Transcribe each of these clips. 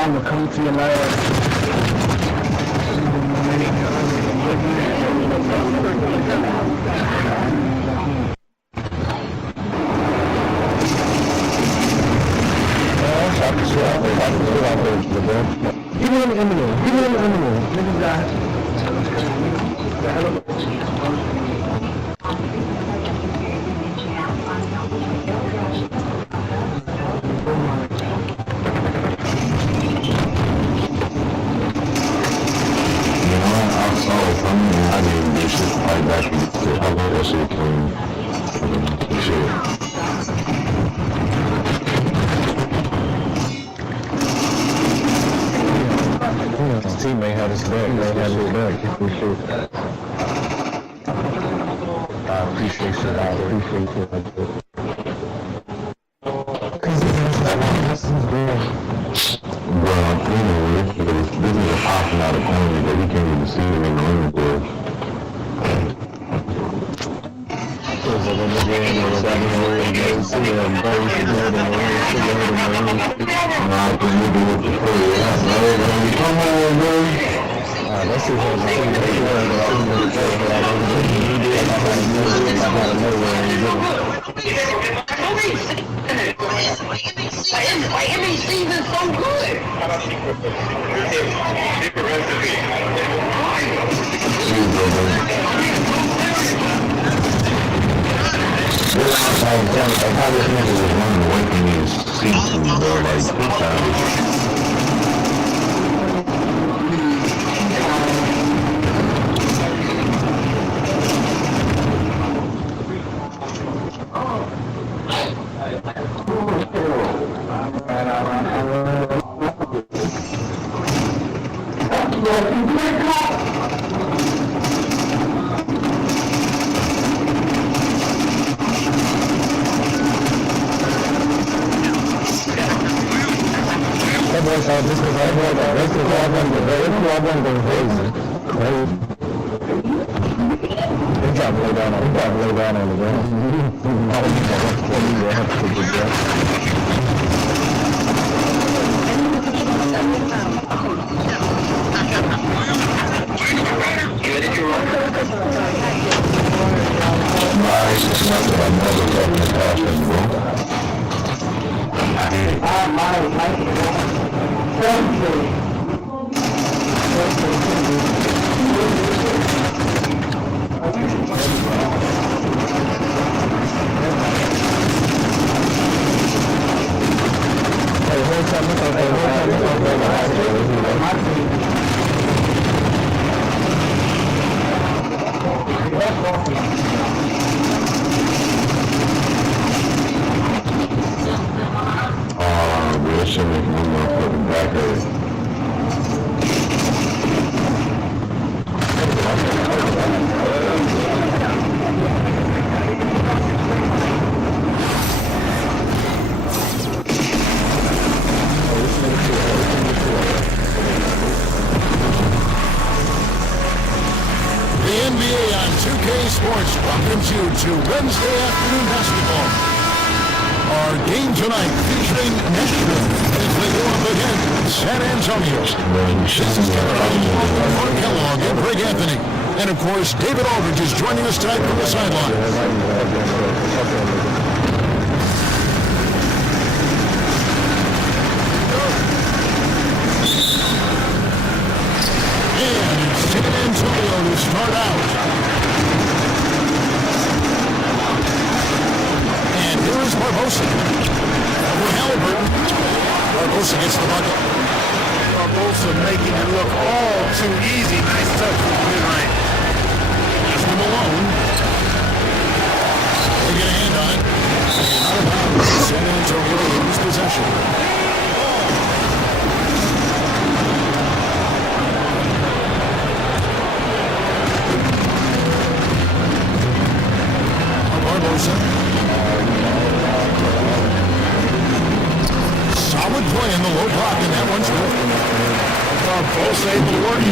mama come to your last. Give me an envelope. Give me an envelope. Niggas got. I didn't do shit like back in the day. I love that shit clean. Shit. His teammate had his back. They had his back. Appreciate that. I appreciate it. I appreciate it. Bro, anyway, this is a popping out of corner that he can't even see it in the room there. Every season's so good. How this nigga was running away from me is seafood, bro, like 2 times. Just because I heard that, that's because I wasn't going crazy. He tried to lay down on the ground. I don't think I have to tell you, I have to take the breath. Nice, it's not that I'm never fucking passion, bro. That shit make my motherfucking back hurt. The NBA on 2K Sports welcomes you to Wednesday afternoon basketball. Our game tonight featuring Nashville as they go up against San Antonio. This is Kevin Oswald, Mark Kellogg, and Greg Anthony. And of course, David Aldridge is joining us tonight from the sideline. And it's San Antonio to start out. Here is Barbosa. Over Halliburton. Barbosa gets the bucket. Barbosa making it look all too easy. Nice touch from the mid-range. Just him alone. They get a hand on it. Out of bounds. San Antonio loses possession. Barbosa. Solid play in the low block, and that one's good. Both able to work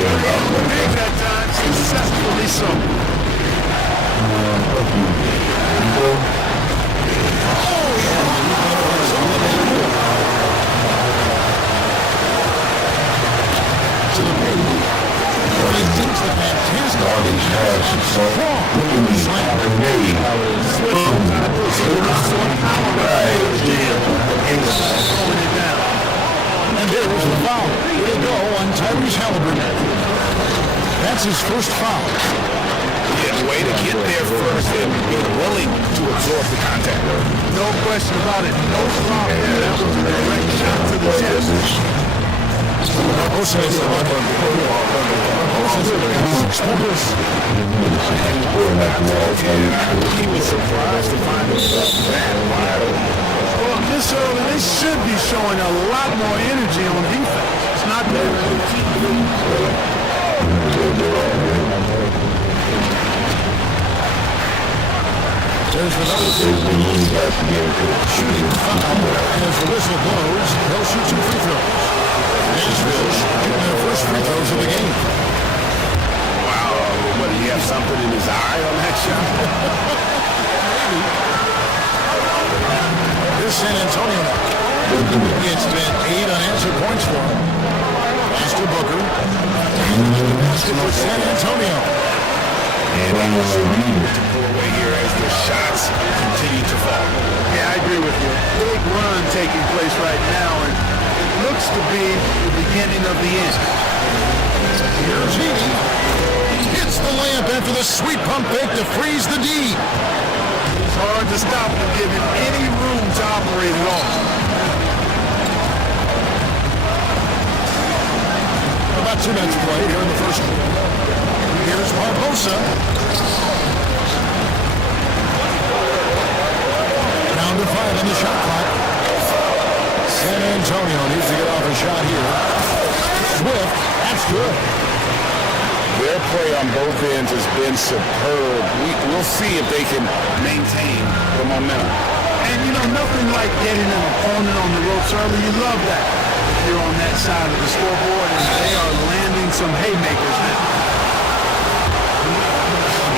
big that time, successfully so. strong. Slam. And there was the foul. Way to go on Tyrese Halliburton. That's his first foul. Yeah, way to get there first and be willing to absorb the contact. No question about it. No problem there. That was a direct shot to the chest. Barbosa is the one. He was surprised to find himself that wide open. Well, this early, they should be showing a lot more energy on defense. It's not there. There's another shooting foul. And as the whistle blows, they'll shoot 2 free throws. Nashville shooting their first free throws of the game. Wow, what, did he have something in his eye on that shot? Here's San Antonio now. It's been 8 unanswered points for him. Pass to Booker. Basket for San Antonio. And he was needed to pull away here as the shots continue to fall. Yeah, I agree with you. Big run taking place right now, and it looks to be the beginning of the end. Here's Heaney. Hits the layup after the sweet pump fake to freeze the D. It's hard to stop him, give him any room to operate at all. About 2 minutes play here in the first quarter. Here's Barbosa. Down to 5 on the shot clock. San Antonio needs to get off a shot here. Swift, that's good. Their play on both ends has been superb. We'll see if they can maintain the momentum. And you know, nothing like getting an opponent on the ropes early. You love that. You're on that side of the scoreboard, and they are landing some haymakers now.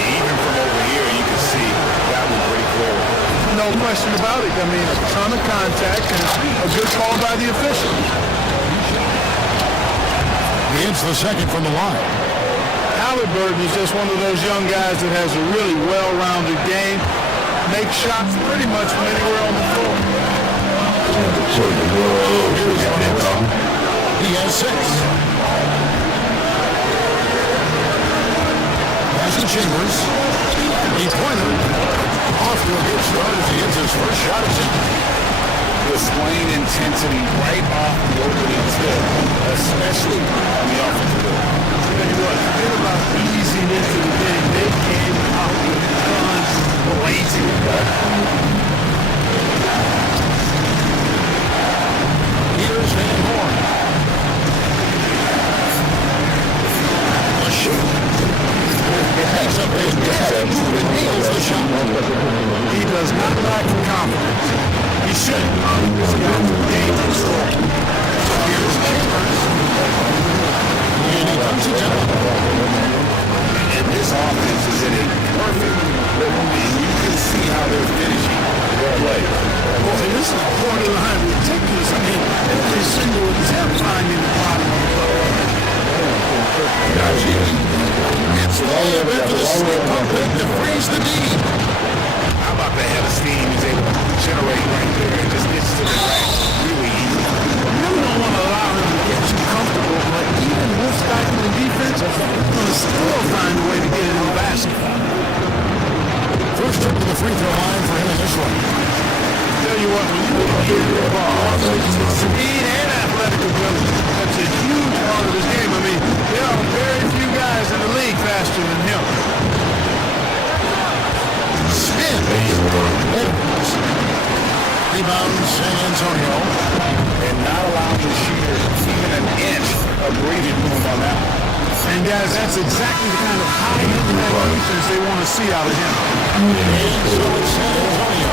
Even from over here, you can see that was pretty clear. No question about it. I mean, a ton of contact and a good call by the official. He hits the second from the line. Halliburton is just one of those young guys that has a really well-rounded game. Makes shots pretty much from anywhere on the floor. He has 6. Pass to Chambers. He-pointer. Off to a good start as he hits his first shot attempt. Displaying intensity right off the opening tip, especially on the offensive end. Tell you what, forget about easing into the game. They came out with guns blazing. Here's Van Horn. A shoot. Takes up his defense and nails the shot. He does not lack confidence. He should. He's got dangerous role. Here's Chambers. And he comes to down. And this offense is in a perfect rhythm, and you can see how they're finishing their play. Well, this is borderline ridiculous. I mean, every single attempt finding the bottom of the boat. It's the layup after the sweep pump fake to freeze the D. How about the head of steam he's able to generate right there and just gets to the rack really easy. You really don't want to allow him to get too comfortable, but even with stifling defense, he's going to still find a way to get it in the basket. First trip to the free throw line for him in this one. Tell you what, when you get the ball, speed and athletic ability, that's a huge part of his game. I mean, there are very few guys in the league faster than him. Spin. Edwards. Rebound San Antonio. And not allowing the shooter even an inch of breathing room on that one. And guys, that's exactly the kind of high-impact defense they want to see out of him. And so it's San Antonio.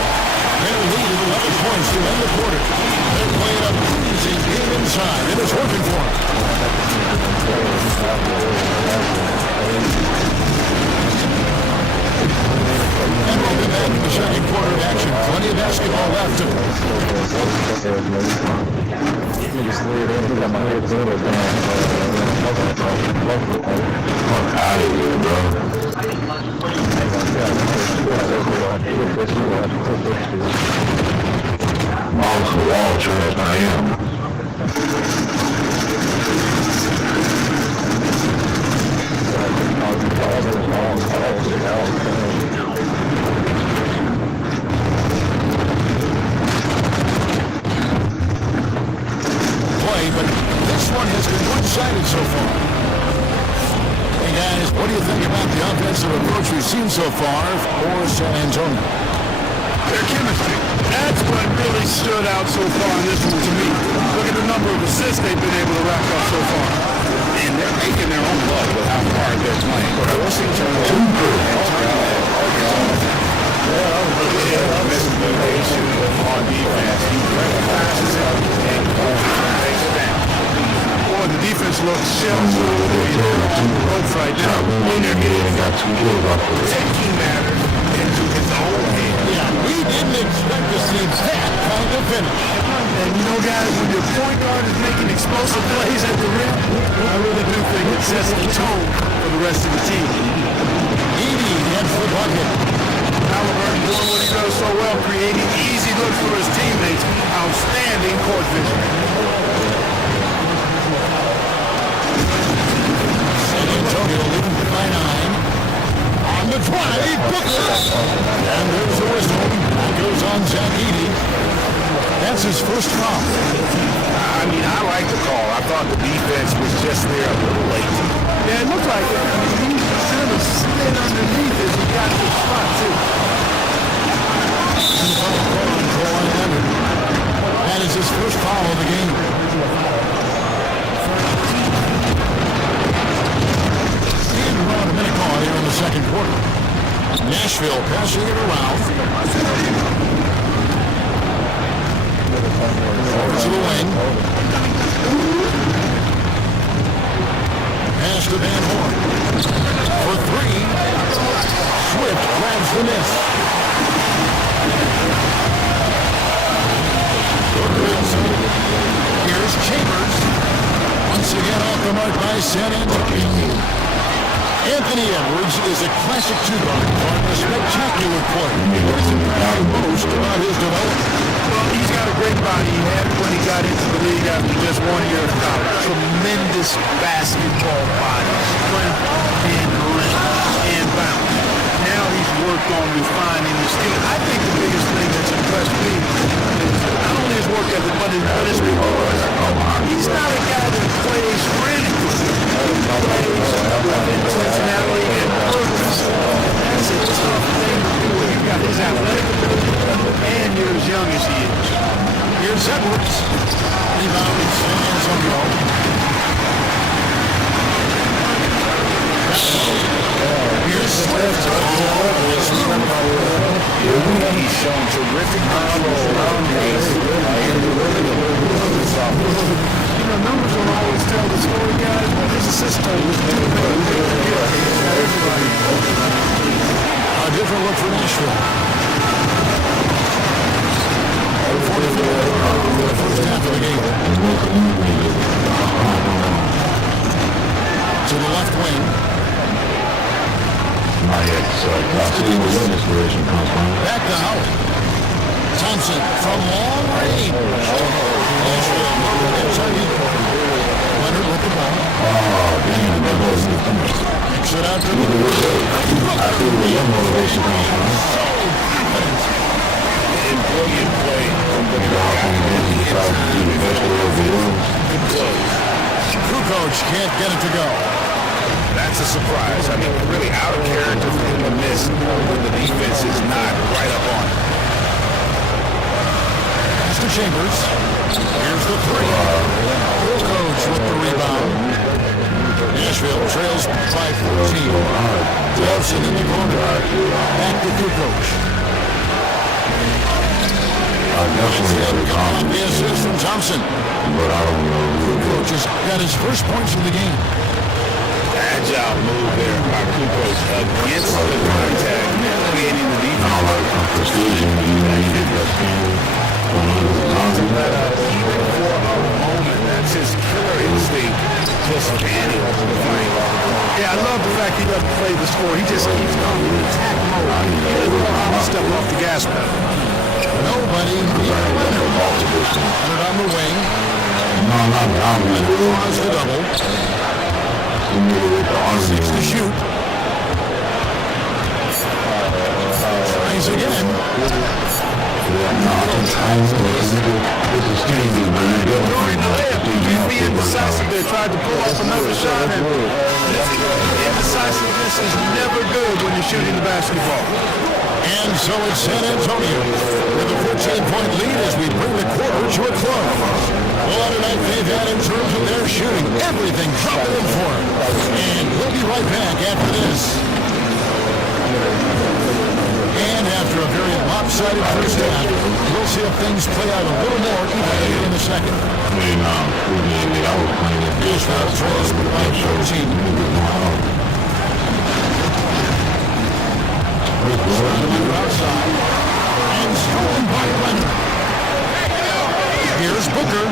Their lead is 11 points to end the quarter. They're playing a pleasing game inside, and it's working for them. And we'll be back in the second quarter of action. Plenty of basketball left. Out of here, bro. Balls to the wall, sure as I am. Play, but this one has been one-sided so far. Hey guys, what do you think about the offensive approach we've seen so far for San Antonio? Their chemistry. That's what really stood out so far in this one to me. Look at the number of assists they've been able to rack up so far. And they're making their own luck with how hard they're playing. Forcing turnovers on defense. He recognizes it and takes it down. Boy, the defense looks shell-shocked on the ropes right now. And they're taking matters into his own hands. Yeah, we didn't expect to see that kind of finish. And you know, guys, when your point guard is making explosive plays at the rim, I really do think it sets the tone for the rest of the team. Edie gets the bucket. Halliburton doing what he does so well, creating easy looks for his teammates. Outstanding court vision. San Antonio leading by 9. On the drive, Booker. And there's the whistle. That goes on Zach Edey. That's his first foul. I mean, I like the call. I thought the defense was just there a little late. Yeah, it looked like it. I mean, he should have slid underneath as he got to the spot, too. And the foul call on Kawhi Leonard. That is his first foul of the game. And around a minute gone here in the second quarter. Nashville passing it around. Over to the wing. Pass to Van Horn. For 3. Swift grabs the miss. Here's Chambers. Once again off the mark by San Antonio. Anthony Edwards is a classic two-guard on a spectacular play. What is impressive most about his development? Well, he's got a great body. He had it when he got into the league after just 1 year of college. Tremendous basketball body, strength and range and bounce. Now he's worked on refining his skill. I think the biggest thing that's impressed me is not only his work ethic, but his reward. He's not a guy that plays frantically. He plays with intentionality and purpose. That's a tough thing to do when you've got his athletic ability and you're as young as he is. Here's Edwards. Rebound, San Antonio. Here's Swift. He's shown terrific control. You know, numbers don't always tell the story, guys, but his assist total is A different look for Nashville. 44 for the first half of the game. To the left wing. My inspiration comes from. Back to Howard. Thompson from long range. Nashville. Leonard with the ball. Kicks it out to the I feel where your motivation comes from. in brilliant play from the Kukoc can't get it to go. That's a surprise. I mean, really out of character for him to miss when the defense is not right up on it. Pass to Chambers. Here's the 3. Kukoc with the rebound. Nashville trails by 14. Wilson in the corner. Back to Kukoc. Definitely have a comment. The assist from Thompson. But I don't know. Kukoc has got his first points of the game. Agile move there by Kukoc against the contact, creating the defense. I like some precision. You need that skill. Even for a moment, that's his killer instinct, just standing on the fight. Yeah, I love the fact he doesn't play the the score. He just keeps going in attack mode. Step off the gas pedal. Nobody put it on the wing. Draws the double. 6 to shoot. Tries again. Be indecisive there. Tried to pull off another shot, and indecisiveness is never good when you're shooting the basketball. And so it's San Antonio with a 14-point lead as we bring the quarter to a close. What a night they've had in terms of their shooting. Everything dropping in for them. And we'll be right back after this. And after a very lopsided first half, we'll see if things play out a little more evenly in the second. Israel trails by 14. Outside, and stolen by Leonard. Here's Booker.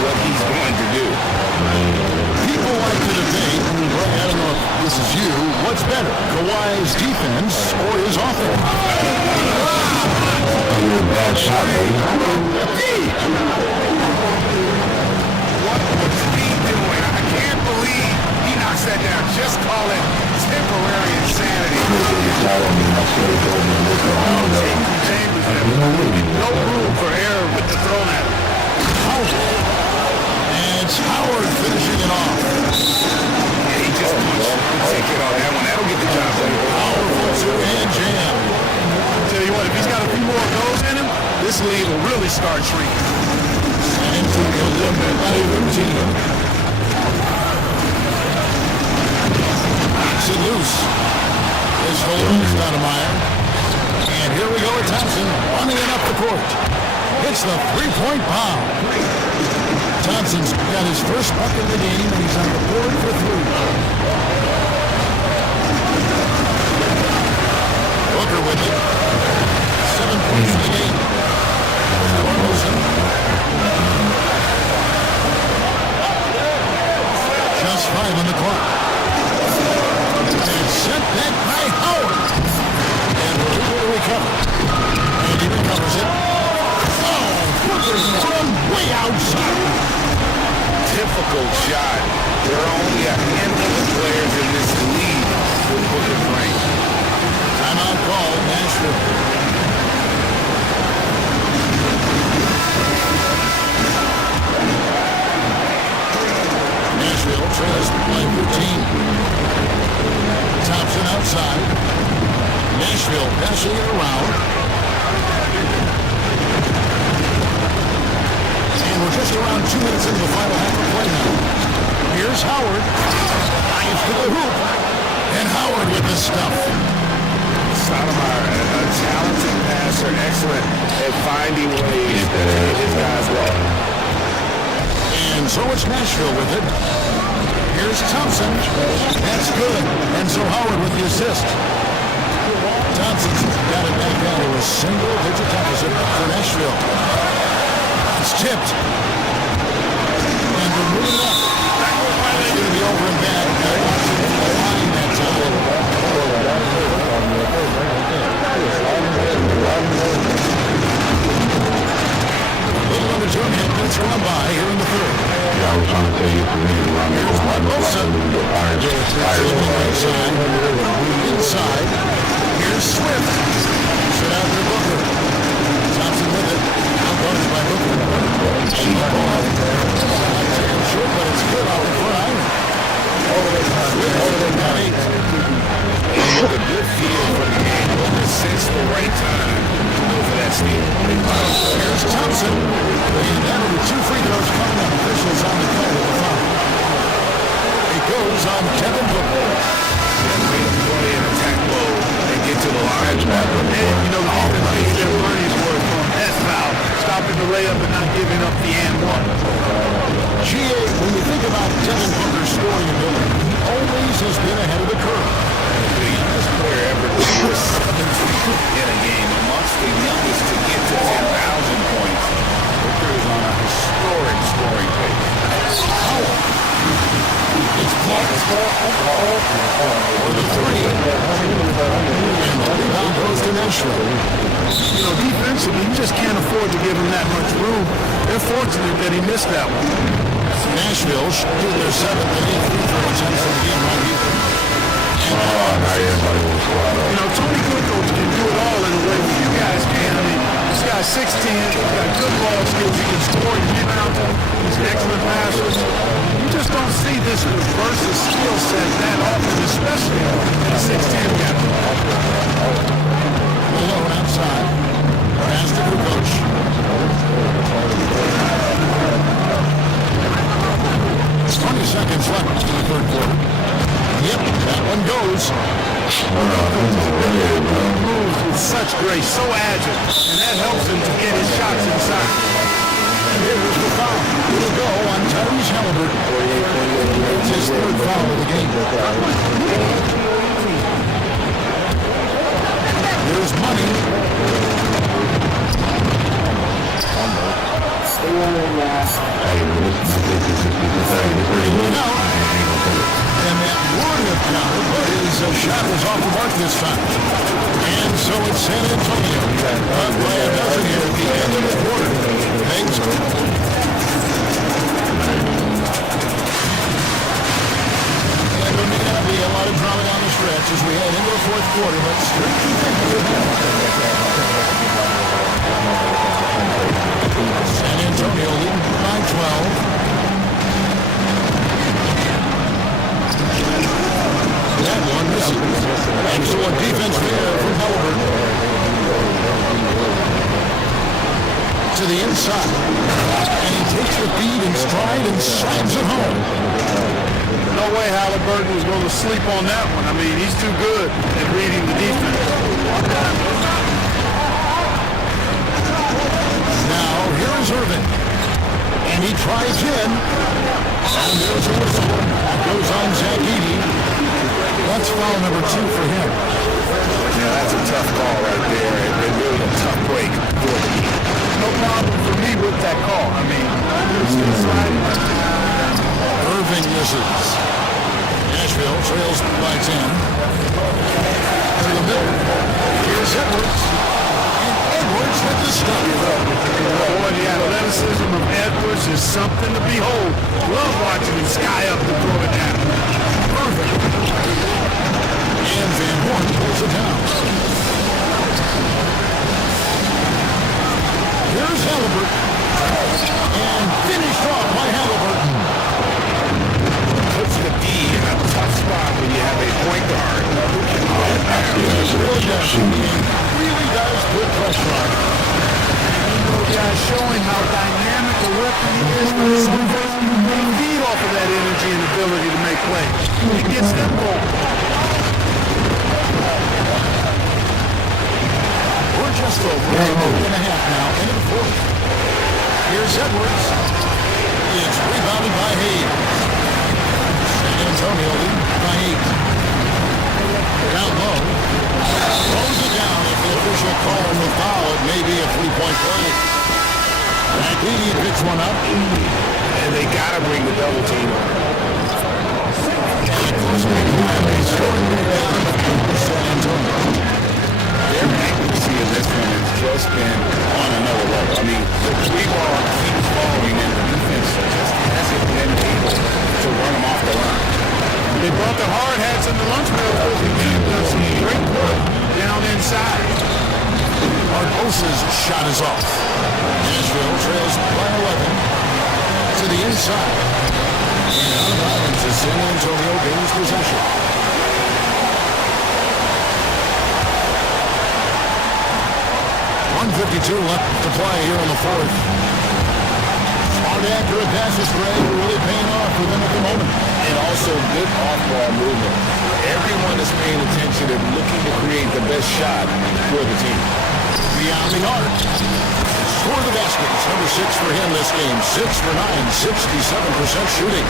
What he's going to do. People like to debate, I don't know if this is you, what's better, Kawhi's defense or his offense? Bad shot, baby. I can't believe he knocks that down. Just call it temporary insanity. Chambers no room for error with the throw at him. And it's Howard finishing it off. Yeah, he just punched. Take it on that one. That'll get the job done. Powerful two-hand jam. Tell you what, if he's got a few more goals in him, this lead will really start shrinking. San Antonio led by 13. It loose. This holds Stoudemire. And here we go with Thompson running it up the court. Hits the three-point bomb. Thompson's got his first bucket of the game, and he's on the board for 3. Booker with it. 7 points in the game. Wilson. Just 5 on the clock. Sent back by Howard. And we're able to recover. And he recovers it. Oh, Booker's from way outside. Difficult shot. There are only a handful of players in this league with Booker's range. Timeout called, Nashville. Nashville trails by 13. Thompson outside. Nashville passing it around. And we're just around 2 minutes into the final half of play now. Here's Howard. Drives to the hoop. And Howard with the stuff. Stoudemire, a talented passer, excellent at finding ways to hit his guys well. And so it's Nashville with it. Here's Thompson. That's good. And so Howard with the assist. Thompson's got it back down to a single-digit deficit for Nashville. It's tipped. And we're moving up. It's going to be over and back. Line that time. A little under 2 minutes gone by here in the third. I was trying to tell you to read around the corner. I just like to leave the Inside. Here's Swift. Sit out to Booker. Thompson with it. Now guarded by Booker. Short, but it's good off the front iron. Swift got 8. With a good feel for the game. Booker sits the right time to go for that steal. Here's Thompson. And that'll be 2 free throws coming up. Officials on the call with the foul. It goes on Kevin Booker. Play in attack mode and get to the line. And, you know, the defense gets their money's worth on that foul. Stopping the layup and not giving up the and one. GA, when you think about Kevin Booker's scoring ability, he always has been ahead of the curve. The youngest player ever to score 17 in a game, amongst the youngest to get to 10,000 points. Booker is on a For the three. And the rebound goes to Nashville. You know, defensively, you just can't afford to give him that much room. They're fortunate that he missed that one. Nashville shoot their 7th and 8th free throw attempts in the game right here. You know, Tony Kukoc can do it all in a way that you guys can. I mean, this guy's 6'10", he's got good ball skills, he can score, he can rebound, he's an excellent passer. You just don't see this versus skill set that often, especially in a 6'10" guy. Malone outside. Pass to Kukoc. 20 seconds left in the third quarter. Yep, that one goes. Moves with such grace, so agile, and that helps him to get his shots inside. And here's the foul. It'll go on Tyrese Halliburton. It's his third foul of the game. Here's Money. And that would have counted, but his shot was off the mark this time. And so it's San Antonio. Up by a dozen here at the end of the quarter. Thanks. And there may not be a lot of drama down the stretch as we head into the fourth quarter, but San Antonio leading by 12. That one misses. Excellent defense there from Halliburton. To the inside. And he takes the feed in stride and slams it home. No way Halliburton is going to sleep on that one. I mean, he's too good at reading the defense. Now, here is Irvin. And he tries in. And there's a whistle. That goes on Zach Edey. That's foul number 2 for him. Yeah, that's a tough call right there. And really a tough break for the team. No problem for me with that call. I mean, Irving misses. Nashville trails by 10. To the middle. Here's Edwards. And Edwards with the stop. Boy, the athleticism of Edwards is something to behold. Love watching him sky up and throw it down. Perfect. And Van Horn pulls it down. Here's Halliburton. And finished off by Halliburton. Puts the D in a tough spot when you have a point guard. Really does put pressure on him. Guys showing how dynamic a weapon he is, but some guys they feed off of that energy and ability to make plays. It gets them going. We're just over a minute and a half now into the fourth. Here's Edwards. It's rebounded by Hayes. San Antonio leading by 8. Down low. Throws it down. If the official calls the foul, it may be a 3-point play. Edey picks one up. And they got to bring the double team on. San Antonio. Their accuracy in this one has just been on another level. I mean, the three ball keeps falling and the defense just hasn't been able to run them off the line. They brought the hard hats and the lunch pail and done some great work down inside. Barbosa's shot is off. Nashville trails by 11 to the inside. And out of bounds as San Antonio gains possession. 1:52 left to play here in the fourth. Smart, accurate passes, Greg, really paying off for them at the moment. And also good off-ball movement. Everyone is paying attention and looking to create the best shot for the team. Beyond the arc. Score the baskets. Number 6 for him this game. 6 for 9. 67% shooting.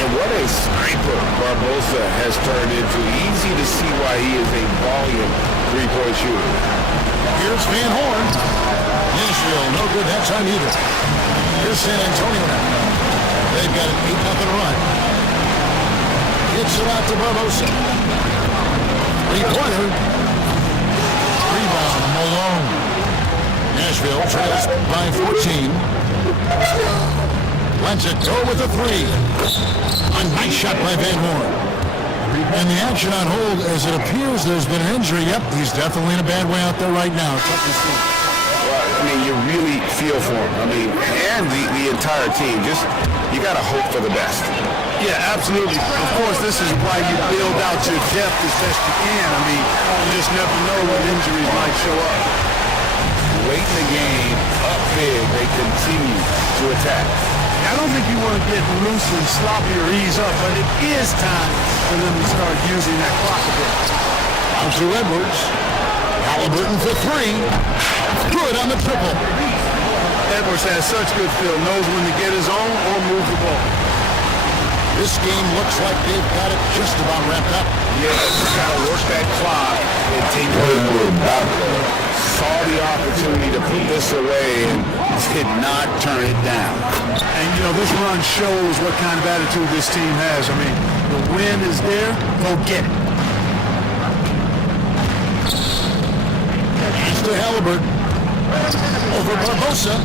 And what a sniper Barbosa has turned into. Easy to see why he is a volume three-point shooter. Here's Van Horn. Nashville, no good that time either. Here's San Antonio now. They've got an 8-0 run. Kicks it out to Barbosa. Three-pointer. Rebound, Malone. Nashville trails by 14. Lets it go with a three. A nice shot by Van Horn. And the action on hold, as it appears there's been an injury. Yep, he's definitely in a bad way out there right now. Tough to see. Well, I mean, you really feel for him. I mean, and the entire team. Just, you got to hope for the best. Yeah, absolutely. Of course, this is why you build out your depth as best you can. I mean, you just never know when injuries might show up. Late in the game, up big, they continue to attack. I don't think you want to get loose and sloppy or ease up, but it is time for them to start using that clock a bit. Out to Edwards. Halliburton for three. Good on the triple. Edwards has such good feel, knows when to get his own or move the ball. This game looks like they've got it just about wrapped up. Yeah, just got to work that clock and take saw the opportunity to put this away and did not turn it down. And, you know, this run shows what kind of attitude this team has. I mean, the win is there, go get it. Pass to Halliburton. Over Barbosa.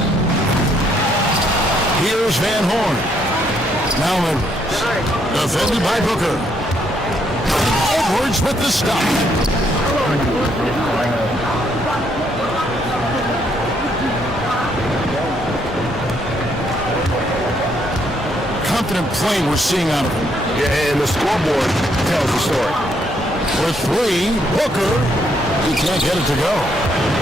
Here's Van Horn. Now Edwards. Defended by Booker. Edwards with the stop. Confident play we're seeing out of him. Yeah, and the scoreboard tells the story. For three, Booker. He can't get it to go.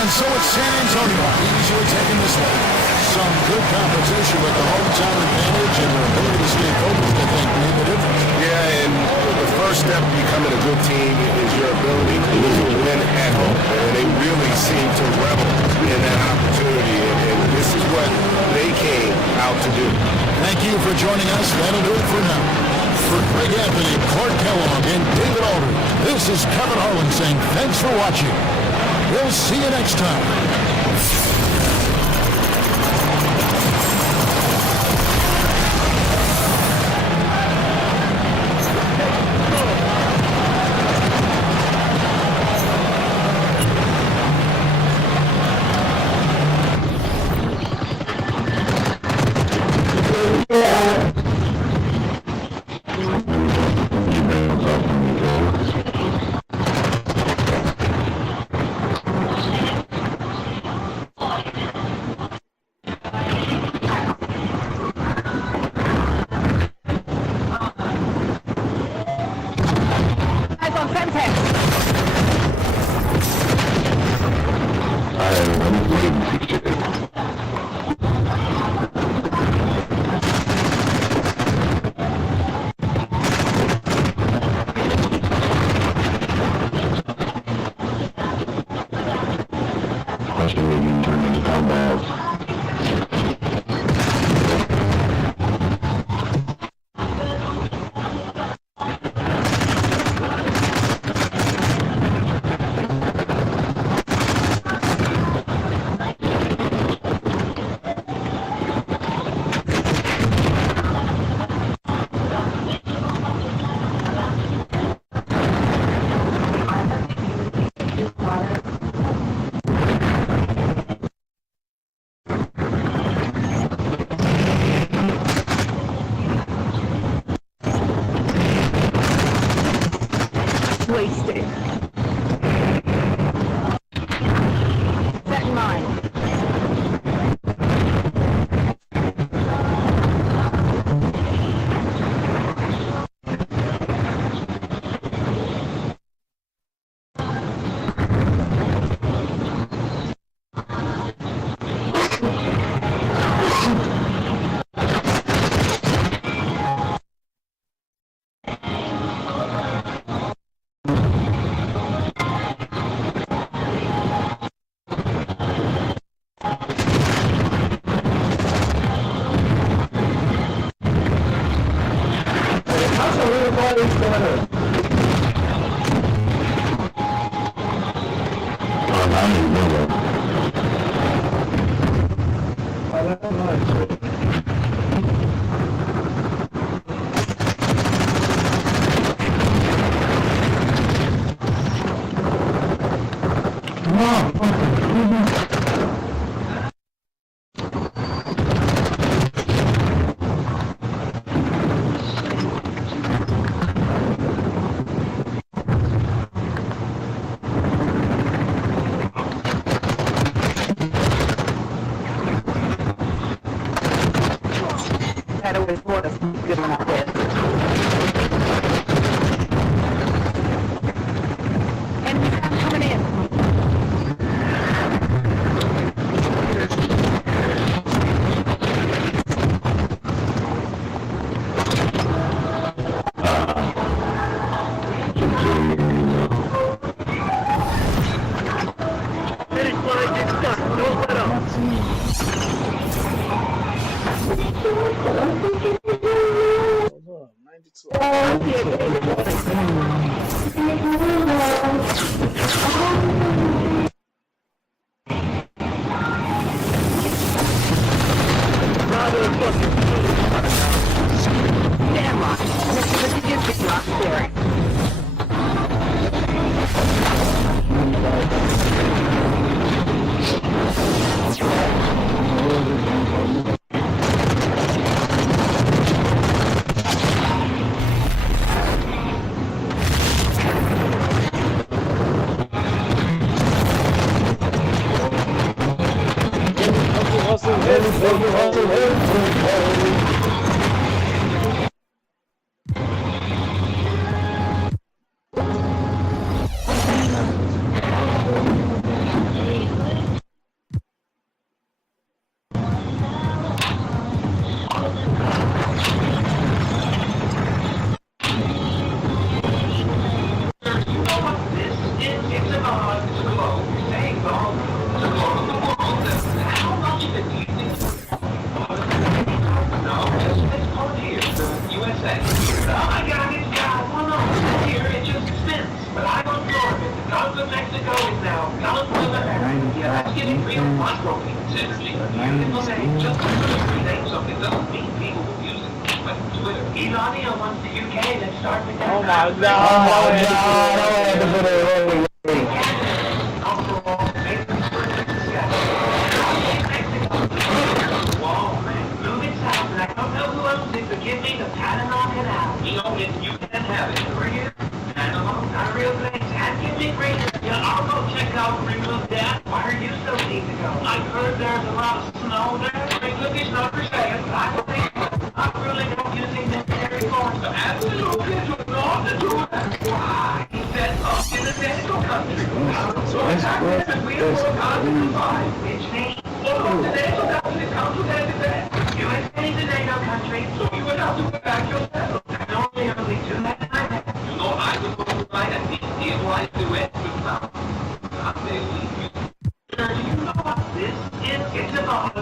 And so it's San Antonio, easily taking this one. Some good competition with the hometown advantage and their ability to stay focused, I think, made the difference. Yeah, and the first step to becoming a good team is your ability to win at home. And they really seem to revel in that opportunity, and this is what they came out to do. Thank you for joining us. That'll do it for now. For Greg Anthony, Clark Kellogg, and David Aldridge, this is Kevin Harlan saying thanks for watching. We'll see you next time. Wasted. Set in mind. better with water. Good enough there. Enemy coming in. Damn rock. Let's get this rock there. Oh my god! Give me the pattern on it out. You know, if you can have it over here, and not real things, and give me great. Yeah, I'll go check out remove that. Why are you so need to go? I heard there's a lot of snow there. Big cookies not for sale. I think I'm really not using necessary force. So absolutely do not do that. Why? He said up in the central country. So it's happening that we will come to five, which means all the central country come to that. USA is a NATO country, so you would have to go back yourself. And only do that. You know, I would go to fight and see why do it without. Do you know what this is? It's about the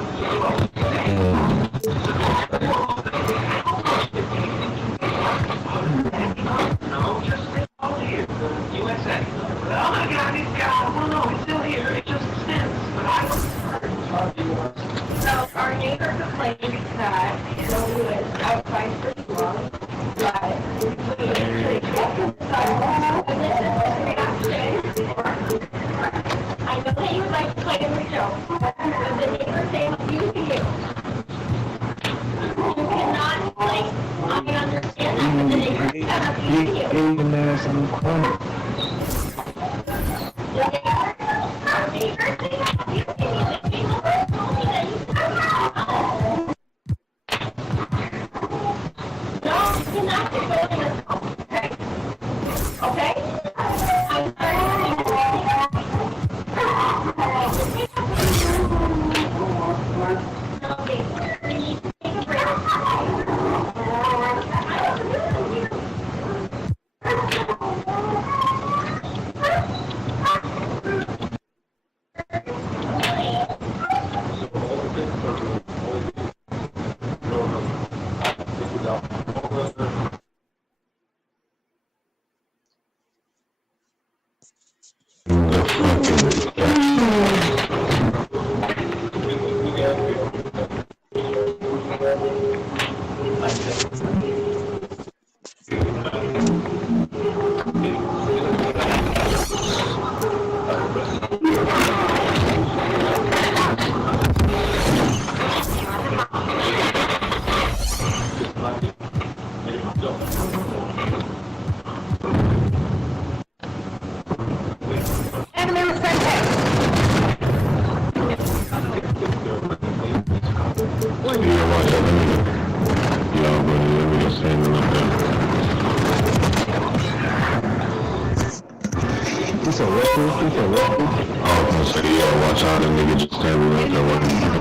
no, just stay out here. USA. Oh my god, it's gone. Oh no, it's still here. It just spins. But I don't. So our neighbor complained that it only was outside for too long, but we kept inside and I know that you would like to play in the show, but the neighbor saying you to you. You cannot play. I understand that, but the neighbor cannot you to you. Even there's some corner. The neighbor, our neighbor saying you to you. The neighbor told me that you cannot. No, you cannot be building a home, okay? Okay? I'm sorry. said what? He said what? I was gonna say, yeah, watch out, the nigga just can't be out there working.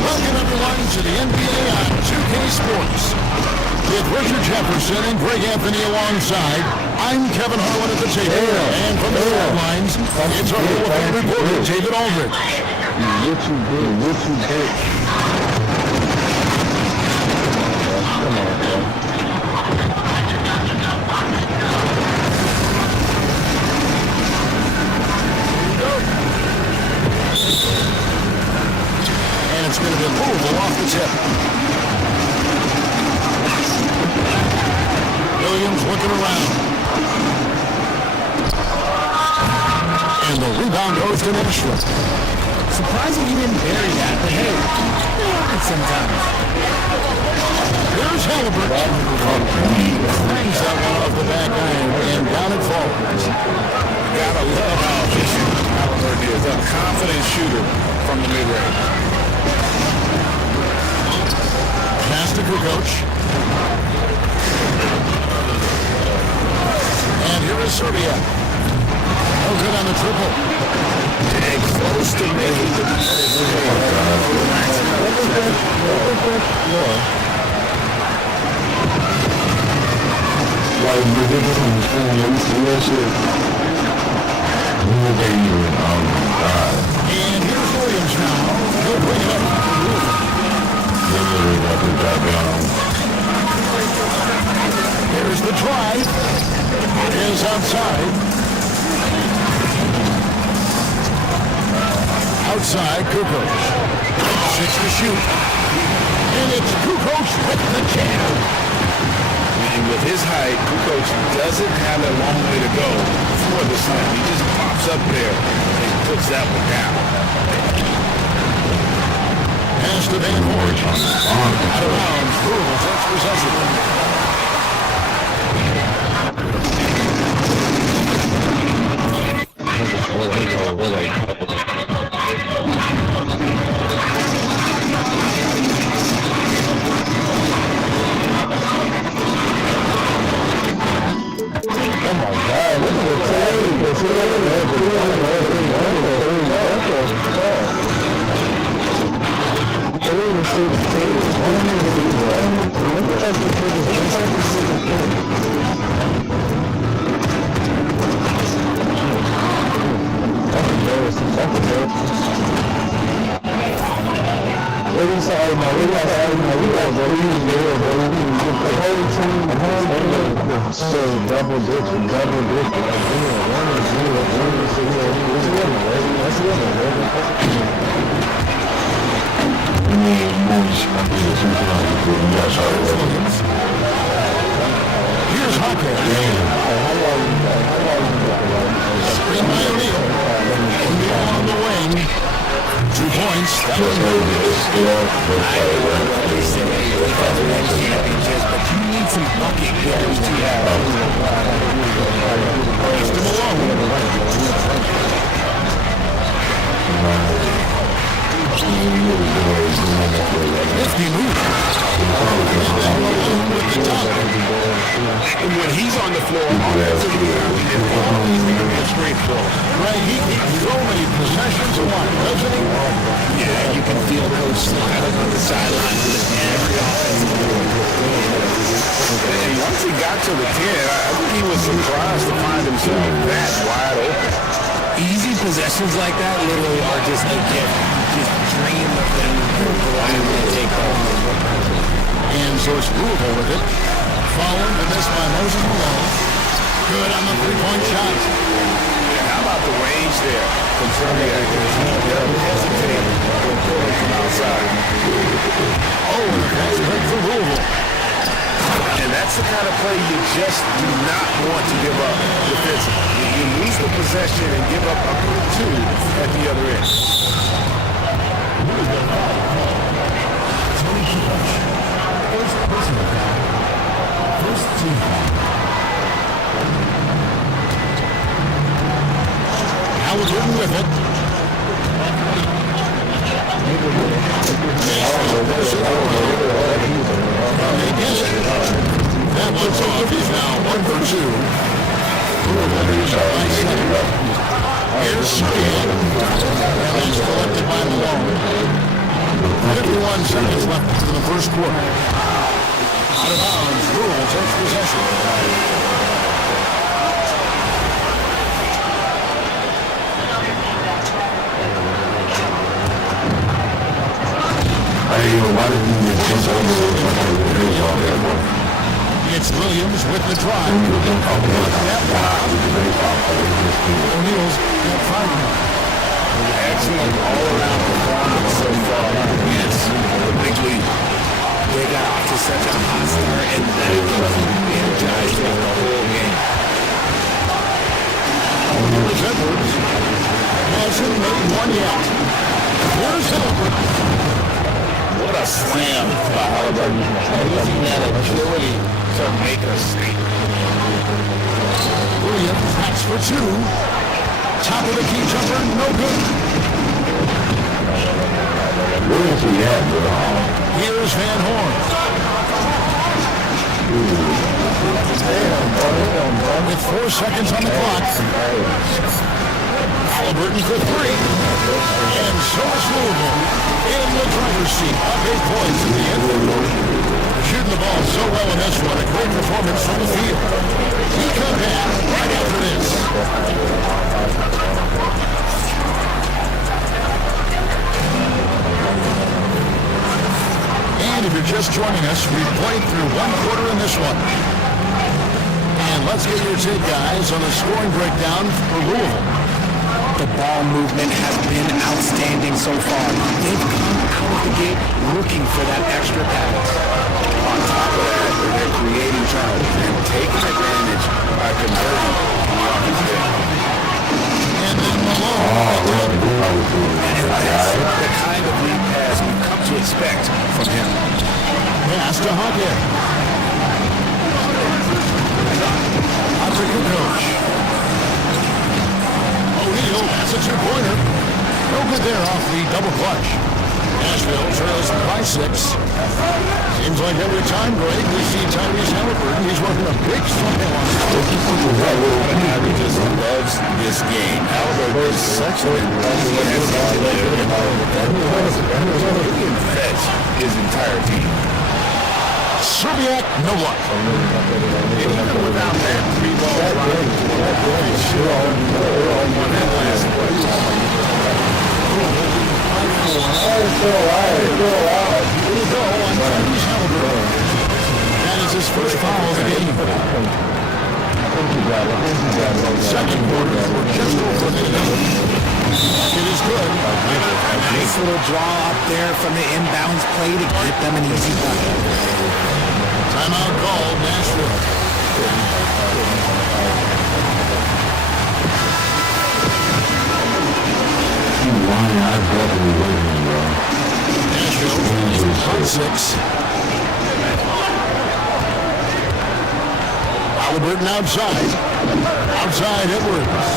Welcome everyone to the NBA on 2K Sports. With Richard Jefferson and Greg Anthony alongside, I'm Kevin Harlan at the table. And from the sidelines, it's our local reporter, David Aldrich. What you did. Come on, bro. And it's going to be a Louisville off the tip. Williams looking around. And the rebound goes to Nashville. Surprising he didn't bury that, but hey, it happens sometimes. Here's Halliburton. Bangs that one off the back iron and down it falls. Gotta love how efficient Halliburton is. A confident shooter from the mid-range. Pass to Kukoc. And here is Serbia. No good on the triple. And close to making the And here's Williams now. He'll bring it up. Here's the drive. It is outside. Outside, Kukoc. 6 to shoot. And it's Kukoc with the jam. And with his height, Kukoc doesn't have a long way to go before the slam. He just pops up there and puts that one down. Pass to Van Horn. Out of bounds. Louisville takes possession. Here's Hawker. Screen by O'Neal. O'Neal on the wing. 2 points. That was championships, but you need some bucket getters to have. Left him alone. 50 moves. And when he's on the floor, offensively, it's great flow. Right, he so many possessions to one, doesn't he? Yeah, you can feel Coach smiling on the sidelines with every offensive move. And once he got to the 10, I think he was surprised to find himself that wide open. Easy possessions like that literally are just a gift. You just dream of them reliably take home. And so it's Louisville with it. Following the miss by Moses Malone. Good on the 3-point shot. How about the range there from Serbiak? He doesn't hesitate when pulling from outside. Oh, and that's good for Louisville. And that's the kind of play you just do not want to give up defensively. You lose the possession and give up a quick 2 at the other end. First team foul. Howard with it. That one's off. He's now 1 for 2. Here's Speed. And that's collected by Malone. 51 seconds left in the first quarter. Out of bounds. Louisville takes possession. It's Williams with the drive. O'Neal's got 5 now. Excellent all-around performance so far. Yes, the big lead. They got off to such a hot start and that energized the whole game. Here's Edwards. Hasn't made one yet. Here's Edwards. What a slam by Halliburton. Using that agility to make a statement. Williams backs for 2. Top of the key jumper, no good. Here's Van Horn. With 4 seconds on the clock. Halliburton for 3. And so is Louisville in the driver's seat. Up 8 points in the end. Shooting the ball so well in this one. A great performance from the field. We come back right after this. And if you're just joining us, we've played through 1 quarter in this one. And let's get your take, guys, on the scoring breakdown for Louisville. The ball movement has been outstanding so far. They've come out of the gate looking for that extra pass. On top of that, they're creating turnovers and taking advantage by converting on the offensive end. And then Malone. And that's the kind of lead pass we've come to expect from him. Pass to Hockett. African coach. O'Neal, that's a two-pointer. No good there off the double clutch. Nashville trails by 6. Seems like every time break we see Tyrese Halliburton. He's working a big smile on He just loves this game. Halliburton is such an enthusiastic player. He can fetch his entire team. Serbiak, no luck. Even without that 3-ball run, he should have won that last play. That is his first foul of the game. Second quarter, we're just over a minute. It is good. A nice little draw up there from the inbounds play to get them an easy bucket. Timeout called, Nashville. Nashville on 6. Halliburton outside. Outside Edwards.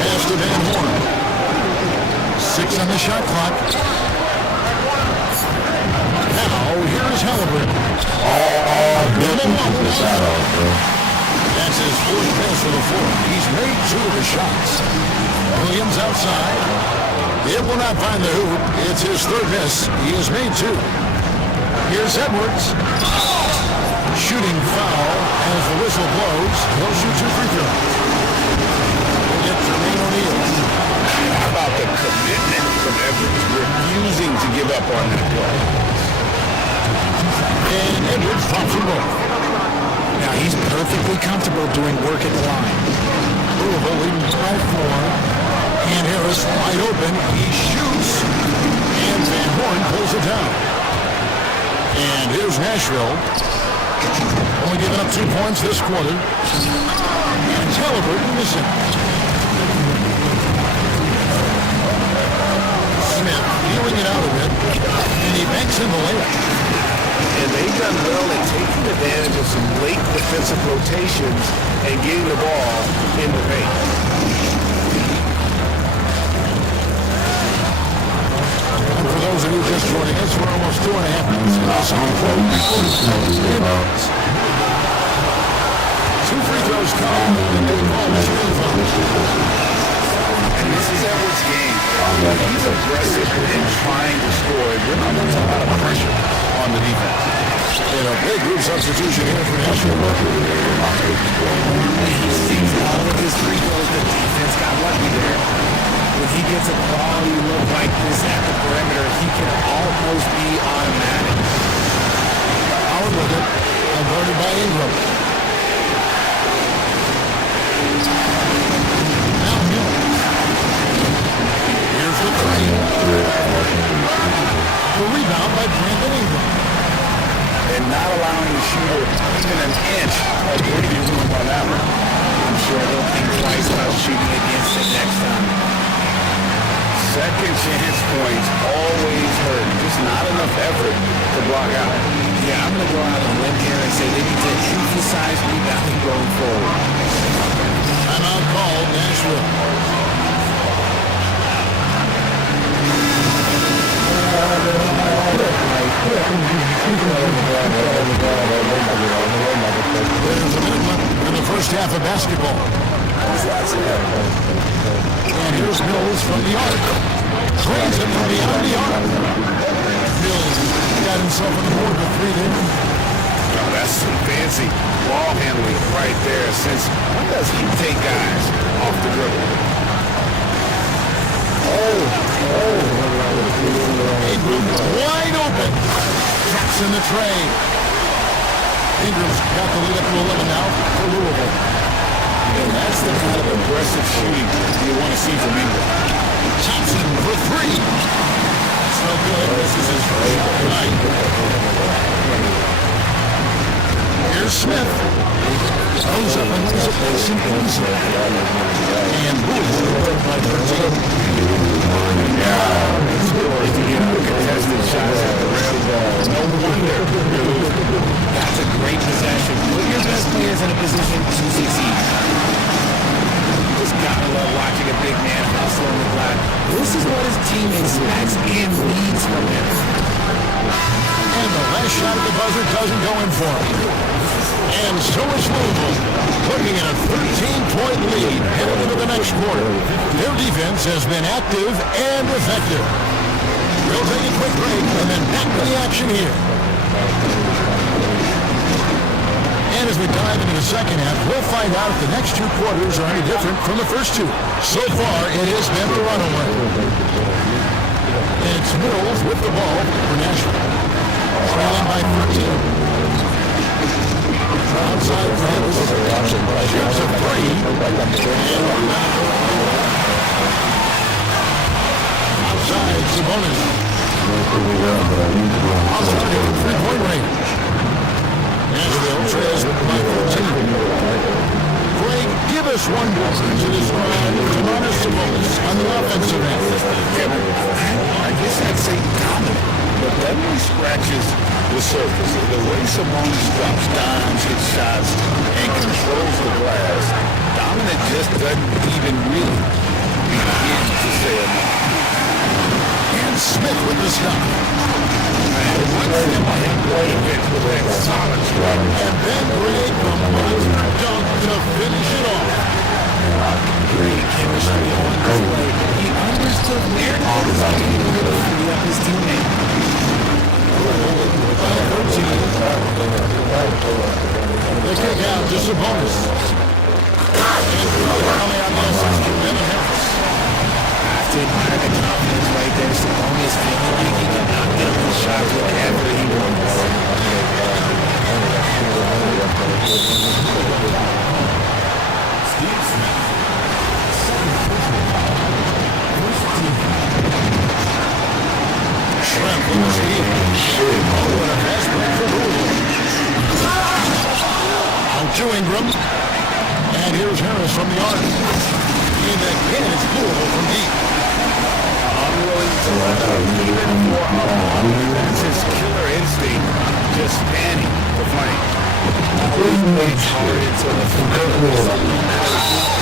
Pass to Van Horn. 6 on the shot clock. Now, here is Halliburton. That's his fourth pass for the fourth. He's made 2 of the shots. Williams outside. It will not find the hoop. It's his third miss. He has made 2. Here's Edwards. Shooting foul as the whistle blows. He'll shoot 2 free throws. We'll get Jermaine O'Neal. How about the commitment from Edwards, refusing to give up on that play? And Edwards pops and roll. Now he's perfectly comfortable doing work at the line. Louisville leading 5-4. And Harris wide open. He shoots. And Van Horn pulls it down. And here's Nashville. Only giving up 2 points this quarter. And Halliburton missing. Smith feeling it out a bit. And he banks in the layup. And they've done well at taking advantage of some late defensive rotations and getting the ball in the paint. And for those of you just joining us, we're almost 2.5 minutes into the second quarter. 2 free throws come, and they call Michigan foul. And this is Edwards' game. He's aggressive in trying to score. They're not putting a lot of pressure on the defense. And a big group substitution here for Nashville. He sees all of his free throws. The defense got lucky there. When he gets a quality look like this at the perimeter, he can almost be automatic. Out with it, guarded by Ingram. Now Miller. Here's the 3. The rebound by Brandon Ingram. And not allowing the shooter even an inch of breathing room on that one. I'm sure he'll think twice about shooting against it next time. Second chance points always hurt. Just not enough effort to block out. Yeah, I'm going to go out on a limb here and say they need to emphasize rebounding going forward. Timeout called, Nashville. There's a minute left in the first half of basketball. And here's Mills from the arc. Trains it from beyond the arc. Mills got himself on the board with 3 there. Oh, that's some fancy ball handling right there. Since when does he take guys off the dribble? Ingram wide open. Drops in the tray. Ingram's got the lead up to 11 now for Louisville. And that's the kind of aggressive shooting you want to see from Ingram. Thompson for 3. It's no good. This is his first shot tonight. Here's Smith. Throws up and lays it nice and easy. And Louisville led by 13. Scores to get uncontested shots at the rim. No wonder. That's a great possession. Put your best players in a position to succeed. Just gotta love watching a big man hustle on the glass. This is what his team expects and needs from him. And the last shot at the buzzer doesn't go in for him. And so is Louisville, looking at a 13-point lead headed into the next quarter. Their defense has been active and effective. We'll take a quick break and then back to the action here. And as we dive into the second half, we'll find out if the next two quarters are any different from the first two. So far, it has been a runaway. And it's Mills with the ball for Nashville. Trailing by 13. Outside Francis. Shoots a three. Outside Sabonis. Outside from three-point range. Nashville trails by 14. Greg, give us one more to describe Sabonis on the offensive end. I guess I'd say dominant, but that really scratches the surface. The way Sabonis drops dimes, hits shots, and controls the glass, dominant just doesn't even really begin to say enough. And Smith with the stop. Solid. And then Greg from monster dunk to finish it off. Great chemistry on his way. He understood where to put his team to free up his teammate. The kick out to Sabonis. Coming out the assist to Evan Harris. I have to admire the confidence right there. Sabonis feeling like he can knock down his shots whenever he wants. Steve Smith. Shrimp in the steal. What a pass break for Louisville. Out to Ingram. And here's Harris from the arc. And again, it's Louisville from deep. Unwilling to let up even more up. That's his killer instinct, just fanning the flame. It's hard until the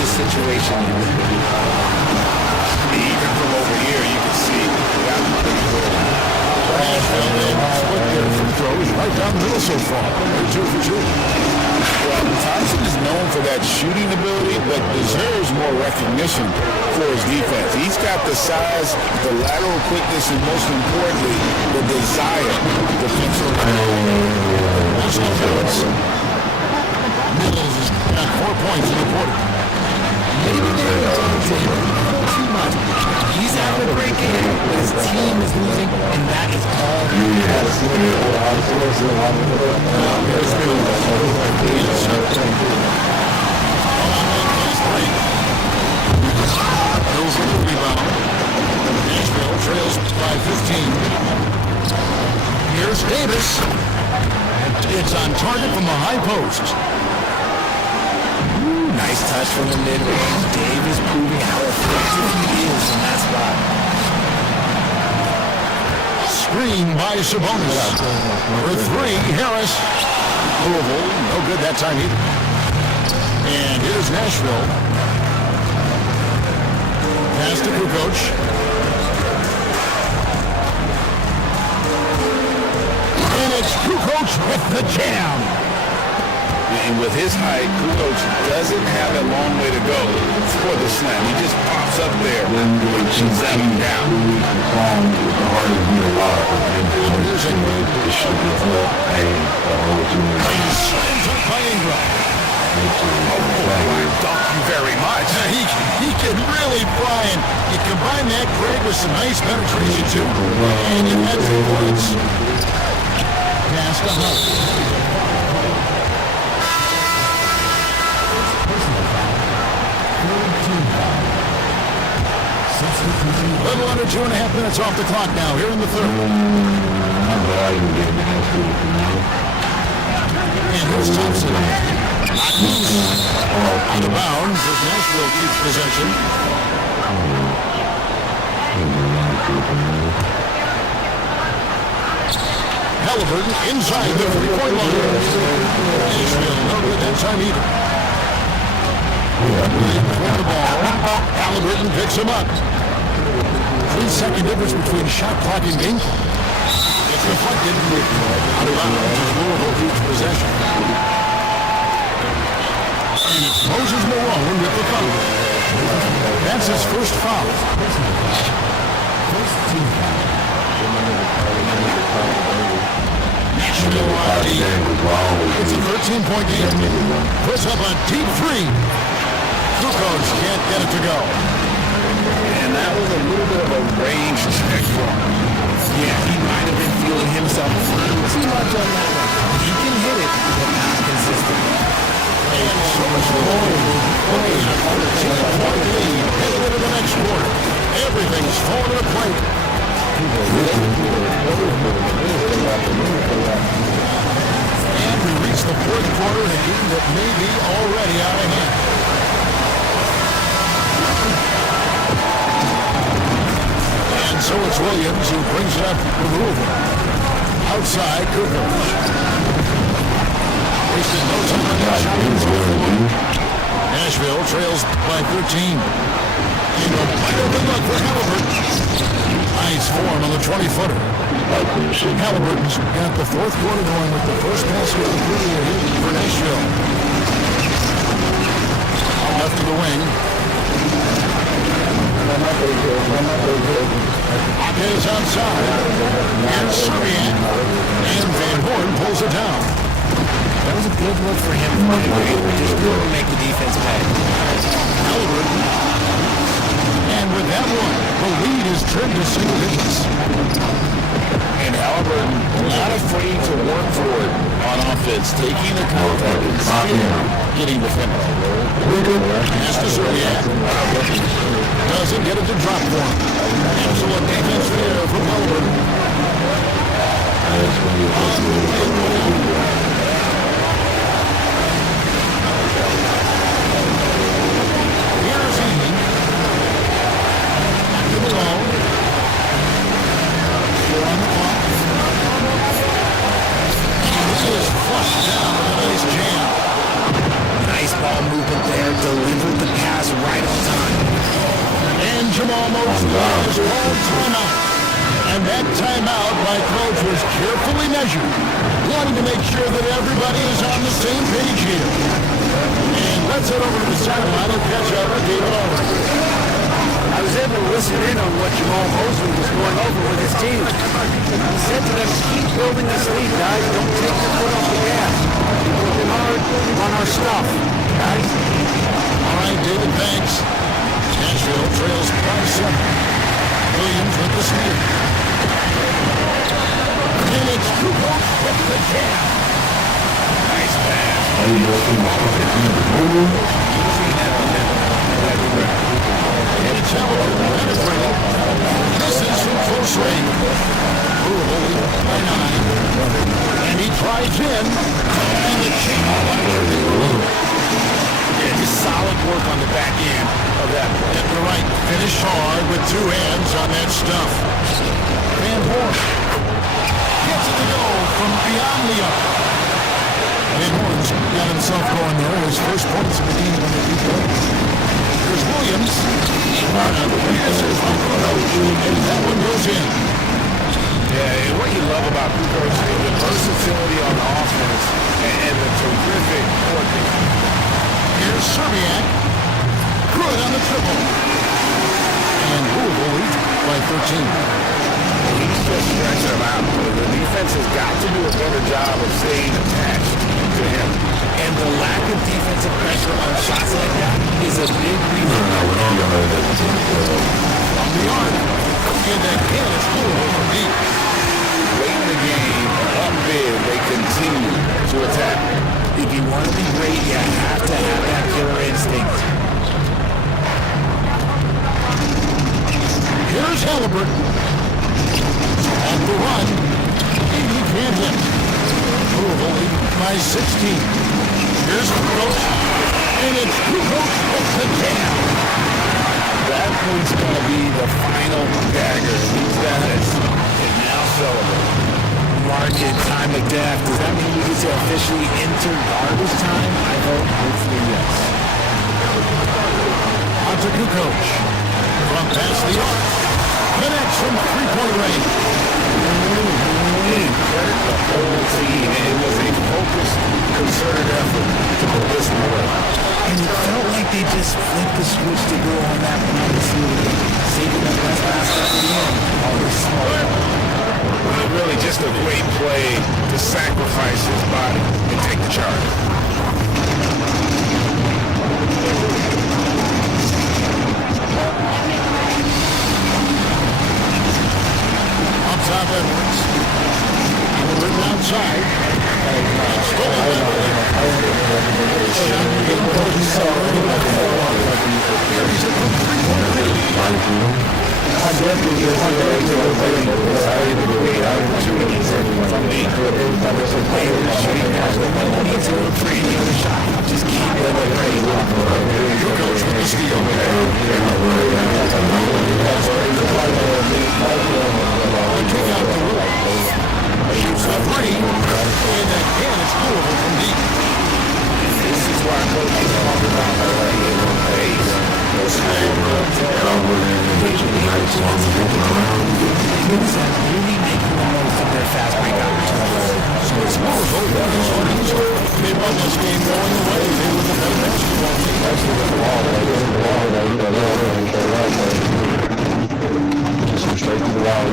situation. Even from over here, you can see that money. Nashville, they split their free throws right down the middle so far. They're 2 for 2. Well, Thompson is known for that shooting ability, but deserves more recognition for his defense. He's got the size, the lateral quickness, and most importantly, the desire defensively. National Phillips. Mills has got 4 points in the quarter. Maybe they're doing too much. He's having a great game, but his team is losing, and that is all he has. Mills with the rebound. Nashville trails by 15. Here's Davis. It's on target from the high post. Nice touch from the mid-range. Davis proving how effective he is in that spot. Screen by Sabonis. For 3, Harris. Louisville, no good that time either. And here's Nashville. Pass to Kukoc. And it's Kukoc with the jam. And with his height, Kukoc doesn't have a long way to go for the slam. He just pops up there and shoots him down. Slams up by Ingram. Thank you very much. He can really fly, and you combine that, Greg, with some nice penetration, too. And you had 2 points. Pass to Hunt. A little under 2.5 minutes off the clock now, here in the third. And here's Thompson. Out of bounds as Nashville keeps possession. Halliburton inside the three-point line. Nashville no good that time either. With the ball, Halliburton picks him up. 3-second difference between shot clock and game clock. It's deflected. Out of bounds as Louisville keeps possession. And it's Moses Malone with the foul. That's his first foul. First team foul. Nashville on the it's a 13-point game. Puts up a deep three. Kukoc can't get it to go. And that was a little bit of a range check for him. Yeah, he might have been feeling himself too much on that one. He can hit it, but not consistently. And so much more. Okay, a 13-point lead heading into the next quarter. Everything's falling into place. And we reach the fourth quarter in a game that may be already out of hand. And so it's Williams who brings it up for Louisville. Outside, Kukoc. Wasted no time on that shot. Nashville trails by 13. And a wide open look for Halliburton. Nice form on the 20-footer. Halliburton's got the fourth quarter going with the first basket of the period for Nashville. Left of the wing. Is outside. And Serbian. And Van Horn pulls it down. That was a good look for him. Just couldn't make the defense pay. Halliburton. And with that one, the lead is trimmed to single digits. And Halliburton, not afraid to work for it on offense, taking the contact and still getting defended. Pass to Serbian. Doesn't get it to drop for him. Excellent defense there from Halliburton. Here's Eaton. Back to Malone. Here on the clock. This is flushed down with a nice jam. Nice ball movement there. Delivered the pass right on time. And Jamal Mosley is called timeout. And that timeout by coach was carefully measured, wanting to make sure that everybody is on the same page here. And let's head over to the sideline and catch up with David Aldridge. I was able to listen in on what Jamal Mosley was going over with his team. He said to them, keep building this lead, guys. Don't take your foot off the gas. Keep working hard on our stuff, guys. All right, David, thanks. Nashville trails by 7. Williams with the steal. And it's Kukoc with the jam. Nice pass. And it's Halliburton penetrating. This is from close range. Louisville by 9. And he drives in. And the chain Yeah, just solid work on the back end of that. at the right. Finish hard with two hands on that stuff. Van Horn gets it to go from beyond the arc. Van Horn's got himself going there. His first points of the game on the deep play. Here's Williams. And that one goes in. Yeah, and what you love about Kukoc is the versatility on the offense and the terrific working. Here's Serbian. Good on the triple. And Louisville leads by 13. He's just stretching them out. The defense has got to do a better job of staying attached to him. And the lack of defensive pressure on shots like that is a big reason. On the arc. And again, it's Louisville from deep. Late in the game, up big, they continue to attack. If you want to be great, you have to have that killer instinct. Here's Halliburton. At the run. He can't hit. Louisville leading by 16. Here's Kukoc. And it's Kukoc with the jam. That one's going to be the final dagger. These guys can now celebrate. Market time of death. Does that mean we get to officially enter garbage time? I hope, hopefully, yes. On to Kukoc. From past the arc. Connects from three-point range. Credit the whole team. It was a focused, concerted effort to put this away. And it felt like they just flipped the switch to go on that penalty, saving the best basket at the end. Always smart. Really just a great play to sacrifice his body and take the charge. On top Edwards. Written outside. Just keep it away. Kukoc with the steal. Kick out the rule. Shoots a three. And again, it's Louisville from deep. This is why coaches talk about pace. Teams that really making the most of their fast break opportunities. So it's Louisville that is on each. They won this game going away. They were the better basketball team. Just straight to the wall.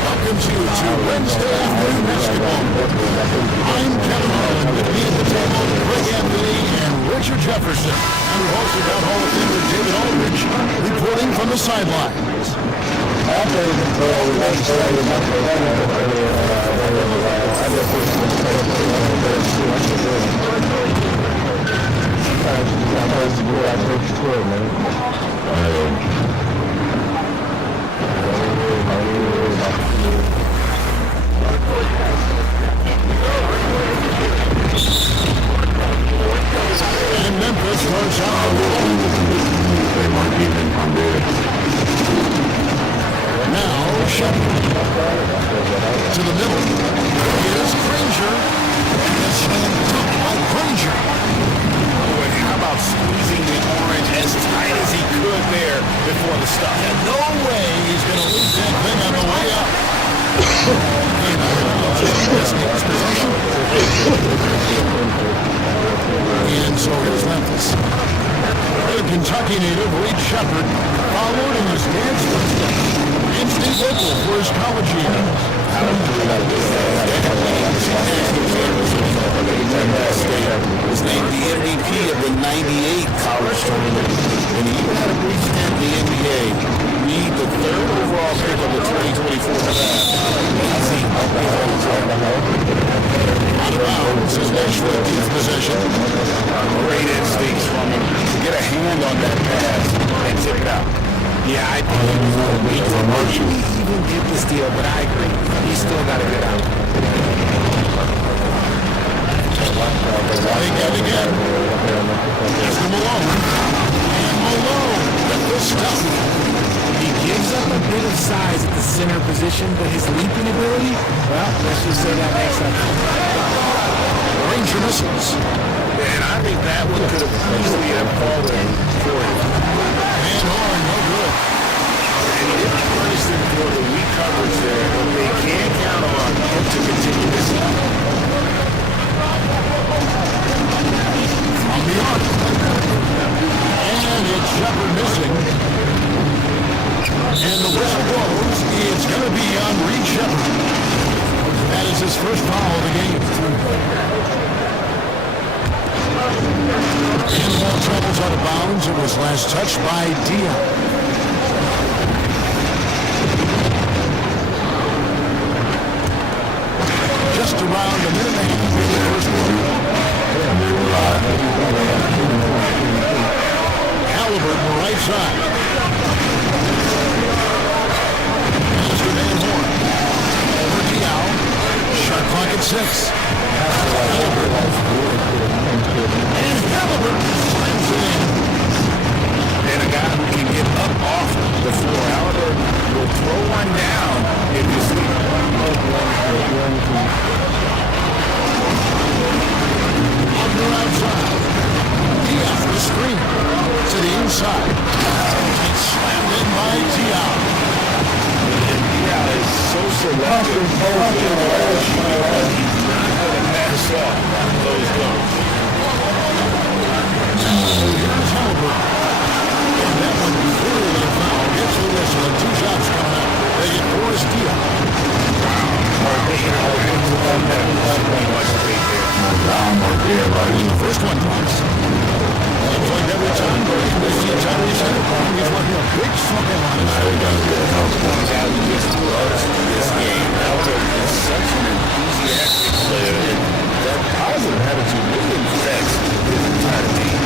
Welcomes you to Wednesday afternoon basketball. I'm Kevin Harlan, with me at the table, Greg Anthony and Richard Jefferson. And hosted by Hall of Famer David Aldridge, reporting from the sidelines. And Memphis runs out. Now, Shepard to the middle. Here's Granger. And slammed up by Granger. Oh, and how about squeezing the orange as tight as he could there before the stop? And no way he's going to lose that thing on the way up. And so here's Memphis. The Kentucky native, Reed Shepard, followed in his dad's footsteps. And stayed local for his college years. Was named the MVP of the '98 college tournament, and he even had a brief stint in the NBA. Reed, the third overall pick of the 2024 draft. Out of bounds is Nashville in possession. Great instincts from him to get a hand on that pass and tip it out. Yeah, I think he even get the steal, but I agree. He still got to get out. Again. Here's to Malone. And Malone with the stop. He gives up a bit of size at the center position, but his leaping ability, well, let's just say that makes up. Ranger misses. And I think that one could have easily have fallen for him. And Horn, no good. And he didn't punish them for the weak coverage there, but they can count on him to continue this. On the arc. And it's Shepard missing. And the whistle blows. It's going to be on Reed Shepard. That is his first foul of the game. And the ball travels out of bounds. It was last touched by Dion. Just around a minute and a half in the first quarter. Halliburton, right side. Mr. Van Horn. Over Dion. Shot clock at 6. And Halliburton slams it in. And a guy who can get up off the floor. Halliburton will throw one down if you sleep. Wagner outside. Dion for the screen. To the inside. It's slammed in by Dion. Dion is so selective. He's not going to mess up those goals. Here's Halliburton. And that one clearly a foul. Gets the whistle and 2 shots coming up. They get Boris Dion. First one drops. Seems like every time he's working a big fucking line. This game, Halliburton is such an enthusiastic player, and that positive attitude really affects his entire team.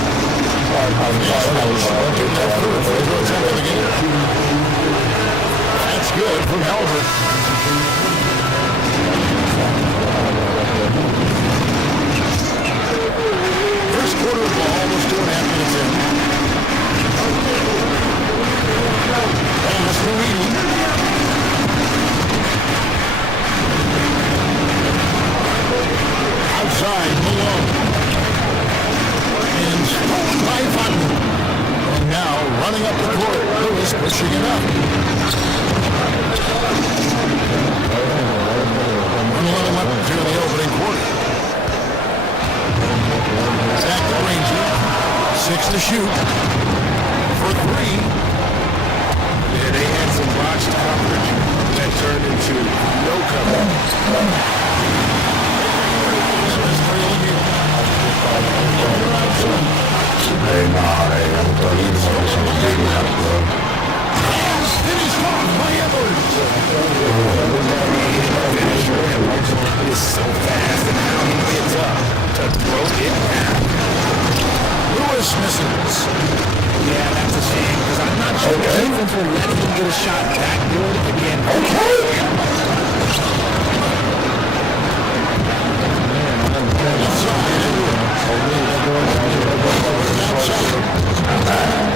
That's good from Halliburton. First quarter of ball, almost 2.5 minutes in. Pass for Reedy. Outside, Malone. And stolen by Wagner. And now running up the court. Lewis pushing it up. 1:11 left here in the opening quarter. Zach the Ranger. 6 to shoot. For 3. Yeah, they had some botched coverage that turned into no coverage. Hey, I'm telling you, some big enough, bro. Finished off by Edwards. Is so fast and how he gets up to throw it down. Lewis misses. Yeah, that's a shame, because I'm not sure the defense will let him get a shot that good again.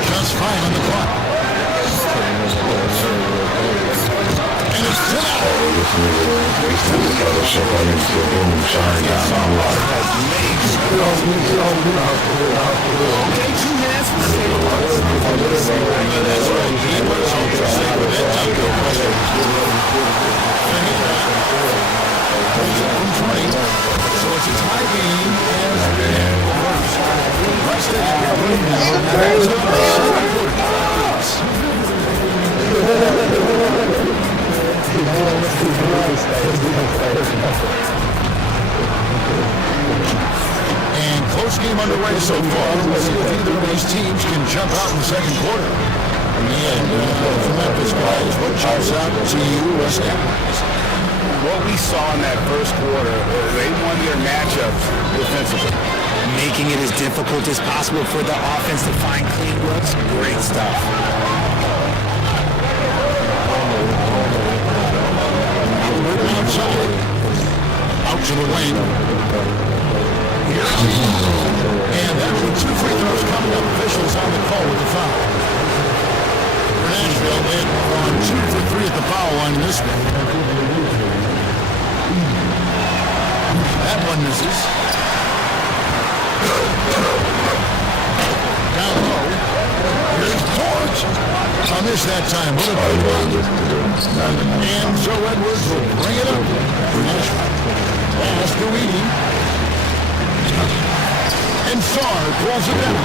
Just 5 on the clock. And it's 10 out. Okay, 2 minutes. So it's a tie game and close game underway so far. Let's see if either of these teams can jump out in the second quarter. And from Memphis, guys, what jumps out to you stat-wise? What we saw in that first quarter, they won their matchups defensively. Making it as difficult as possible for the offense to find clean looks. Great stuff. Outside. Out to the wing. And that's with 2 free throws coming up. Officials on the call with the foul. For Nashville, they had gone 2 for 3 at the foul line in this one. That one misses. Down low. Here's George. On this that time. What a good one. And so Edwards will bring it up for Nashville. Pass to Reedy. And Sarr pulls it down.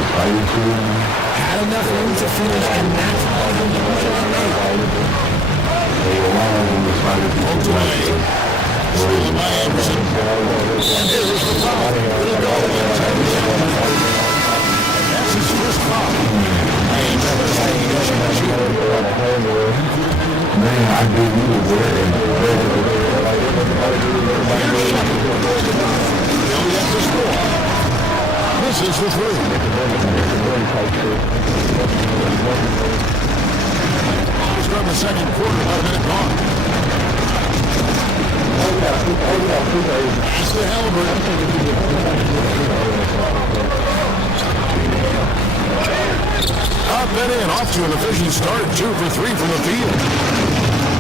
Had enough room to finish, and that's all the usually made. Poked away. Stolen by Anderson. And here's the foul. It'll go. He'll get the score. This is the three. Let's go to the second quarter, about a minute gone. Pass to Halliburton. Up and in, off to an efficient start, 2 for 3 from the field.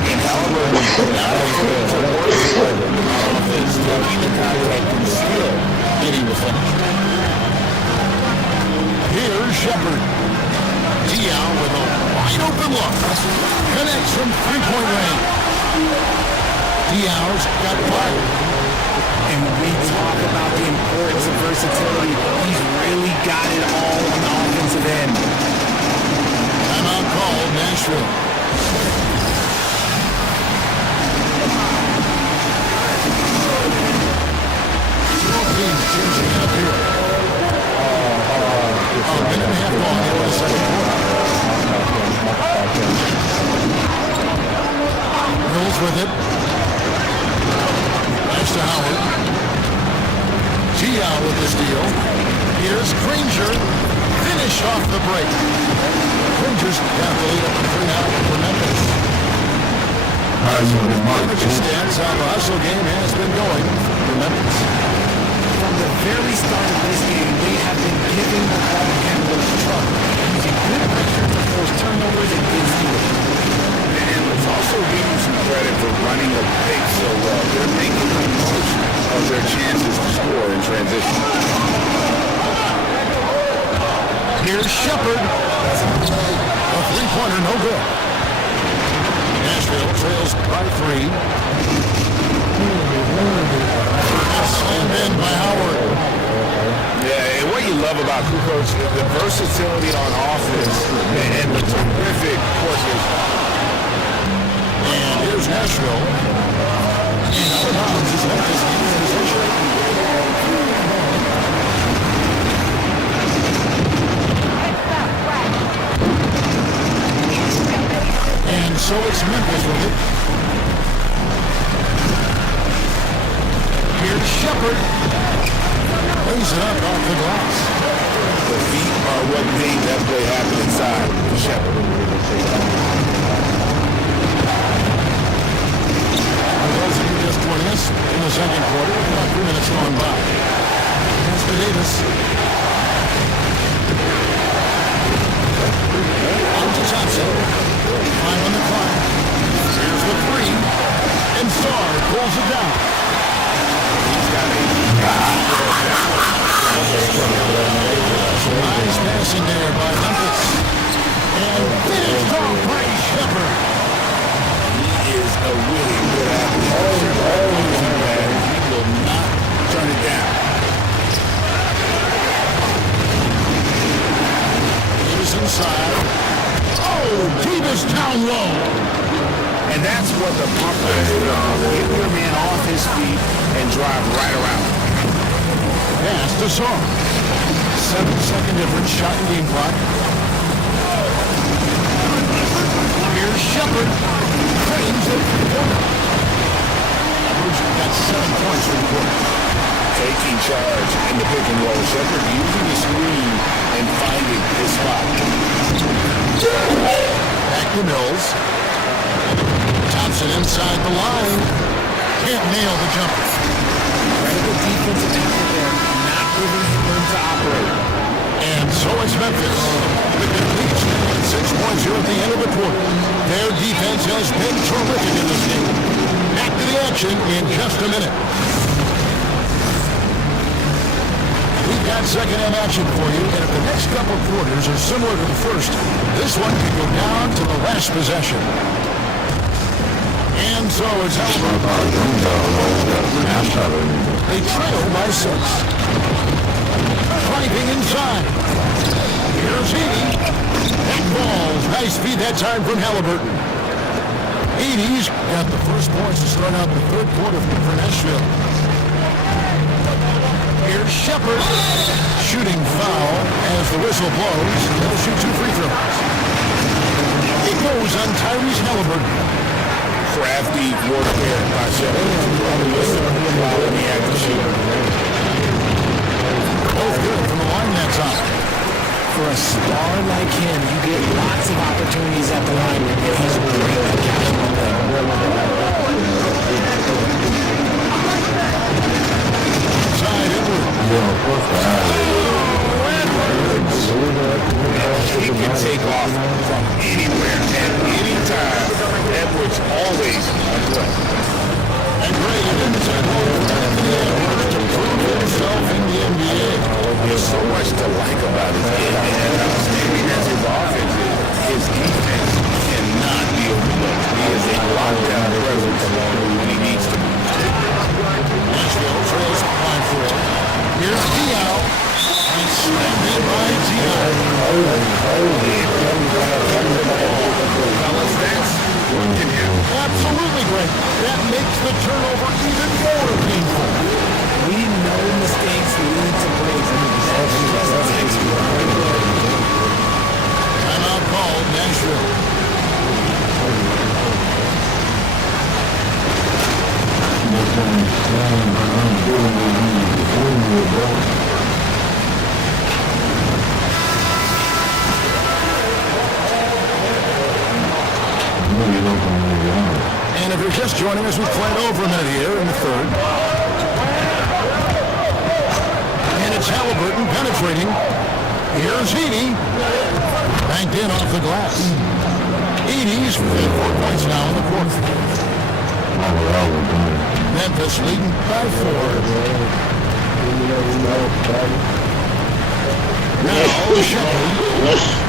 And Halliburton not afraid to work offense, taking the contact and still getting the finish. Here's Shepard. Diao with a wide open look. Connects from three-point range. Diao's got fired. And we talk about the importance of versatility. He's really got it all on the offensive end. Timeout called, Nashville. Teams changing up here. A minute and a half long into the second quarter. Mills with it. Nice to Howard. Diao with the steal. Here's Granger. Finish off the break. Granger's got the lead up to 3 now for Memphis. Understands how the hustle game has been going for Memphis. From the very start of this game, they have been giving the ball handlers trouble, using good pressure to force turnovers and get steals. And let's also give you some credit for running the pick so well. They're making the most of their chances to score in transition. Here's Shepard. A three-pointer, no good. Nashville trails by 3. Slammed in by Howard. Yeah, and what you love about Kukoc is the versatility on offense and the terrific court vision. And here's Nashville. And out of bounds is Memphis in position. And so it's Memphis with it. Here's Shepard. Lays it up off the glass. The feet are what made that play happen inside Shepard. For those of you just joining us in the second quarter, about 3 minutes gone by. Pass to Davis. On to Thompson. 5 on the clock. Here's the 3. And Starr pulls it down. Nice passing there by Memphis. And finished off by Shepard. He is a really good athlete. He will not turn it down. Davis inside. Oh, Davis down low. And that's what the pump is. Get your man off his feet and drive right around. Pass to Starr. 7-second difference, shot and game clock. Here's Shepard. Frames it. Edwards got 7 points for the quarter. Taking charge in the pick and roll. Shepard using the screen and finding his spot. Back to Mills. Thompson inside the line. Can't nail the jumper. Incredible defensive effort there, not giving him room to operate. And so it's Memphis. With 6 points here at the end of the quarter. Their defense has been terrific in this game. Back to the action in just a minute. We've got second half action for you, and if the next couple quarters are similar to the first, this one could go down to the last possession. And so it's They trail by 6. Driving inside. Here's Edie. That ball's nice feed that time from Halliburton. Edie's got the first points to start out the third quarter for Nashville. Here's Shepard. Shooting foul as the whistle blows. He'll shoot 2 free throws. It goes on Tyrese Halliburton. crafty work there by quality action shooter. Both good from the line that time. For a star like him, you get lots of opportunities at the line, and he's great at catching the ball. Inside Edwards. He can take off from anywhere at any time. Edwards always on play. And Gray didn't take over Anthony Edwards to prove himself in the NBA. There's so much to like about his game, man. Outstanding as his offense is, his defense cannot be overlooked. He is a lockdown presence when he needs to be. Nashville trails by 4. Here's Diallo. And slammed in by Diallo. Fellas, that's working here. Absolutely great. That makes the turnover even more painful. We know mistakes lead to breaks. That just takes one. Timeout called, Nashville. And if you're just joining us, we've played over a minute here in the third. And it's Halliburton penetrating. Here's Edey. Banked in off the glass. Edey's 4 points now in the fourth. Memphis leading by 4. Now, Shepard.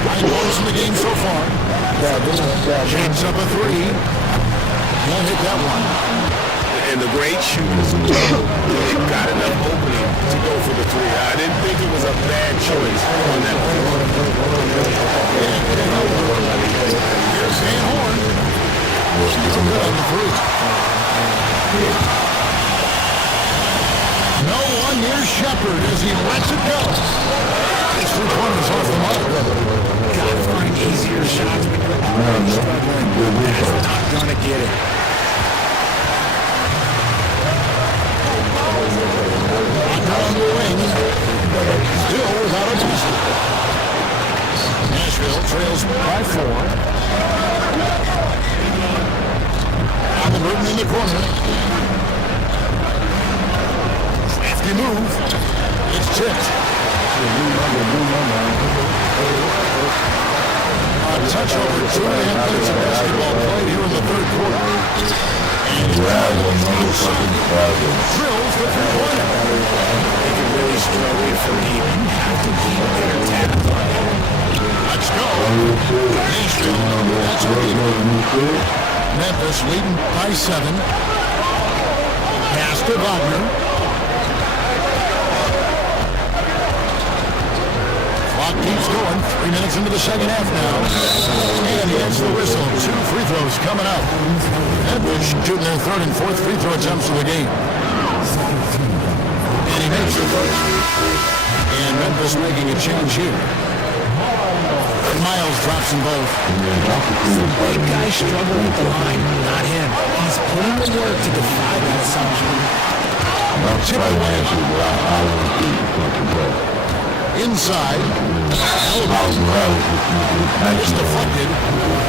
9 points in the game so far. Shakes up a 3. Can't hit that one. And the great shooters they've got enough opening to go for the 3. I didn't think it was a bad choice on that one. Here's Van Horn. She's good on the 3. No one near Shepard as he lets it go. His 3-pointers off the mark. Gotta find easier shots when you're struggling. That's not gonna get it. On the wing. Still without a basket. Nashville trails by 4. Halliburton in the corner. Crafty move. It's tipped. A touch over 2.5 minutes of basketball played here in the third quarter. And drills the 3-pointer. They can really struggle for me. You have to keep their tabs on him. Let's go. Nashville. That's good. Memphis leading by 7. Pass to Wagner. Clock keeps going. 3 minutes into the second half now. And he gets the whistle. 2 free throws coming up. Memphis shooting their third and fourth free throw attempts of the game. And he makes the first. And Memphis making a change here. Miles drops them both. The big guy struggling with the line, not him. He's putting the work to defy that assumption. Inside. It's deflected.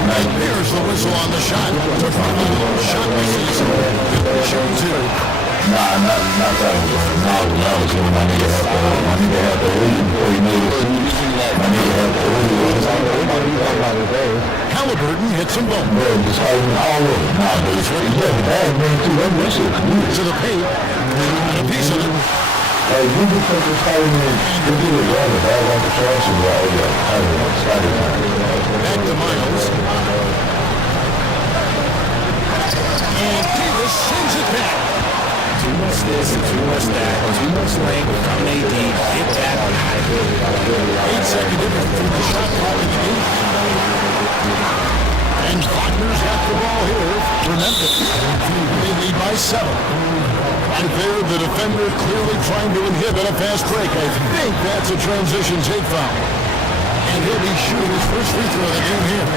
And there's the whistle on the shot. Shot misses. Shooting 2. Nah, not that one. That was when my nigga had the lead before he made it. My nigga had the lead. Halliburton hits them both. Bro, just all over. Nah, but it's right there. That man too. That shit. To the paint. And a piece of it. Hey, you just put this whole man. You do it right. I want the trash and right there. I don't know. Started time. Back to Miles. And Davis sends it back. Too much this and too much that. Too much length from AD. Get that on out of here. 8-second difference between the shot clock and the game. And Wagner's got the ball here for Memphis. They lead by 7. Right there, the defender clearly trying to inhibit a fast break. I think that's a transition take foul. And he'll be shooting his first free throw of the game here.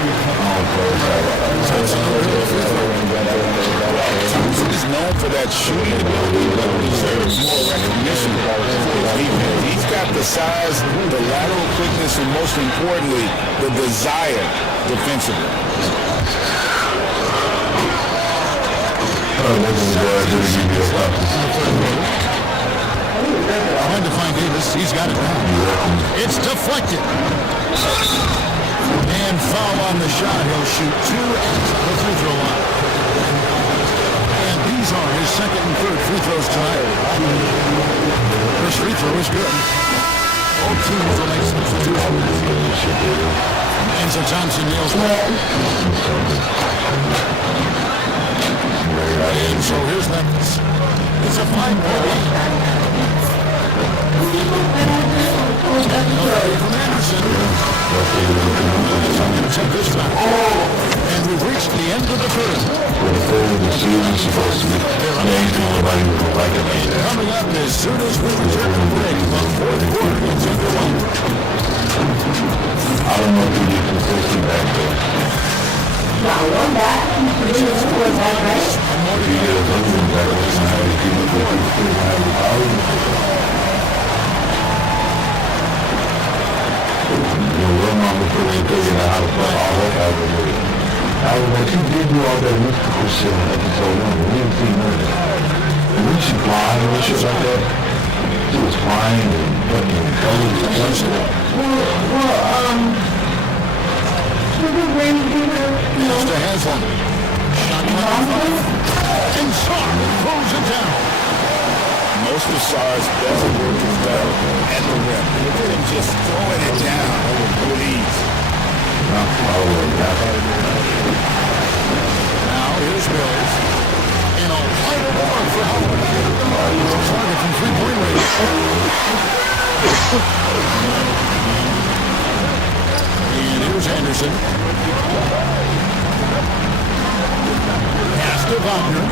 Thompson He's known for that shooting ability, but deserves more recognition for his defense. He's got the size, the lateral quickness, and most importantly, the desire defensively. Trying to find Davis. He's got it now. It's deflected. And foul on the shot. He'll shoot 2 at the free throw line. And these are his second and third free throws tonight. First free throw is good. Both teams will make substitutions. And so Thompson nails it. And so here's Memphis. It's a 5-point lead. From Anderson. I'm going to take this time. And we've reached the end of the third. The season's supposed to be nobody will like it. Coming up as soon as we return to break, the fourth quarter is underway. I don't know if you get consistent back there. One back. Three was that, right? If you get a hundred back, what's going to happen? People still have the power. Real mama couldn't figure out how to put all that out of the way. I was like, you did do all that mystical shit in episode 1. We didn't see none of that. And when she flying and shit like that, she was flying and fucking colors and shit. Mr. Haslam. Shot number 5. And Sarr throws it down. Most of Sarr's best work is done at the rim. Look at him just throwing it down with ease. Now here's Mills. And a wide ball for Howard. Target from three-point range. And here's Anderson. Pass to Wagner.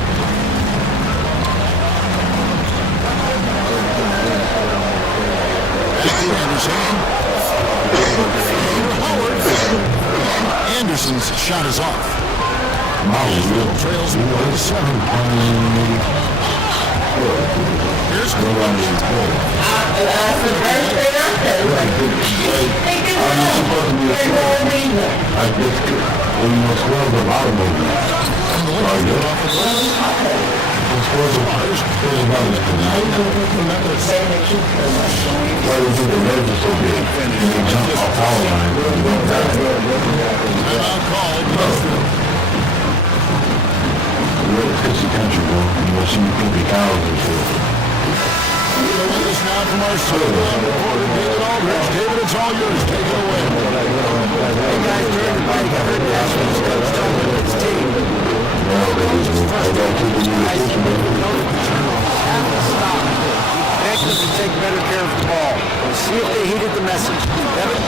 Back to Anderson. Howard. Anderson's shot is off. Trails 1-7. Here's country, bro. You know, she could be cows and shit. With us now from our sideline reporter, David Aldridge. David, it's all yours. Take it away. Hey guys, during the break, I heard Nashville's coach talking to his team. Begged them to take better care of the ball. We'll see if they heeded the message. Kevin?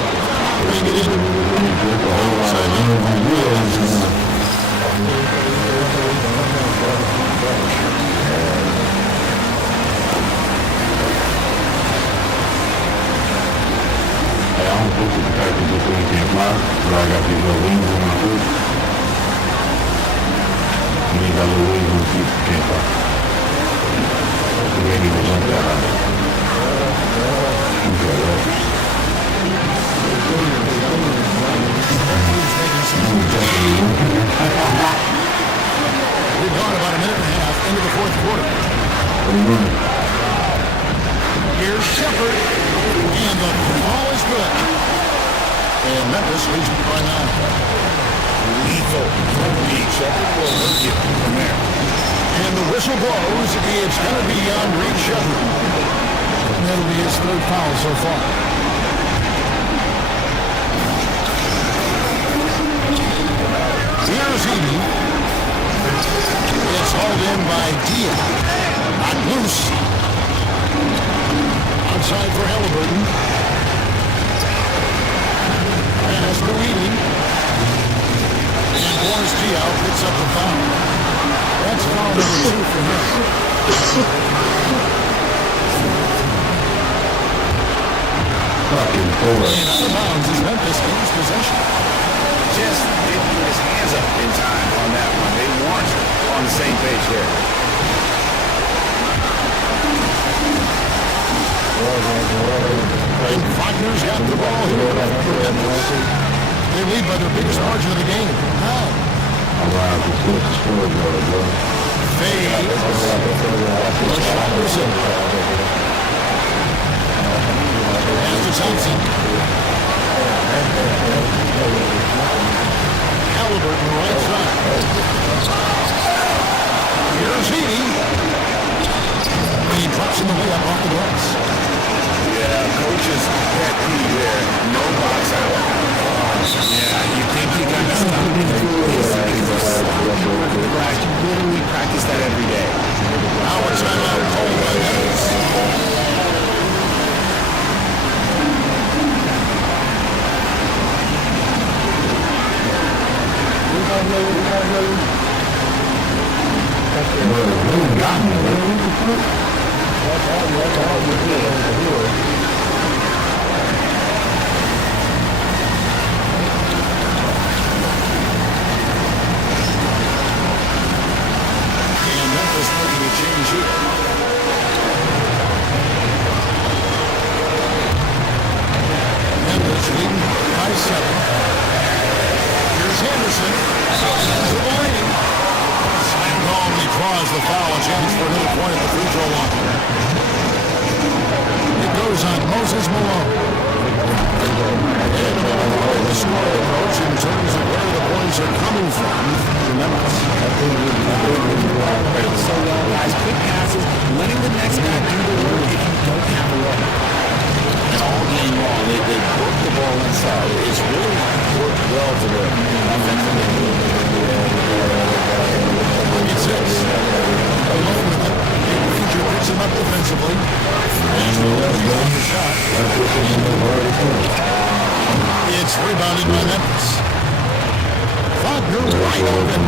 I don't think it's the fact that this thing can't fly, but I got these little wings on my foot. And these got little wings on my feet that can't fly. You can't even jump that high. You got that. We've gone about a minute and a half into the fourth quarter. Here's Shepard. And the ball is good. And Memphis leads by 9. Lethal. Shepard will work it from there. And the whistle blows. It's going to be on Reed Shepard. And that'll be his third foul so far. Here's Edie. It's hauled in by Dia. Not loose. Outside for Halliburton. Pass to Edie. And Boris Diaw picks up the foul. That's foul number 2 for him. Fucking out of bounds as Memphis gains possession. Just didn't put his hands up in time on that one. They weren't on the same page there. And Wagner's got the ball here for Memphis. They lead by their biggest margin of the game. Now. Fades. Anderson. As to Thompson. Halliburton right side. Here's Heaney. He drops him away up off the glass. Yeah, coach's pet peeve there. No box out. Yeah, you think you got to stop him. You literally practice that every day. Now a timeout called by Memphis. And Memphis making a change here. Memphis leading by 7. Here's Henderson. To the lane. Slam calmly draws the foul. A chance for another point at the free throw line. It goes on Moses Malone. And the score approach in terms of where the points are coming from. Remember, So well, guys, quick passes, letting the next guy do the work if you don't have the work. And all game long, they work the ball inside. It's really worked well to the offensive end. it's 6. Malone with it. Ranger picks him up defensively. And the shot. It's rebounded by Memphis. Wagner wide open.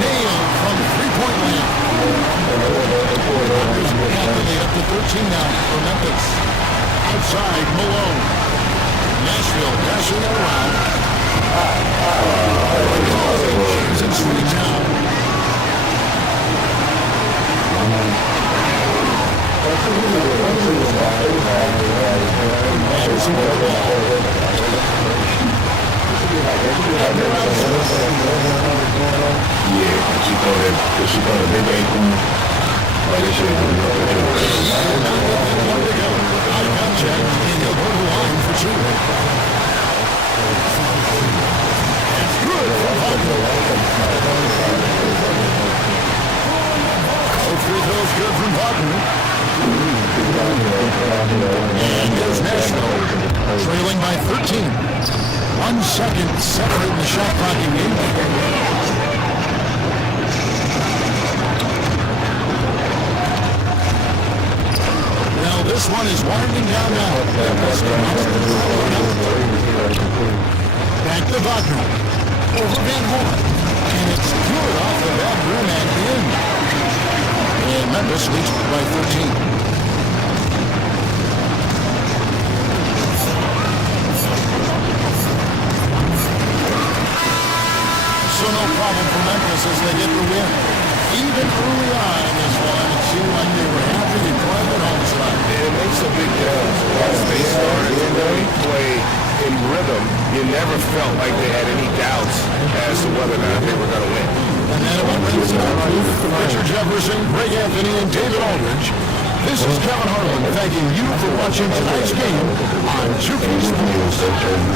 Nailed from three-point land. Wagner's got the lead up to 13 now for Memphis. Outside, Malone. Nashville passing it around. James and Sweet Town. She thought they made them. Like they should have been Eye contact, and he'll go to the line for 2. It's good for Wagner. All free throws good from Wagner. And there's Nashville, trailing by 13. 1 second separating the shot clock in game. This one is winding down now. Back to Wagner. Over Van Horn. And it's good off the back rim and in. And Memphis leads by 13. So no problem for Memphis as they get the win. Even early on in this one, it seemed like they were happy to climb it home slide. It makes a big difference. Once they started to really play in rhythm, you never felt like they had any doubts as to whether or not they were going to win. And then it went to Richard Jefferson, Greg Anthony, and David Aldridge. This is Kevin Harlan thanking you for watching tonight's game on 2K Sports.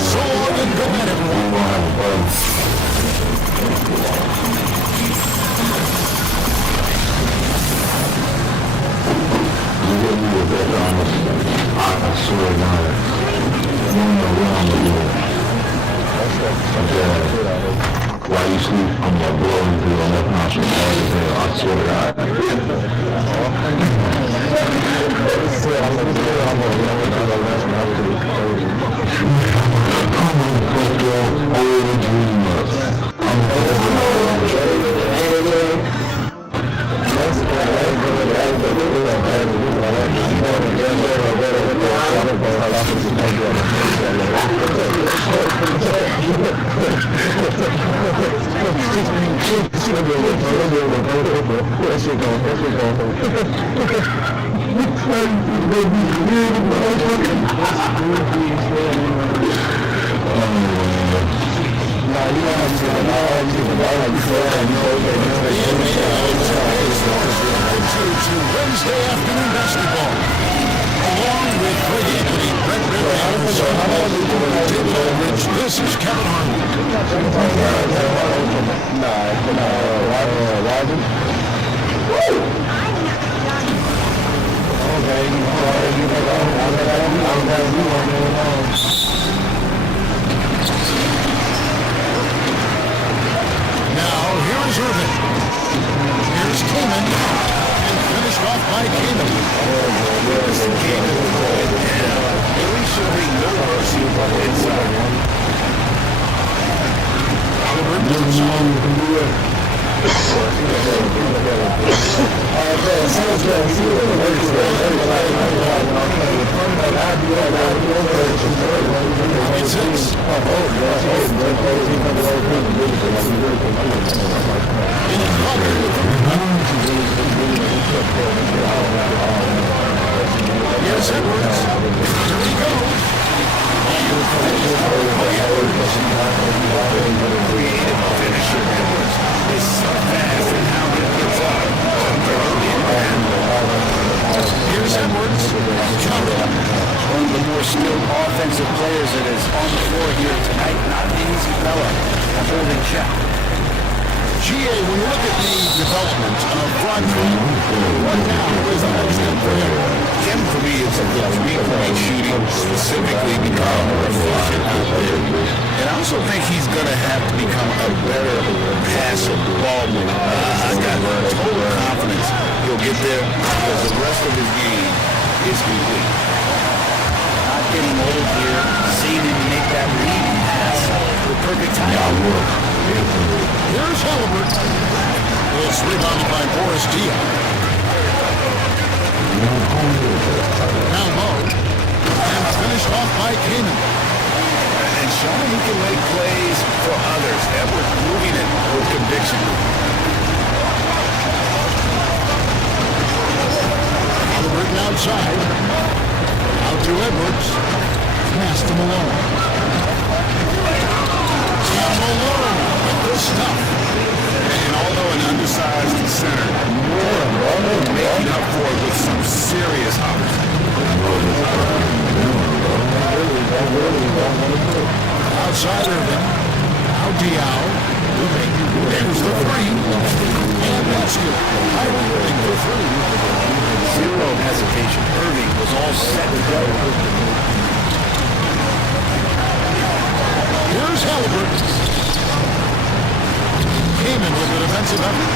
So long and good night, everyone. I swear to God. While you sleep, I'm gonna blow you through your left nostril. I swear to God. I'm That shit go. To Wednesday afternoon basketball, along with Greg Anthony, Brett Berry, David Aldridge. This is Kevin Harlan. Now, here is Irvin. Here's Coleman. Finished off by Keenum. Here's the game that we're going down. There really should be no mercy on the inside. Here's Edwards. Here he goes. Creative finisher Edwards is so fast and how he gets up. Here's Edwards. One of the more skilled offensive players that is on the floor here tonight. Not an easy fella to hold in check. GA, when you look at the development of Rodney, what now is the next step for him? Him, for me, is a three-point shooting, specifically become more efficient out there. And I also think he's going to have to become a better passer, ball mover. I got total confidence he'll get there because the rest of his game is complete. Not getting old here. Seeing him make that leading pass with perfect timing. Here's Halliburton. It's rebounded by Boris Diaw. Now low. And finished off by Keenum. And showing he can make plays for others. Edwards moving it with conviction. Halliburton outside. Out to Edwards. Pass to Malone. And Malone with the stuff. And although an undersized center, making up for it with some serious hops. Outside Irvin. Now Diaw. There's the three. And that's good. Irving for three. Zero hesitation. Irving was all set to go. Here's Halliburton. Kamen with the defensive effort.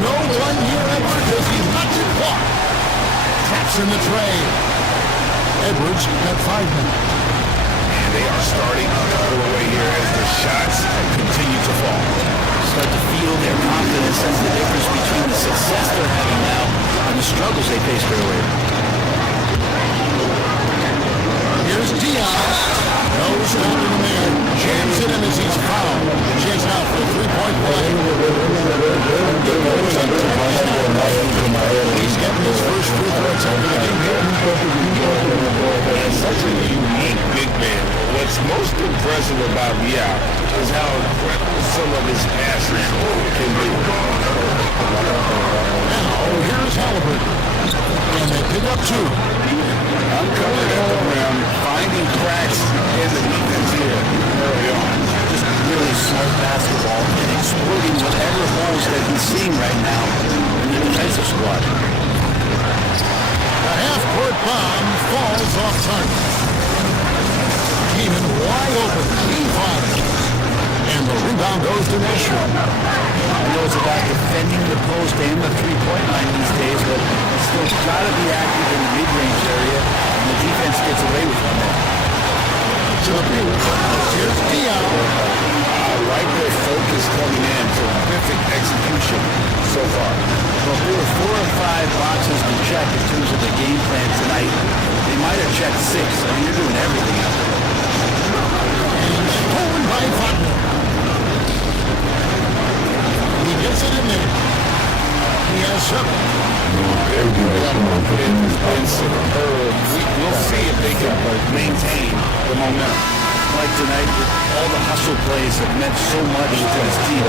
No one-year effort as he knocks it far. Traps in the tray. Edwards at 5 minutes. And they are starting to pull away here as the shots continue to fall. Start to feel their confidence as the difference between the success they're having now and the struggles they faced earlier. Here's Diaw. Nose down in the mirror. Jams it in as he's fouled. Chase out for a three-point play. He's getting his first free throw attempt of the game. And such a unique big man. What's most impressive about Diaw is how incredible some of his passes can be. Now, here's Halliburton. And they pick up two. Uncovered at the rim, finding cracks in the defense here early on. Just really smart basketball and exploiting whatever holes that he's seeing right now in the defensive squad. The half-court bomb falls off target. Keenan wide open. He fires. And the rebound goes to Nashville. I know it's about defending the post and the three-point line these days, but still got to be active in the mid-range area, and the defense gets away with one there. To the field. Here's Diaw. I like their focus coming in, terrific execution so far. Well, if there were 4 or 5 boxes to check in terms of the game plan tonight, they might have checked 6. I mean, they're doing everything out there. And stolen by superb. We'll see if they can maintain the momentum. Like tonight, all the hustle plays have meant so much to this team.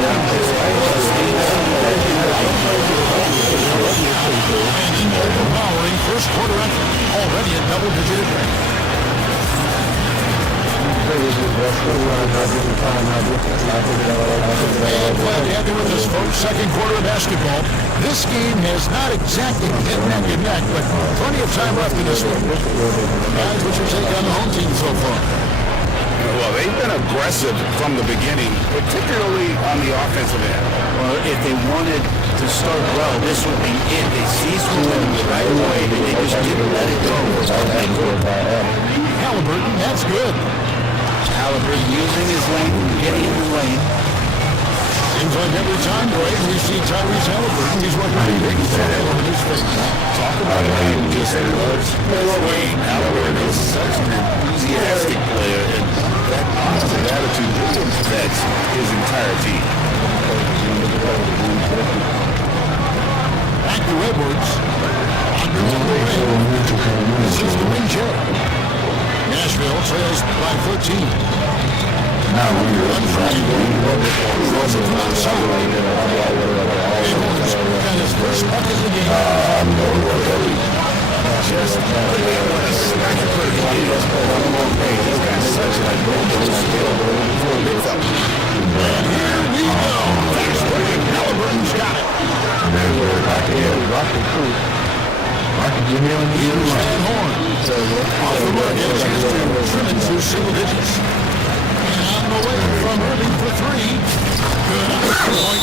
Overpowering first quarter effort, already a double-digit rate. And glad to have you with us, folks. Second quarter of basketball. This game has not exactly been neck and neck, but plenty of time left in this one. Guys, what's your take on the home team so far? Well, they've been aggressive from the beginning, particularly on the offensive end. Well, if they wanted to start well, this would be it. They seized the win right away, and they just didn't let it go. Halliburton, that's good. Halliburton using his lane, getting in the lane. Seems like every time, Greg, we see Tyrese Halliburton, he's working a big smile on his face. Talk about how he just loves playing. Halliburton is such an enthusiastic player, and that positive attitude really affects his entire team. Back to Edwards. Under the ring. This is the win check. Nashville trails by 13. Now Edwards throws it from outside. Edwards got his first bucket of the game. Just what a sniper he is. He's got such a mental skill for a big fella. Here we go. Here's William Halliburton's got it. Here's Van Horn. Off the mark, gets his two, trimming through single digits. And on the way from Irving for three. Good. Point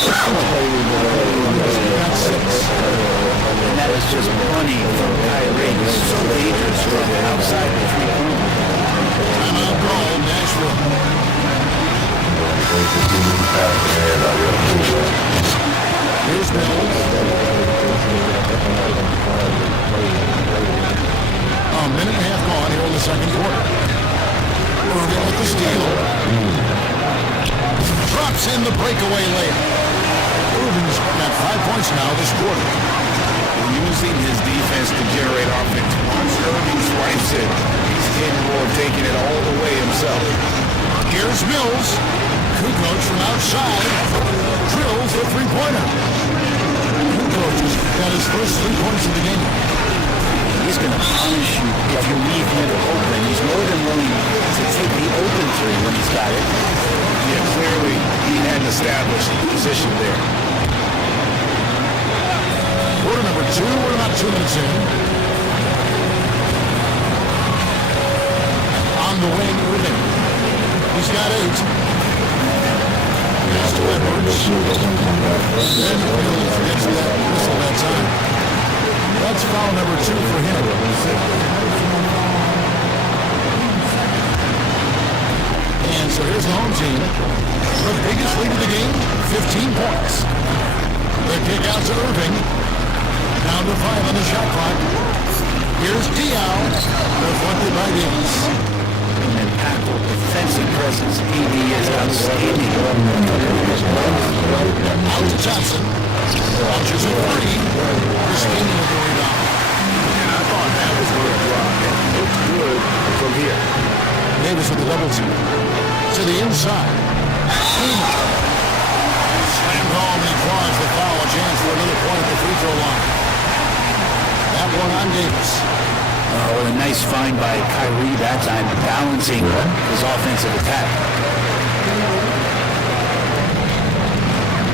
got six. And that is just money from Kyrie. He's so dangerous from outside the three-point. Timeout call, Nashville. Here's Mills. A minute and a half gone here in the second quarter. Irving with the steal. Drops in the breakaway layup. Irving's got 5 points now this quarter. Using his defense to generate offense. Once Irving swipes it, he's capable of taking it all the way himself. Here's Mills. Kukoc from outside drills the three-pointer. Kukoc has got his first 3 points of the game. He's going to punish you if you leave him open. He's more than willing to take the open three when he's got it. Yeah, clearly he had an established position there. Quarter number 2, we're about 2 minutes in. On the wing, Irving. He's got 8. Pass to Edwards. And Mills gets that whistle that time. That's foul number 2 for him. And so here's the home team. The biggest lead of the game, 15 points. The kick out to Irving. Down to 5 on the shot clock. Here's Diaw. Deflected by Davis. An impactful defensive presence. He is outstanding. Out to Johnson. Launches a 3. Christine with the rebound. And I thought that was going to drop. It looked good from here. Davis with the double team. To the inside. Slammed home and he draws the foul. A chance for another point at the free throw line. That one on Davis. What a nice find by Kyrie that time, balancing his offensive attack.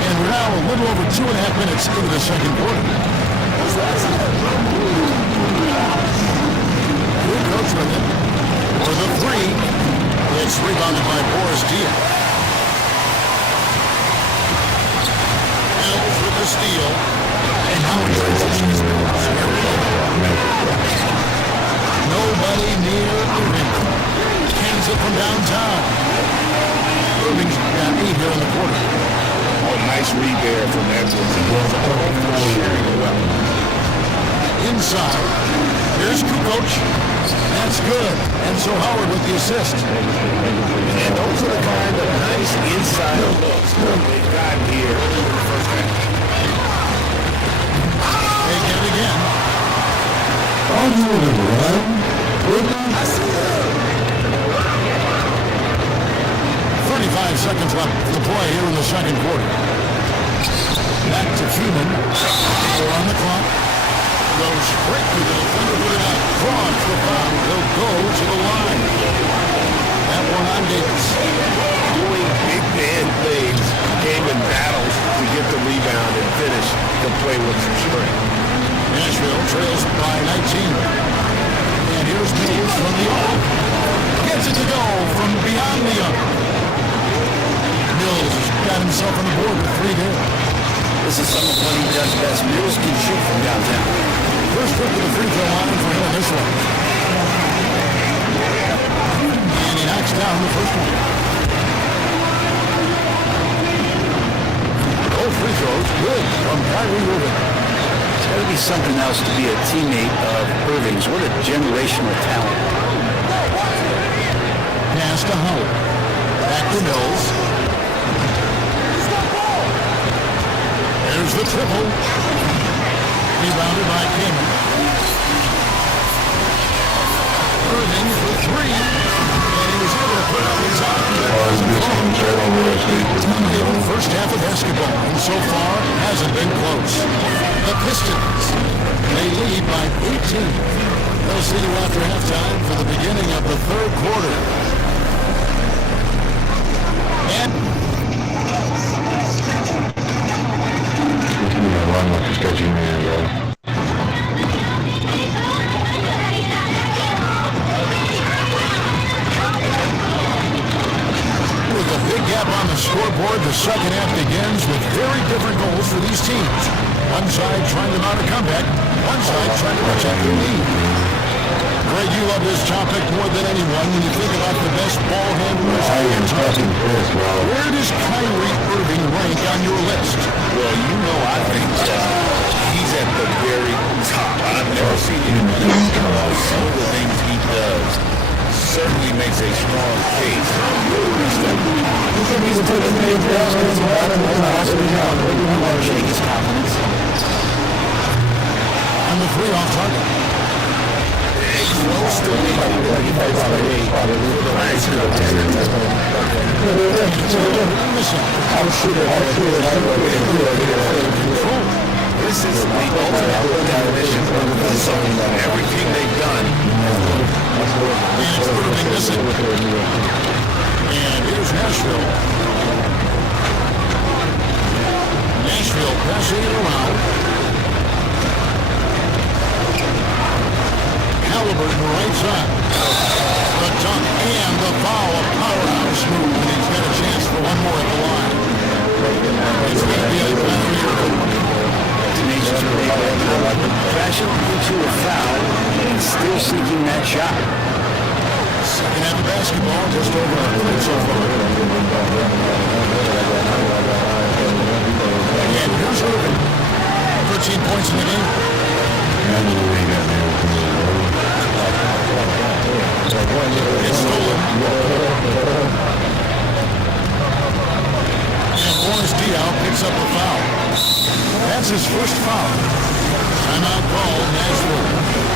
And we're now a little over 2.5 minutes into the second quarter. Good coach with it. For the 3. It's rebounded by Boris Diaw. Mills with the steal. And now he's nobody near Irving. Kings it from downtown. Irving's got 8 here in the quarter. Oh, nice read there from Edwards. Sharing it well. Inside. Here's Kukoc. That's good. And so Howard with the assist. And those are the kind of nice inside looks they've got here in the first half. They get it again. 25 seconds left to play here in the second quarter. Back to Cuban. 4 on the clock. Goes straight to the defender with it out. Draws the foul. He'll go to the line. That one on Davis. Doing big man things, game and battles to get the rebound and finish the play with some strength. Nashville trails by 19. And here's Mills from the arc. Gets it to go from beyond the arc. Mills has got himself on the board with 3 there. This is some of what he does best. Mills can shoot from downtown. First trip to the free throw line for him in this one. And he knocks down the first one. Both free throws good from Kyrie Irving. It's got to be something else to be a teammate of Irving's. What a generational talent. Pass to Howard. Back to Mills. There's the triple. Rebounded by Kamen. Irving for 3. And he was able to put up his first half of basketball, and so far hasn't been close. The Pistons, they lead by 18. They'll see you after halftime for the beginning of the third quarter. And run like a stretchy man, bro. with a big gap on the scoreboard, the second half begins with very different goals for these teams. One side trying to mount a comeback, one side trying to protect their lead. Greg, you love this topic more than anyone when you think about the best ball handlers in time. Where does Kyrie Irving rank on your list? Well, you know, I think he's at the very top. I've never seen anybody else. Some of the things he does certainly makes a strong case. On the three off target. This is the ultimate definition of zone. Everything they've done. And here's Nashville. Nashville passing it around. Halliburton right side. The dunk and the foul. A powerhouse move, and he's got a chance for one more at the line. It's going to be a Tenacious crashing into a foul and still seeking that shot. second half of basketball, just over a minute so far. And here's Irving. 13 points in the game. It's stolen. And Boris Diaw picks up the foul. That's his first foul. Timeout called, Nashville.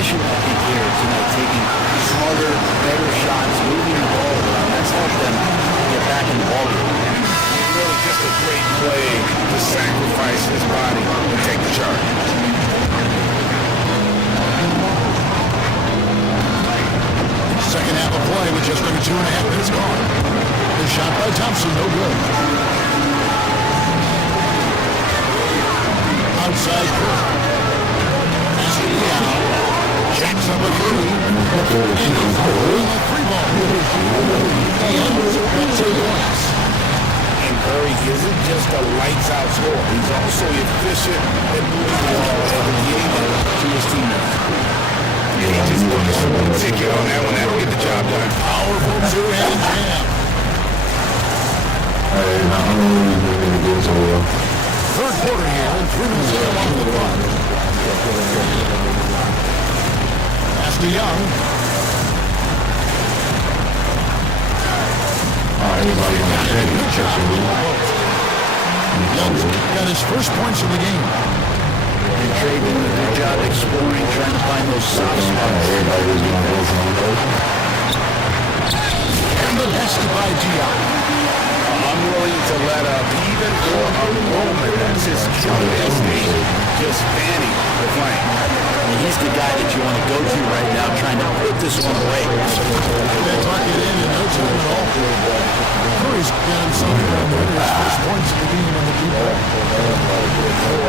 Efficient, I think, here tonight. taking smarter, better shots, moving the ball around. That's helped them get back in the ball game. Really just a great play to sacrifice his body and take the charge. Second half of play with just under 2.5 minutes gone. The shot by Thompson, no good. Outside Kirk. Jacks up a three. Free ball. And 2 points. And Curry isn't just a lights-out scorer. He's also efficient at moving the ball and getting it to his teammates. He just wants to ticket on that one. That'll get the job done. Powerful two-hand jam. Third quarter here, and 3 minutes still on the clock. Pass to Young. Young's got his first points of the game. And Trey doing a good job exploring, trying to find those soft spots. And the basket by Dion. Unwilling to let up even for a moment. That's his instinct. Just fanning the flame. And he's the guy that you want to go to right now, trying to put this one away. They tuck it in and no time at all. Curry's getting something on his first points of the game on the deep ball.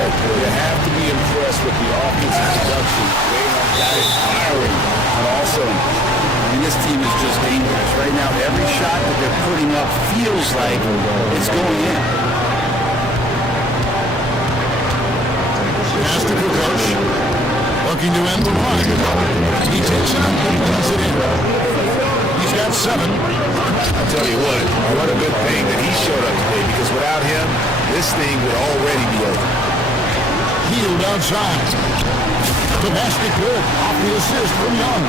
You have to be impressed with the offensive production. They have got it firing on all cylinders. And this team is just dangerous. Right now, every shot that they're putting up feels like it's going in. Pass to Kukoc. Looking to end the run. He takes it up and puts it in. He's got 7. I'll tell you what a good thing that he showed up today, because without him, this thing would already be over. Healed outside. The basket good. Off the assist from Young.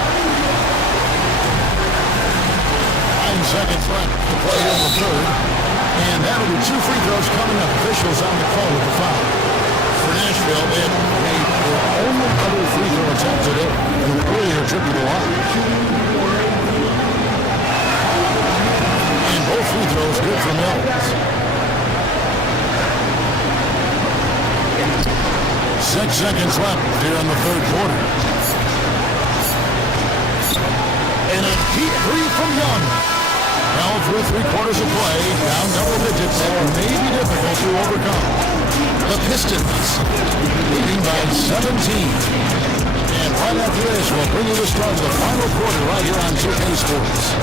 9 seconds left to play in the third. And that'll be 2 free throws coming up. Officials on the call with the foul. For Nashville, they had made their only other free throw attempt today in an earlier trip to the line. And both free throws good for Mills. 6 seconds left here in the third quarter. And a deep three from Young. Now through 3 quarters of play, down double digits, may be difficult to overcome. The Pistons leading by 17. And right after this, we'll bring you the start of the final quarter right here on 2K Sports.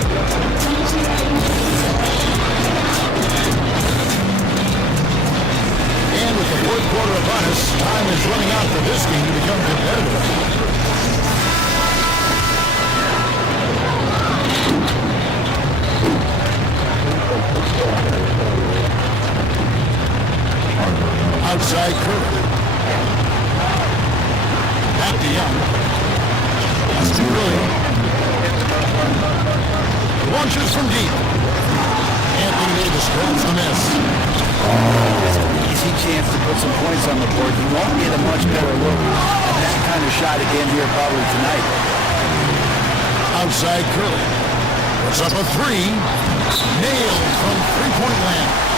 And with the fourth quarter upon us, time is running out for this game to become competitive. Outside Curry. Back to Young. That's too early. Launches from deep. Anthony Davis grabs the miss. Easy chance to put some points on the board. You won't get a much better look at that kind of shot again here probably tonight. Outside Curry. Puts up a 3. Nailed from three-point land.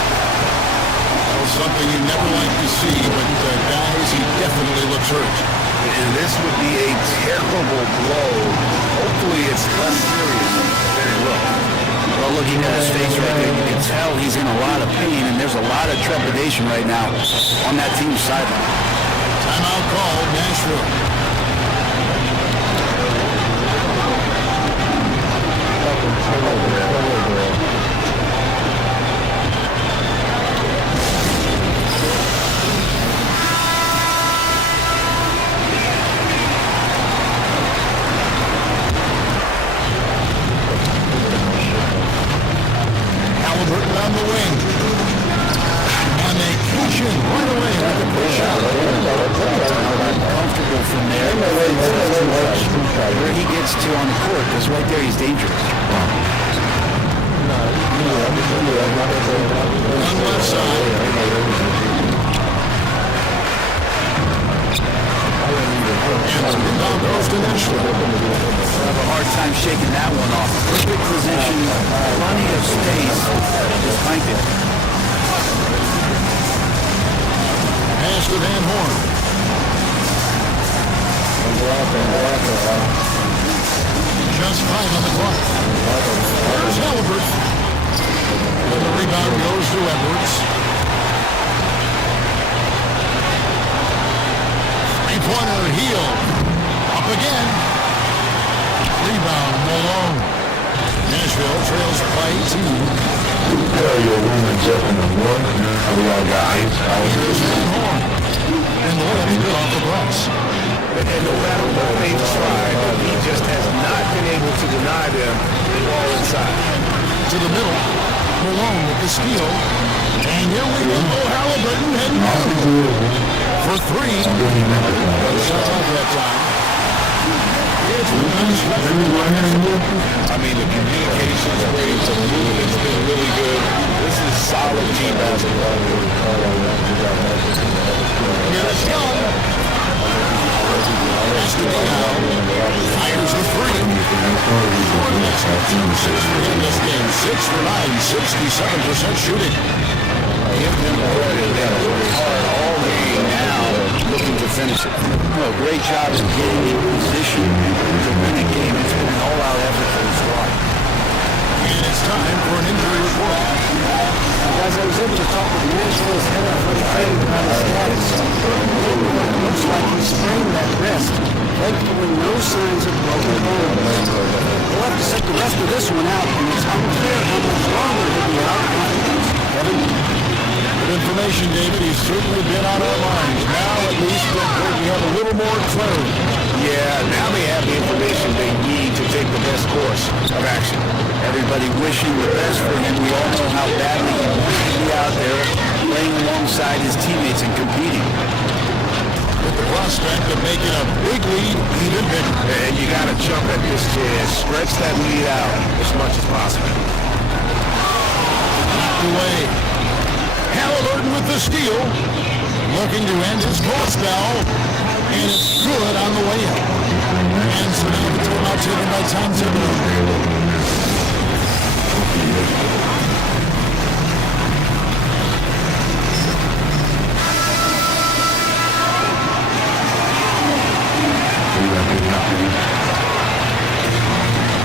Something you never like to see, but guys, he definitely looks hurt. And this would be a terrible blow. Hopefully it's less serious than it looks. Well, looking at his face right there, you can tell he's in a lot of pain, and there's a lot of trepidation right now on that team's sideline. Timeout called, Nashville. On the wing. And they catch him right away with the push out. Comfortable from there. Where he gets to on the court, because right there he's dangerous. On left side. And the rebound goes to Nashville. Have a hard shaking that one off. Perfect position, plenty of space. Just cranked it. Pass to Van Horn. Just 5 on the clock. There's Halliburton. And the rebound goes to Edwards. Three-pointer, Heel. Up again. Rebound, Malone. Nashville trails by 18. Tell your women's up in the morning. We all got ice. Here's Van Horn. And the left good off the glass. And no matter what they've tried, he just has not been able to deny them the ball inside. To the middle. Malone with the steal. And here we go. Halliburton heading for 3. No shot off that time. I mean, the communication range of movement has been really good. This is solid team basketball. Here's Young. Fires the 3. In this game, 6 for 9, 67% shooting. Give them credit. They worked hard all game now, looking to finish it. Oh, great job of getting in position to win a game. It's been an all-out effort for the squad. And it's time for an injury report. Guys, I was able to talk with Nashville's head athletic about his status. Looks like he sprained that wrist. Thankfully, no signs of broken bones. We'll have to set the rest of this one out, and it's unclear how much longer he'll be out. Kevin? Good information, David. He's certainly been on our minds. Now, at least, we have a little more clarity. Yeah, now they have the information they need to take the best course of action. Everybody wishing the best for him. We all know how badly he wants to be out there playing alongside his teammates and competing. With the prospect of making a big lead even bigger. And you got to jump at this chance. Stretch that lead out as much as possible. Away. Halliburton with the steal. Looking to end his court spell. And it's good on the way up. And so now the timeout taken by Tom Thibodeau.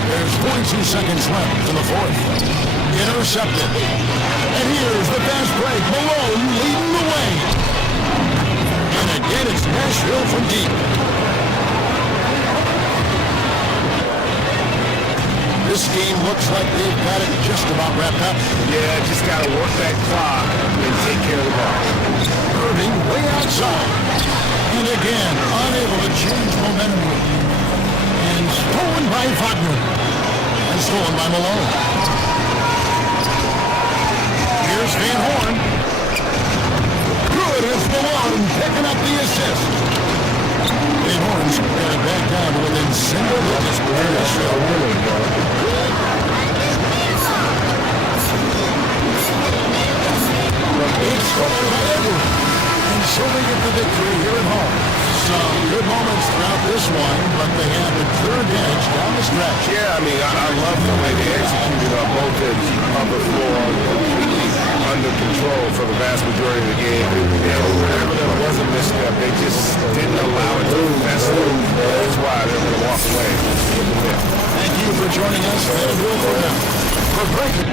There's 42 seconds left in the fourth. Intercepted. And here's the fast break. Malone leading the way. And again, it's Nashville from deep. This game looks like they've got it just about wrapped up. Yeah, just got to work that clock and take care of the ball. Irving way outside. And again, unable to change momentum. And stolen by Wagner. And stolen by Malone. Here's Van Horn. Good as Malone picking up the assist. Van Horn's got it back down to within single digits. It's scored by Edwards. And so they get the victory here at home. Some good moments throughout this one, but they have a clear advantage down the stretch. Yeah, I mean, I love the way they executed on both ends of the floor, completely under control for the vast majority of the game. Whenever there was a misstep, they just didn't allow it to fester. That's why they're going to walk away with the win. Thank you for joining us. That'll do it for now. For breaking.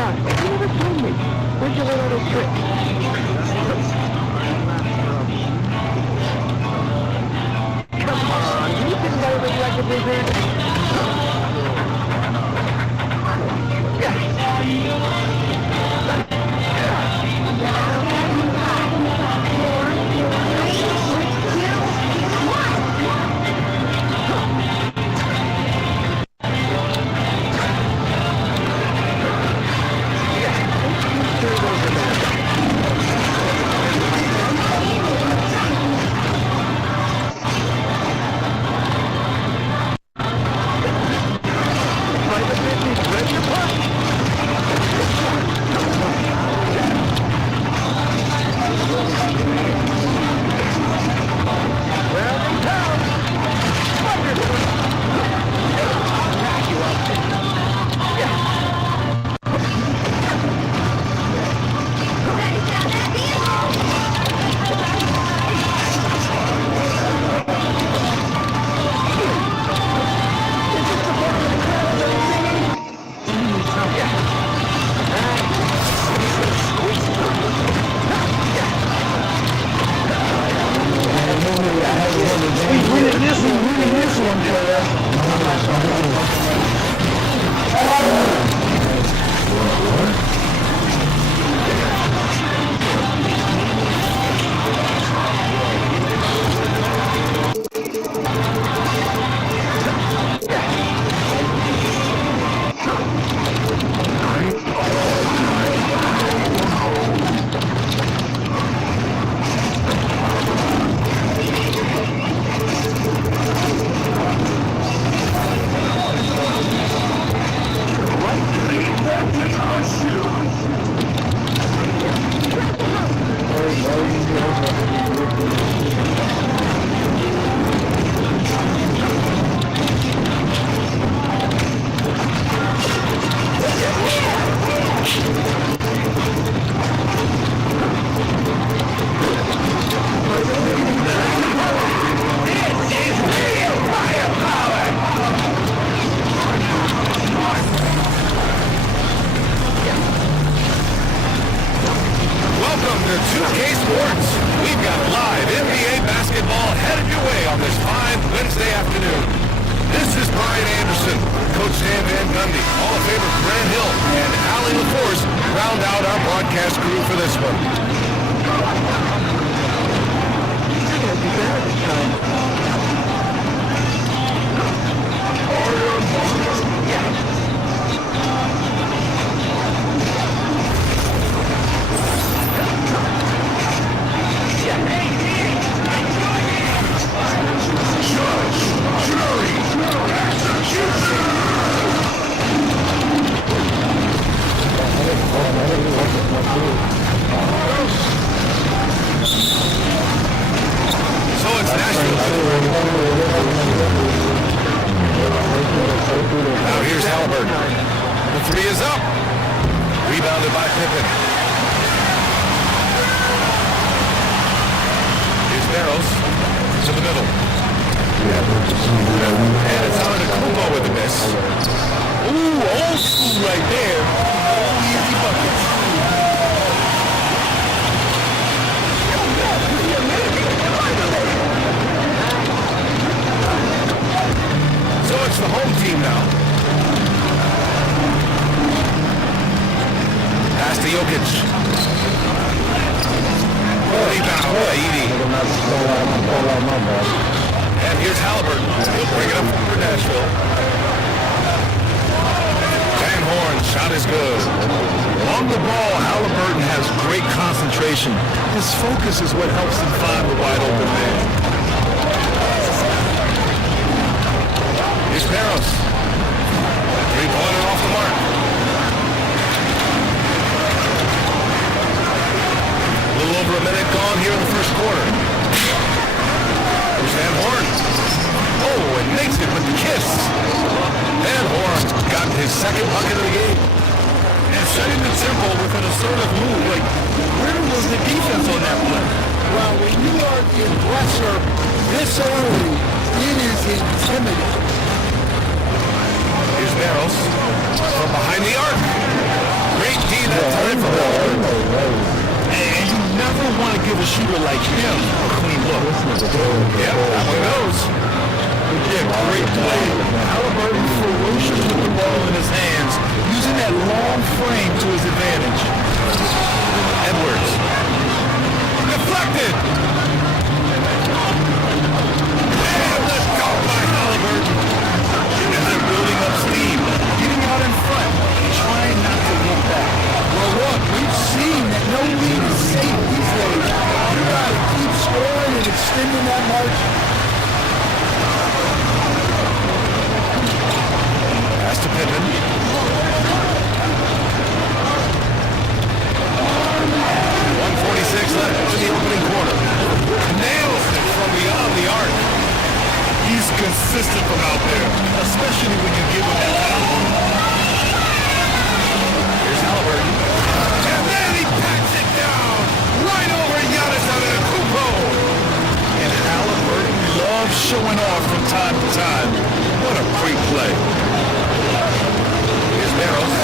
Josh, you never told me. Where'd you learn all those tricks? Come on, you can violate like a wizard. Here's Barrows from behind the arc. Great credit for that. And you never want to give a shooter like him a clean look. Yeah, that one goes. Yeah, great play. Halliburton ferocious with the ball in his hands, using that long frame to his advantage. Edwards. Deflected. And let's go by Halliburton. And they're building up steam, getting out in front, trying not to look back. Well, look, we've seen that no lead is safe these days. You got to keep scoring and extending that margin. Pass to Pippen. 1:46 left in the opening quarter. Nails it from beyond the arc. He's consistent from out there, especially when you give him that time. Here's Halliburton. And then he packs it down right over Giannis Antetokounmpo. And Halliburton loves showing off from time to time. What a great play. Here's Barrows.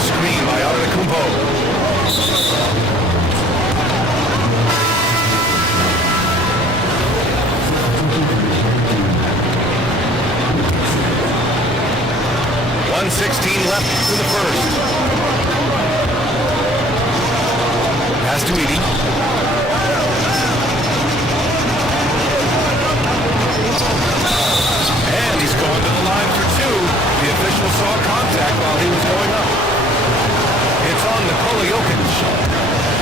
Screen by Antetokounmpo. .16 left to the first. Pass to Edie. And he's going to the line for two. The official saw contact while he was going up. It's on Nikola Jokic.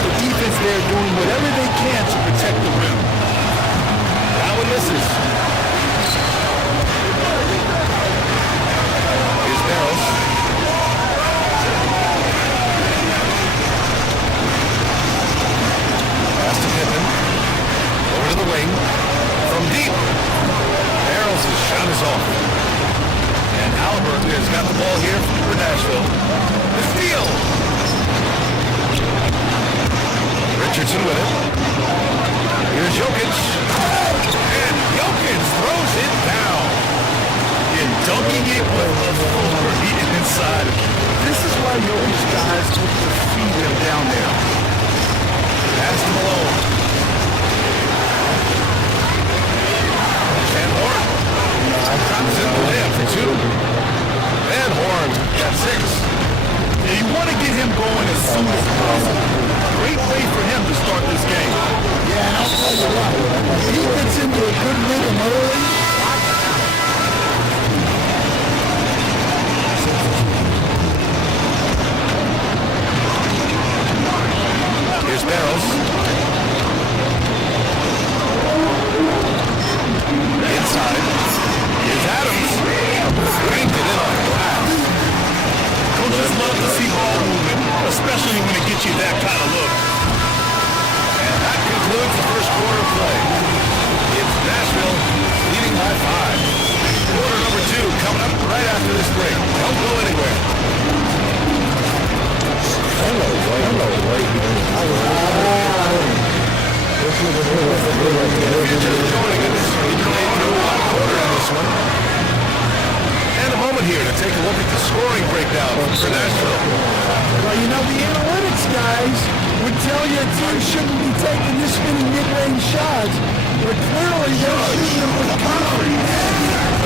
The defense there doing whatever they can to protect the rim. That one misses. Here's Barrows. Pass to Pippen. Over to the wing. From deep. Barrows' shot is off. And Halliburton has got the ball here for Nashville. The steal. Richardson with it. Here's Jokic. And Jokic throws it down. And dunking it with the floor inside. This is why Jokic guys look to feed him down there. Pass to Malone. And Horn. Comes in the layup for two. And Horn got six. Yeah, you want to get him going as soon as possible. Great way for him to start this game. Yeah, and I'll tell you what, he gets into a good rhythm early. Here's Barrows. Inside. Here's Adams. Cranked it in on glass. Coaches love to see ball movement, especially when it gets you that kind of look. And that concludes the first quarter play. It's Nashville leading by 5. Quarter number 2 coming up right after this break. Don't go anywhere. Hello, if you're just joining us, you can make no quarter in this one. And a moment here to take a look at the scoring breakdown for Nashville. Well, you know, the analytics guys would tell you a team shouldn't be taking this many mid-range shots, but clearly they're shooting them with confidence.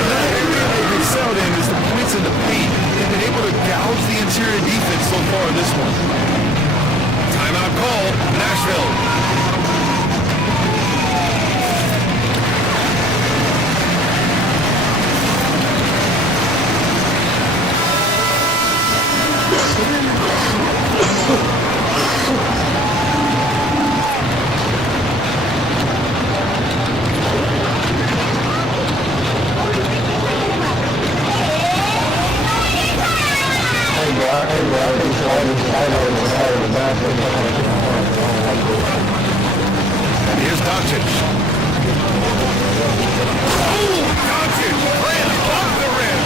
The area they've excelled in is the points in the paint. They've been able to gouge the interior defense so far in this one. Timeout call, Nashville. And here's Doncic. Oh, Doncic ran off the rim.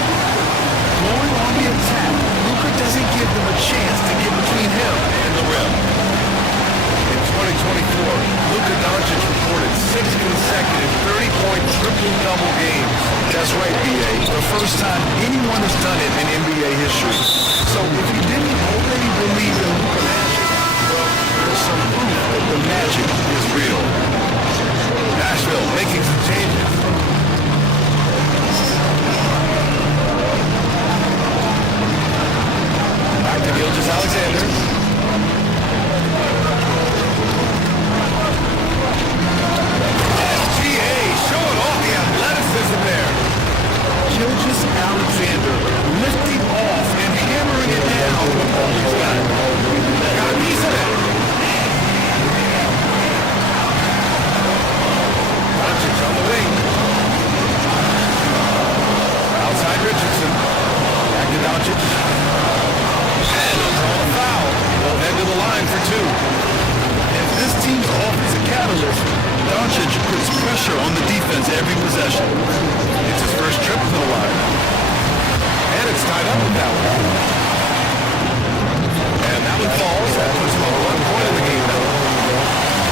Going on the attack, Luka doesn't give them a chance to get between him and the rim. In 2024, Luka Doncic recorded 6 consecutive 30-point triple-double games. That's right, BA. The first time anyone has done it in NBA history. So if you didn't already believe in Luka puts pressure on the defense every possession. It's his first trip to the line. And it's tied up with that one. And that one falls. That puts him on 1 point in the game now.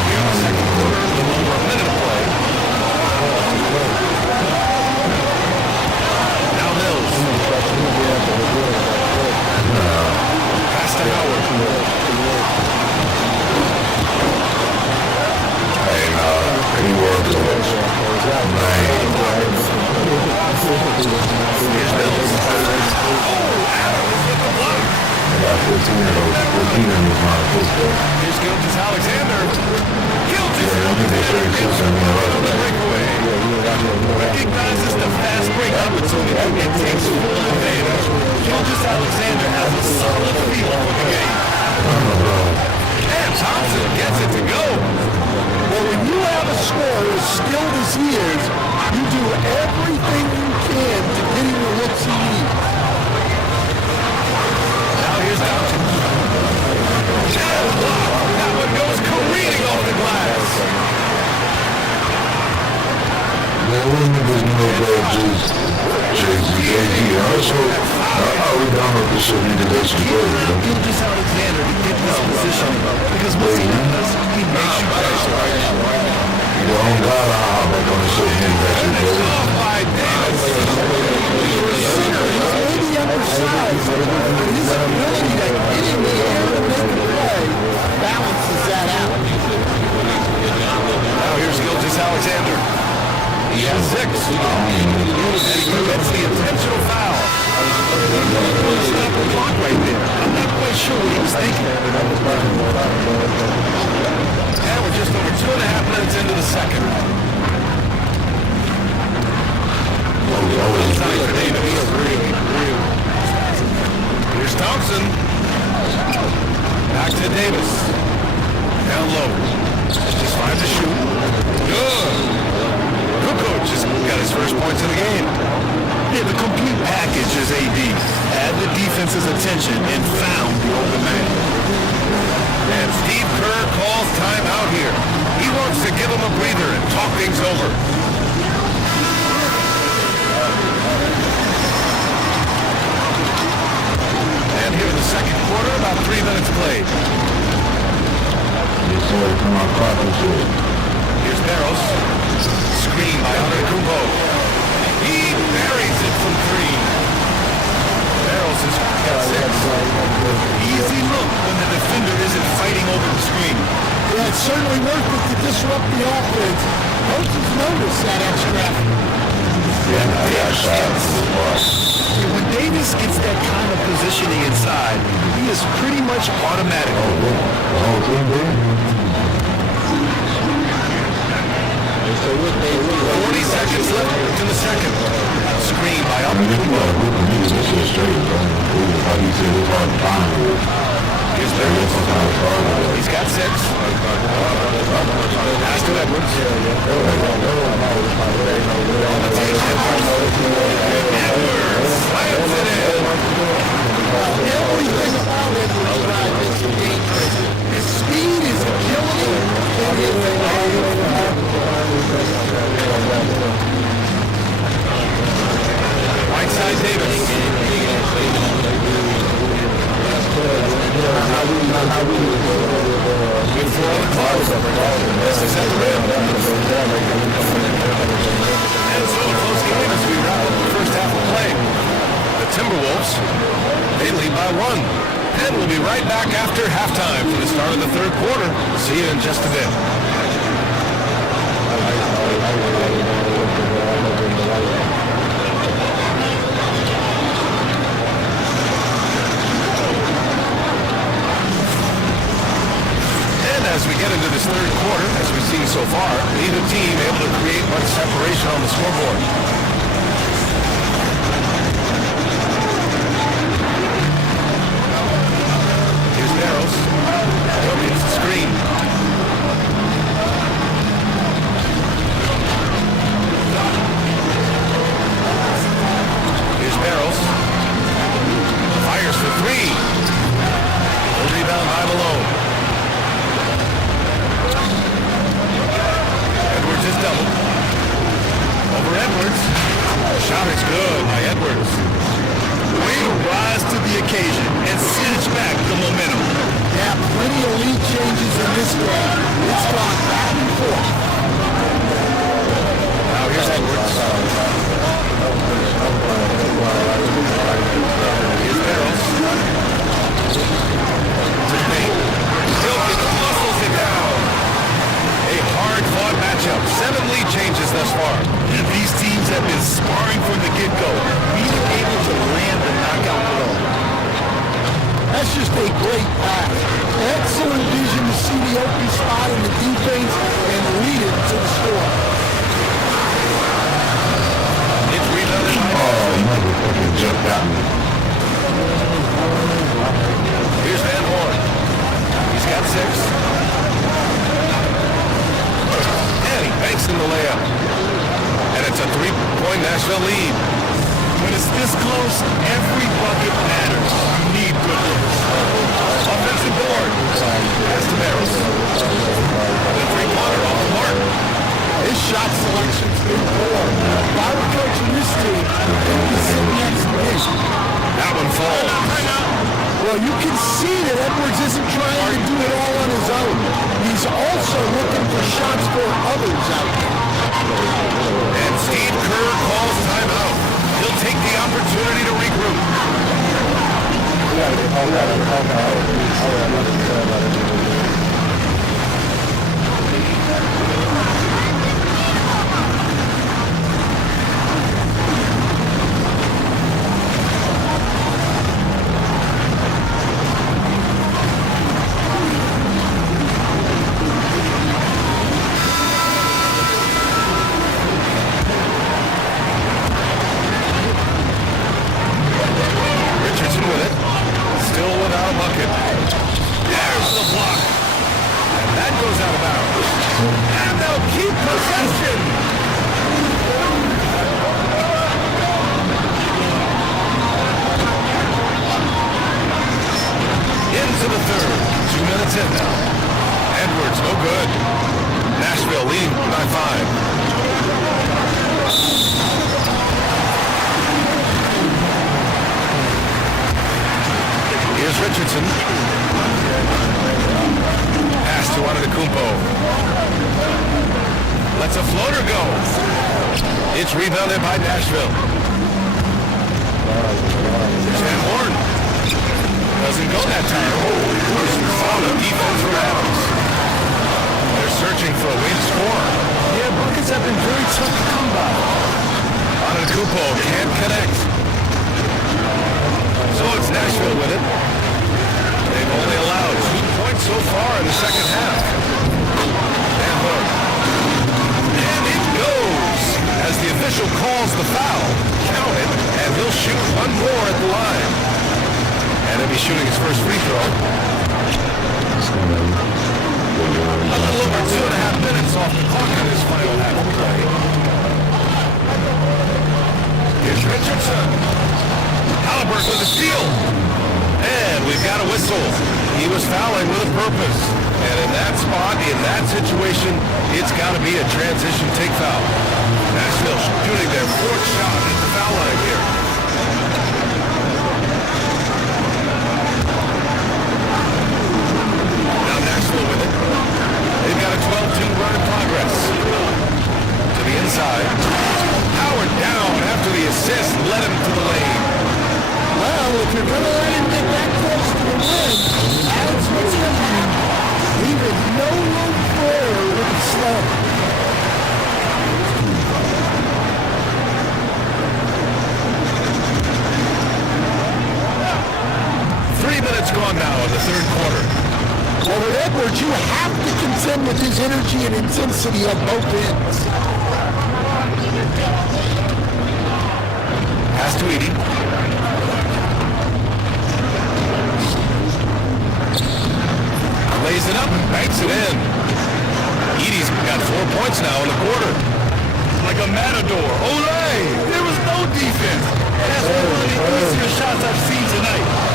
Here in the second quarter, a little over a minute of play. Now Mills. Pass to Howard. He works on it. Here's Mills. About 15 of those. 14 of them is not football. Here's Gilgis Alexander. Gilgis I think they should have killed him in the breakaway. Recognizes the fast break opportunity and takes full advantage. Gilgis Alexander has a solid feel for the game. And Thompson gets it to go. Well, when you have a scorer as skilled as he is, you do everything you can to get him the looks he needs. Now here's Thompson. That one goes careening off the glass. There was no grudges. Jay-Z. Also, I would download this so we can get some players. Gilgis Alexander to get this position because what he does, he makes you better. You don't gotta hop back on the show and back to the Off by Davis. Maybe undersized, but his ability to get in the air and make a play balances that out. Now here's Gilgis Alexander. He has 6. And he commits the intentional foul. Stop the clock right there. I'm not quite sure what he was thinking. And we're just over 2.5 minutes into the second. Time for Davis. Here's Thompson. Back to Davis. Down low. Just 5 to shoot. Good. Kukoc just got his first points in the game. Yeah, the complete package is AD. Had the defense's attention and found the open man. And Steve Kerr calls timeout here. He wants to give him a breather and talk things over. And here in the second quarter, about 3 minutes played. Here's Barros. Screen by Antetokounmpo. He buries it from 3. Barros has got 6. Easy look when the defender isn't fighting over the screen. Yeah, it's certainly worth it to disrupt the offense. Coaches notice that extra effort. When Davis gets that kind of positioning inside, he is pretty much automatic. 40 seconds left to the second. Screen by Antetokounmpo. Here's Barros. He's got 6. Pass to Edwards. Edwards slams it in. Everything about it is dangerous. His speed is killing him. Right side Davis. Good for all the close. This is at the rim. And so a close game as we wrap up the first half of play. The Timberwolves, they lead by 1. And we'll be right back after halftime for the start of the third quarter. See you in just a bit. As we get into this third quarter, as we've seen so far, neither team able to create much separation on the scoreboard. Here's Barros. Gets the screen. Here's Barros. Fires for 3. The rebound by Malone. Edwards is double. occasion and snatch back the momentum. Yeah, plenty of lead changes in this game. It's gone back and forth. Now here's Edwards. Here's Barrows. Wilkins muscles it down. A hard-fought matchup. 7 lead changes thus far. These teams have been sparring from the get-go, being able to land the knockout blow. That's just a great pass. Excellent vision to see the open spot in the defense and lead it to the score. It's rebounded by motherfucking jumped out me. Here's Van Horn. He's got 6. And he banks in the layup. And it's a 3-point Nashville lead. When it's this close, every bucket matters. You need good looks. Offensive board. That's the Barrows. The 3-pointer off the mark. His shot selection's been poor. If I were coaching this team, this is the next game. That one falls. Well, you can see that Edwards isn't trying to do it all on his own. He's also looking for shots for others out there. And Steve Kerr calls timeout. He'll take the opportunity to regroup. Richardson with it. Still without a bucket. There's the block. And that goes out of bounds. And they'll keep possession. Into the third. 2 minutes in now. Edwards, no good. Nashville leading by 5. Here's Richardson. Pass to Antetokounmpo. Lets a floater go. It's rebounded by Nashville. There's Van Horn. Doesn't go that time. Solid defense from Adams. They're searching for a way to score. Yeah, buckets have been very tough to come by. Antetokounmpo can't connect. So it's Nashville with it. They've only allowed 2 points so far in the second half. Van Horn. And it goes as the official calls the foul. Count it, and he'll shoot one more at the line. And he'll be shooting his first free throw. A little over 2.5 minutes off the clock in his final half of play. Here's Richardson. Halliburton with the steal. And we've got a whistle. He was fouling with a purpose. And in that spot, in that situation, it's got to be a transition take foul. Nashville shooting their 4th shot at the foul line here. Now Nashville with it. They've got a 12-2 run in progress. To the inside. Howard down after the assist led him to the lane. Well, if you're going to let him get that close to the win, Alex Myteam, leaving no room for error with the slow. Gone now in the third quarter. Well, with Edwards, you have to contend with his energy and intensity on both ends. Pass to Edie. Lays it up and banks it in. Edie's got 4 points now in the quarter. Like a matador. Olay! There was no defense. That's one of the easiest shots I've seen tonight.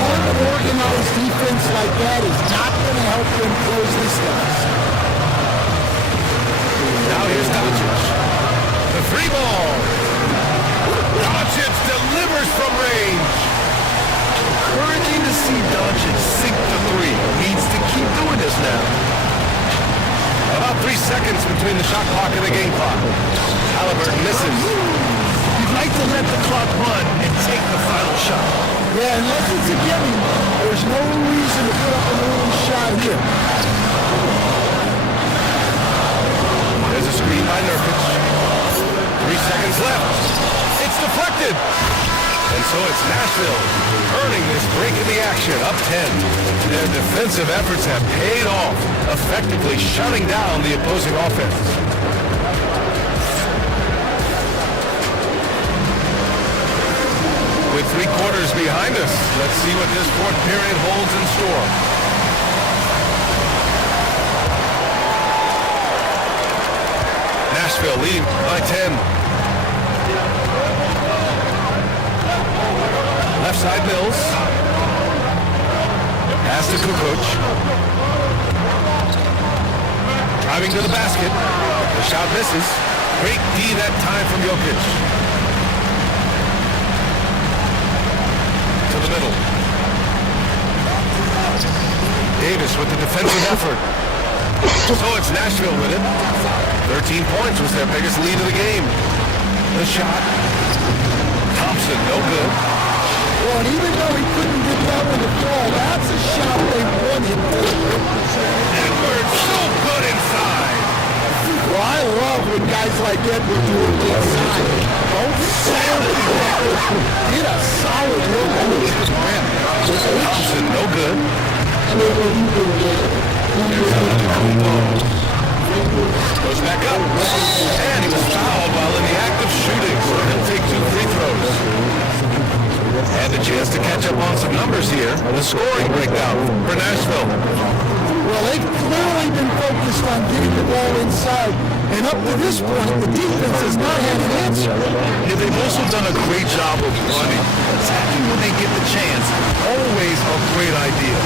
Organized defense like that is not going to help them close this down. Now here's Doncic. The free ball. Doncic delivers from range. now. About 3 seconds between the shot clock and the game clock. Halliburton misses. You'd like to let the clock run and take the final shot. Yeah, unless it's a gimme, there's no reason to put up an early shot here. There's a screen by Nurkic. 3 seconds left. It's deflected. And so it's Nashville earning this break in the action, up 10. Their defensive efforts have paid off, effectively shutting down the opposing offense. With 3 quarters behind us, let's see what this fourth period holds in store. Nashville leading by 10. Left side Mills. Pass to Kukoc. Driving to the basket. The shot misses. Great D that time from Jokic. To the middle. Davis with the defensive effort. So it's Nashville with it. 13 points was their biggest lead of the game. The shot. Thompson, no good. Well, and even though he couldn't get that one to fall, that's a shot they wanted. Edwards, so good inside. Well, I love when guys like Edwards do it inside. Don't sell it. Get a solid look on the rim. Thompson, no good. Goes back up. And he was fouled while in the act of shooting. So he'll take 2 free throws. And a chance to catch up on some numbers here. The scoring breakdown for Nashville. Well, they've clearly been focused on getting the ball inside. And up to this point, the defense has not had an answer. Yeah, they've also done a great job of running. Attacking when they get the chance. Always a great idea.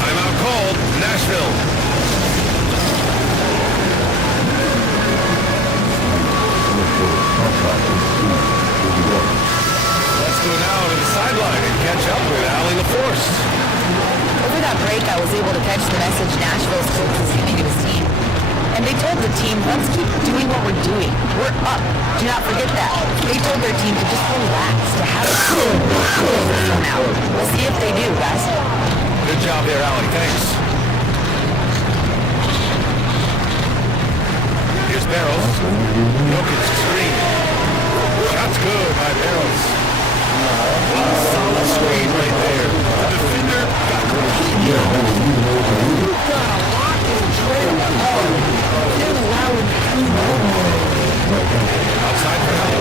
Timeout called. Nashville. Let's go now to the sideline and catch up with Allie LaForce. Over that break, I was able to catch the message Nashville's coach was giving to his team. And they told the team, let's keep doing what we're doing. We're up. Do not forget that. They told their team to just relax, to have a cool now. We'll see if they do, guys. Good job there, Allie. Thanks. Here's Barrows. Jokic screen. Shot's good by Barrows. Solid screen right there. The defender got You've got a lock and trail hard. Can't allow him to do outside for help.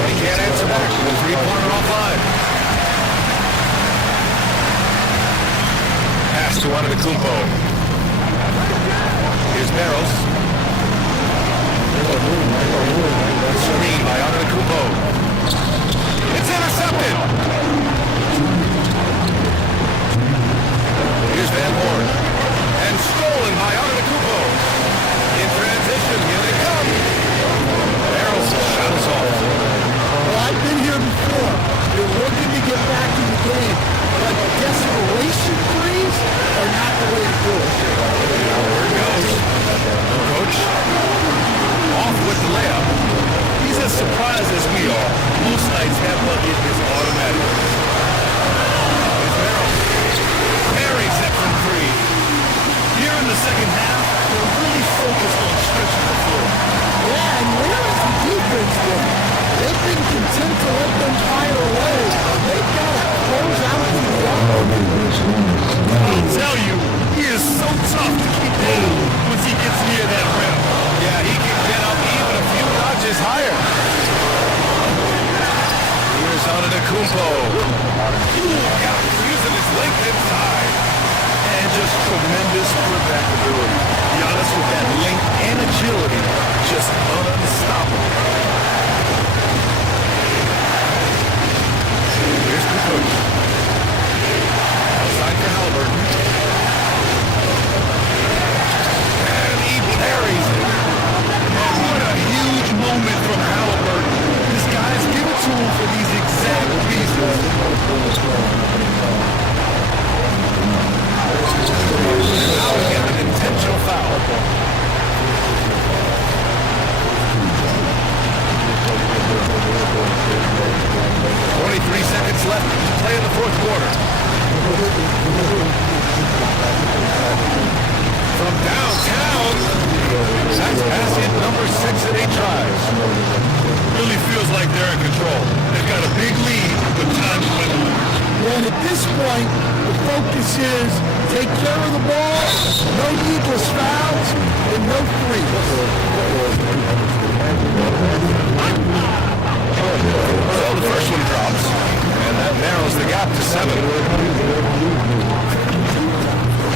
They can't answer back with a 3-pointer offline. Pass to Antetokounmpo. Here's Barrows. Screen by Antetokounmpo. It's intercepted. Here's Van Horn. And stolen by Antetokounmpo. In transition, here they come. Barrows shot us off. Well, I've been here before. You're looking to get back in the game. But desperation threes are not the way to do it. Here it goes. Coach. Off with the layup. He's as surprised as we are. Most nights that bucket is automatic. Carries it from 3. Here in the second half, they're really focused on stretching the floor. Yeah, and where is the defense been? They've been content to let them fire away. They've got to close out the game. I'll tell you, he is so tough to keep in once he gets near that rim. Yeah, he can get up even a few notches higher. Here's Antetokounmpo. Using his length inside. And just tremendous putback ability. Giannis with that length and agility, just unstoppable. Here's Kukoc. Outside for Halliburton. And he parries it. And what a huge moment from Halliburton. This guy's given to him for these exact reasons. this point, the focus is take care of the ball, no needless fouls, and no threes. So the first one drops, and that narrows the gap to 7.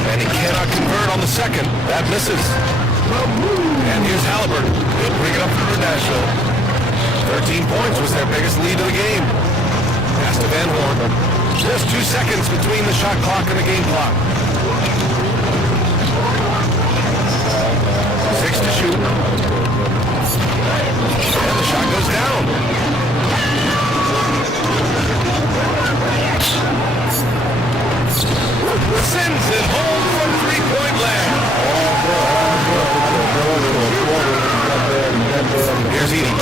And he cannot convert on the second. That misses. And here's Halliburton. He'll bring it up for Nashville. 13 points was their biggest lead of the game. Pass to Van Horn. Just 2 seconds between the shot clock and the game clock. 6 to shoot. And the shot goes down. Sends it home from three-point land. Here's Edie.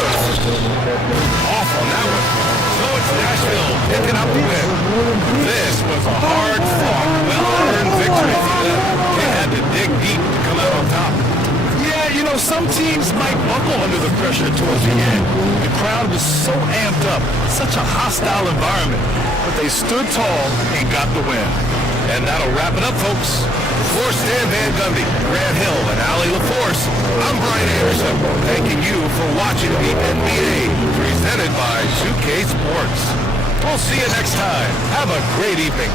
Off on that one. So it's Nashville picking up the win. This was a hard-fought, well-earned victory for them. They had to dig deep to come out on top. Yeah, you know, some teams might buckle under the pressure towards the end. The crowd was so amped up, such a hostile environment, but they stood tall and got the win. And that'll wrap it up, folks. For Stan Van Gundy, Grant Hill, and Allie LaForce, I'm Brian Anderson, thanking you for watching the NBA, presented by 2K Sports. We'll see you next time. Have a great evening.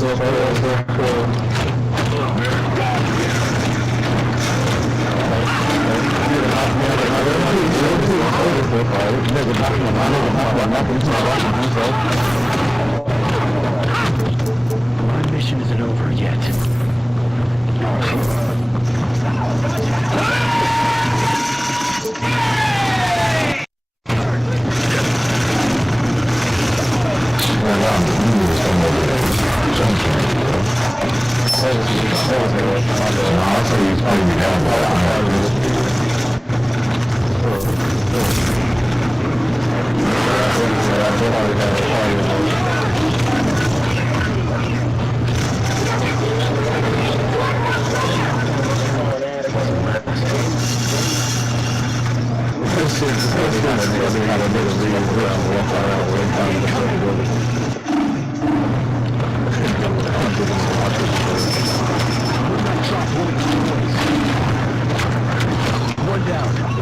My mission isn't over yet. One down.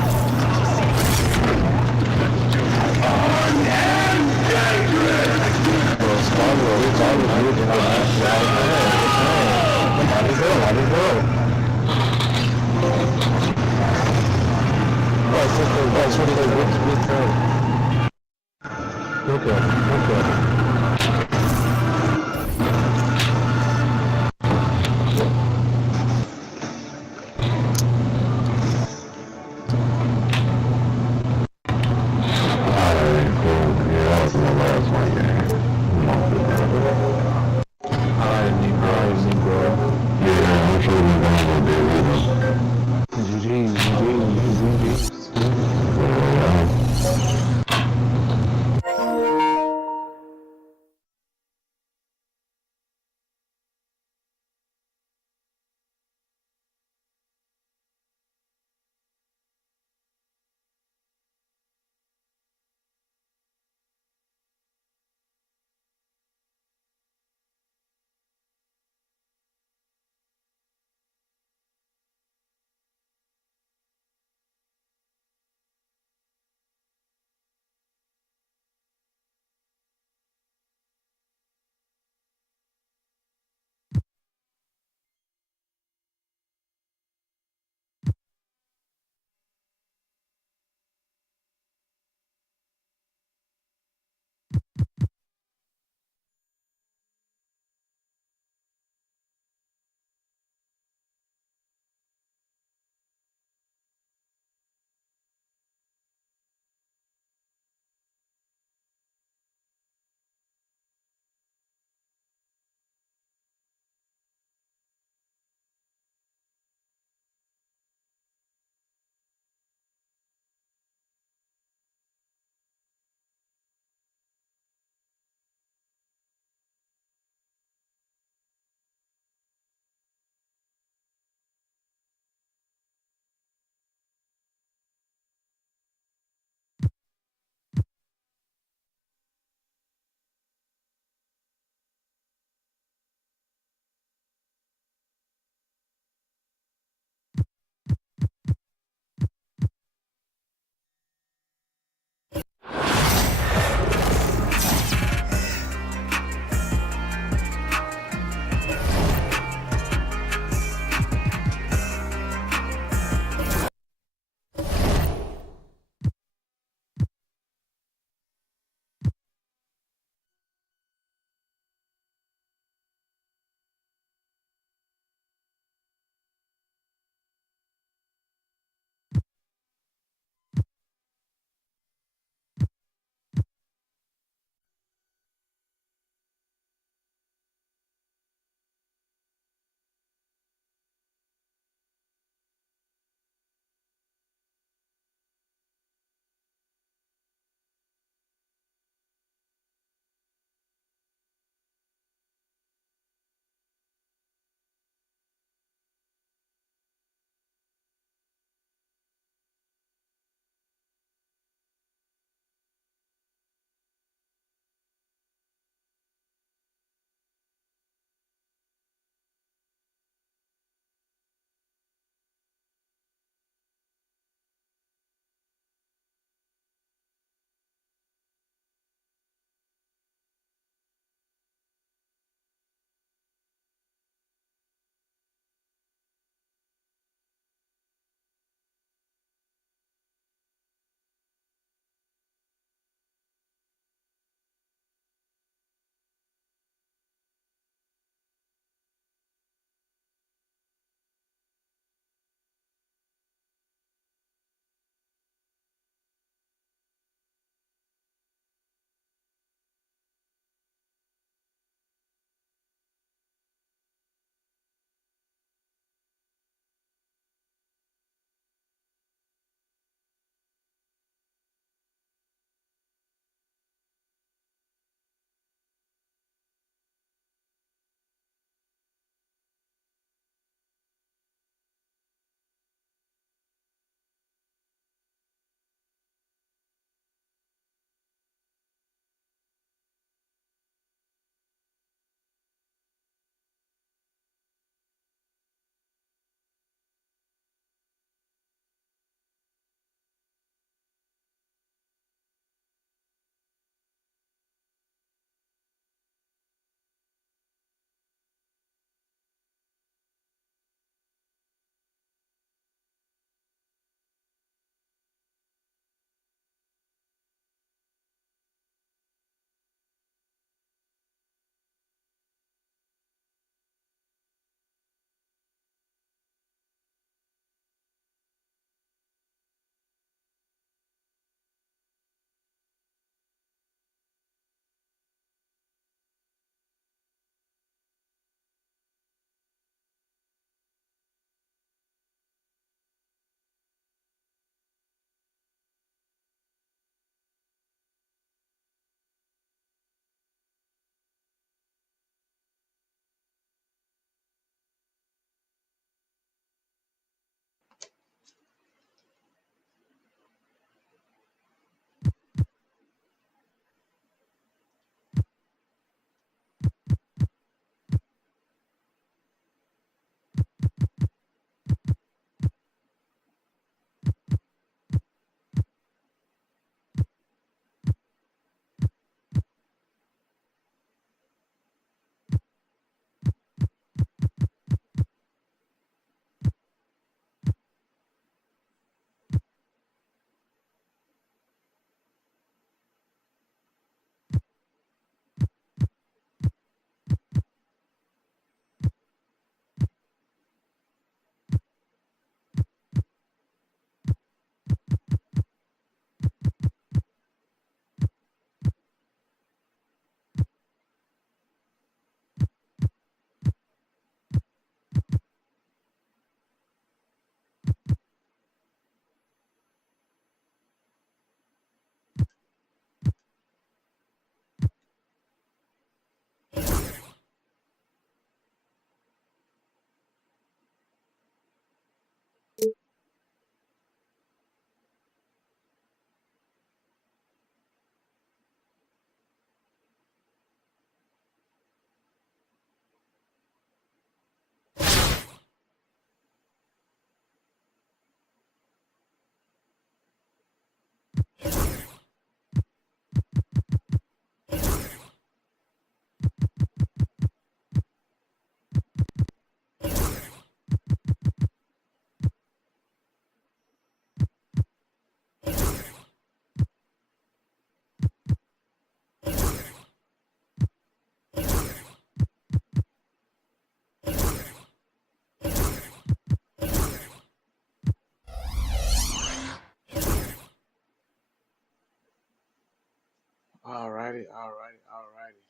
All righty, all righty, all righty.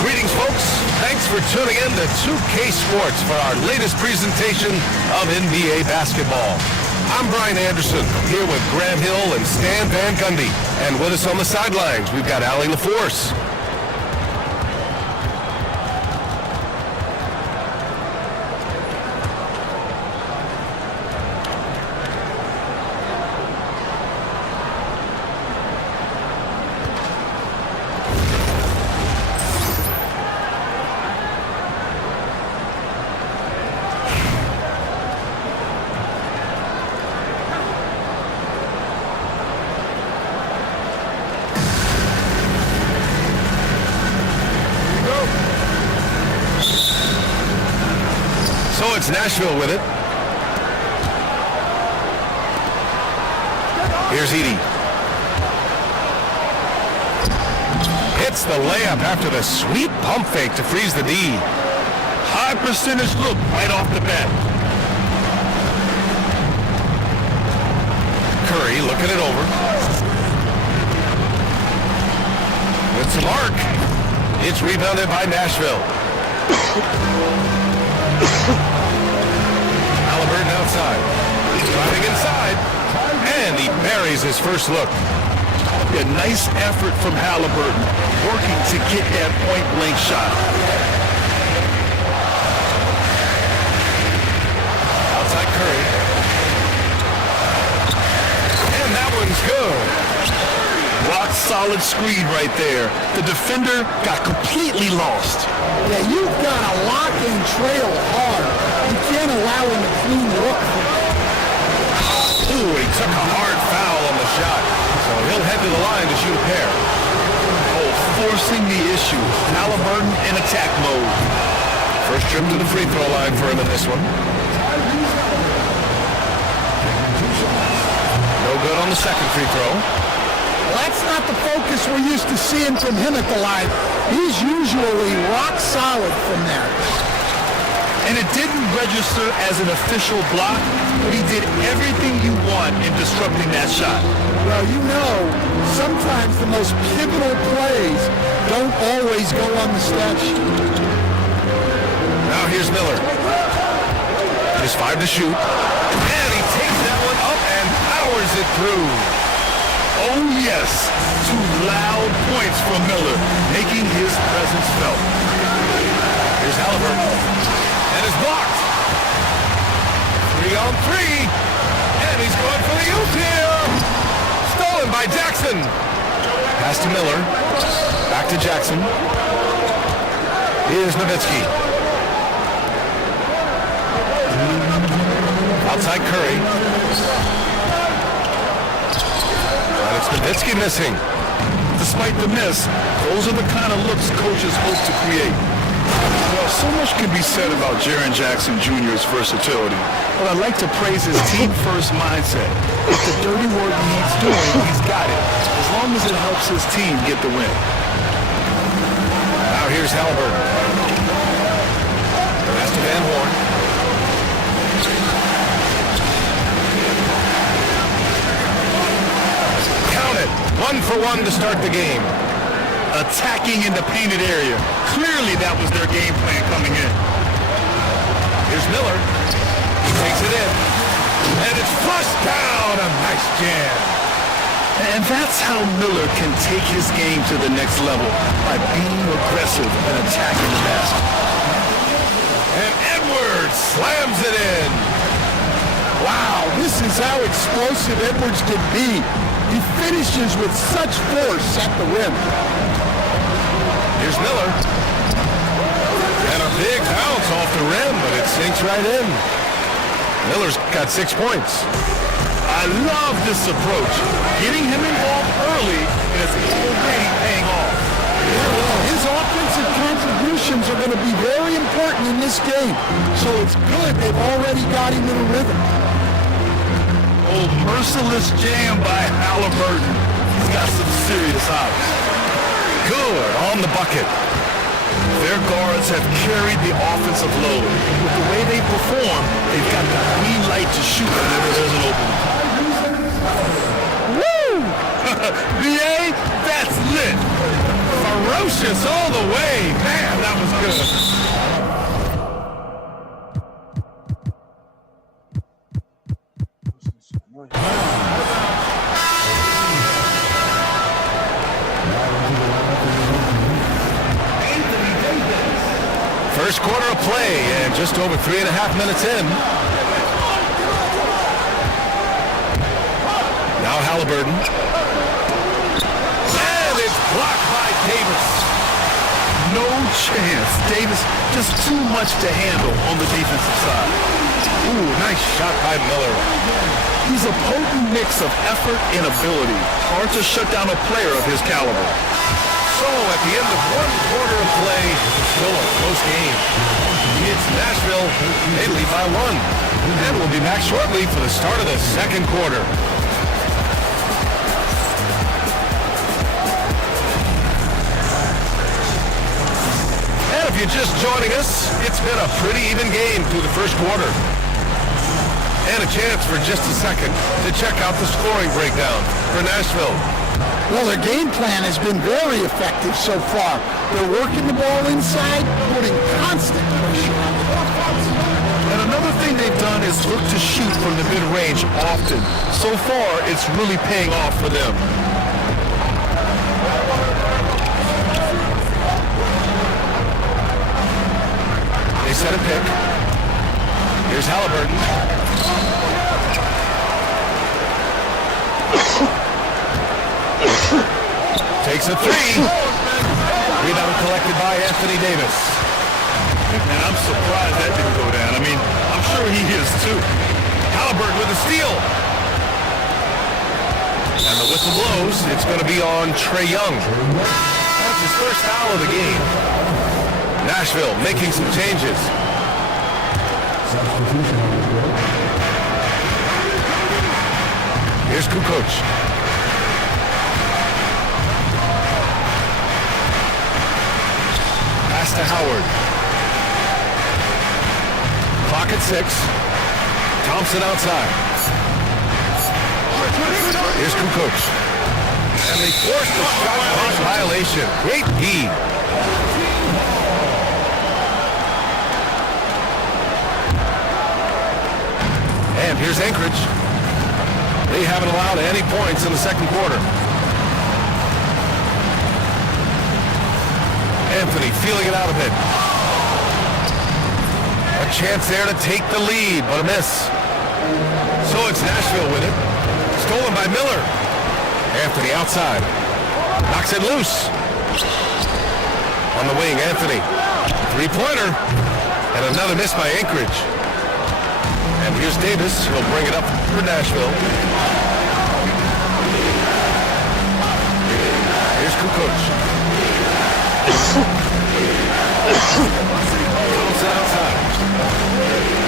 Greetings, folks. Thanks for tuning in to 2K Sports for our latest presentation of NBA basketball. I'm Brian Anderson, here with Graham Hill and Stan Van Gundy. And with us on the sidelines, we've got Allie LaForce. So it's Nashville with it. Here's Edey. Hits the layup after the sweet pump fake to freeze the D. High percentage look right off the bat. Curry looking it over. With some arc. It's rebounded by Nashville. Halliburton outside. Driving inside. And he buries his first look. A nice effort from Halliburton, working to get that point-blank shot. Outside Curry. And that one's good. Rock solid screen right there. The defender got completely lost. Yeah, you've got to lock and trail hard. You can't allow him to clean look. Ooh, he took a hard foul on the shot. So he'll head to the line to shoot a pair. Oh, forcing the issue. Halliburton in attack mode. First trip to the free throw line for him in this one. No good on the second free throw. Well, that's not the focus we're used to seeing from him at the line. He's usually rock solid from there. And it didn't register as an official block, but he did everything you want in disrupting that shot. Well, you know, sometimes the most pivotal plays don't always go on the stat sheet. Now here's Miller. Just 5 to shoot. And he takes that one up and powers it through. Oh yes, 2 loud points from Miller, making his presence felt. Here's Halliburton. And it's blocked. 3-on-3. And he's going for the oop here. Stolen by Jackson. Pass to Miller. Back to Jackson. Here's Nowitzki. Outside Curry. And it's Nowitzki missing. Despite the miss, those are the kind of looks coaches hope to create. Well, so much can be said about Jaren Jackson Jr.'s versatility, but I'd like to praise his team-first mindset. If the dirty work needs doing, he's got it, as long as it helps his team get the win. Now here's Halliburton. Pass to Van Horn. Count it. 1 for 1 to start the game. Attacking in the painted area. Clearly that was their game plan coming in. Here's Miller. He takes it in. And it's flushed down. A nice jam. And that's how Miller can take his game to the next level, by being aggressive and attacking the basket. And Edwards slams it in. Wow, this is how explosive Edwards can be. He finishes with such force at the rim. Here's Miller. And a big bounce off the rim, but it sinks right in. Miller's got 6 points. I love this approach. Getting him involved early is already paying off. Well, his offensive contributions are going to be very important in this game. So it's good they've already got him in a rhythm. Oh, merciless jam by Halliburton. He's got some serious hops. Good on the bucket. Their guards have carried the offensive load. With the way they perform, they've got the green light to shoot whenever there's an opening. Woo! BA, that's lit. Ferocious all the way. Man, that was good. First quarter of play, and just over 3.5 minutes in. Now Halliburton. And it's blocked by Davis. No chance. Davis just too much to handle on the defensive side. Ooh, nice shot by Miller. He's a potent mix of effort and ability. Hard to shut down a player of his caliber. So at the end of one quarter of play, still a close game. It's Nashville. They lead by 1. And we'll be back shortly for the start of the second quarter. And if you're just joining us, it's been a pretty even game through the first quarter. And a chance for just a second to check out the scoring breakdown for Nashville. Well, their game plan has been very effective so far. They're working the ball inside, putting constant pressure on the offense. And another thing they've done is look to shoot from the mid-range often. So far, it's really paying off for them. They set a pick. Here's Halliburton. Takes a 3. Rebound collected by Anthony Davis. Man, I'm surprised that didn't go down. I mean, I'm sure he is too. Halliburton with a steal. And the whistle blows. It's going to be on Trae Young. That's his first foul of the game. Nashville making some changes. Here's Kukoc. Pass to Howard. Clock at 6. Thompson outside. Here's Kukoc. And they forced the shot clock violation. Great D. And here's Anchorage. They haven't allowed any points in the second quarter. Anthony feeling it out a bit. A chance there to take the lead, but a miss. So it's Nashville with it. Stolen by Miller. Anthony outside. Knocks it loose. On the wing, Anthony. Three-pointer. And another miss by Anchorage. And here's Davis. He'll bring it up for Nashville. Here's Kukoc. Outside.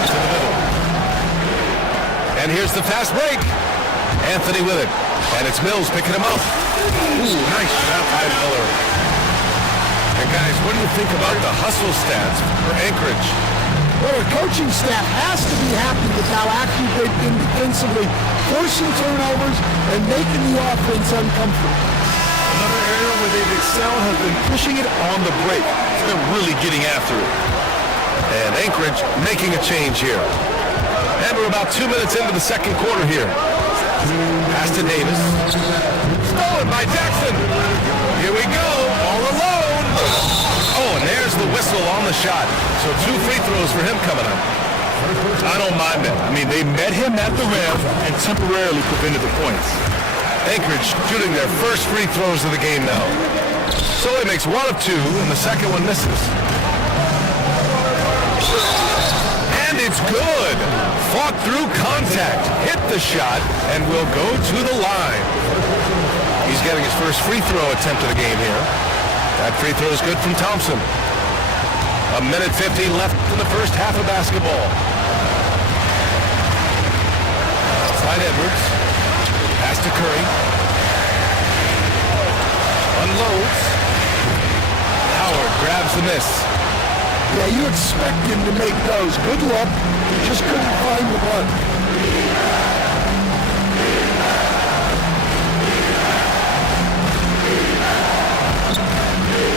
To the middle. And here's the fast break. Anthony with it. And it's Mills picking him up. Ooh, nice shot by Miller. And guys, what do you think about the hustle stats for Anchorage? Well, the coaching staff has to be happy with how active they've been defensively, forcing turnovers and making the offense uncomfortable. Another area where they've excelled has been pushing it on the break. They're really getting after it. And Anchorage making a change here. And we're about 2 minutes into the second quarter here. Pass to Davis. Stolen by Jackson. Here we go. All alone. Oh, and there's the whistle on the shot. So 2 free throws for him coming up. I don't mind that. I mean, they met him at the rim and temporarily prevented the points. Anchorage shooting their first free throws of the game now. So he makes 1 of 2, and the second one misses. And it's good. Fought through contact, hit the shot, and will go to the line. He's getting his first free throw attempt of the game here. That free throw is good from Thompson. 1:50 left in the first half of basketball. Outside Edwards. Pass to Curry. unloads. Howard grabs the miss. Yeah, you expect him to make those. Good luck. He just couldn't find the one.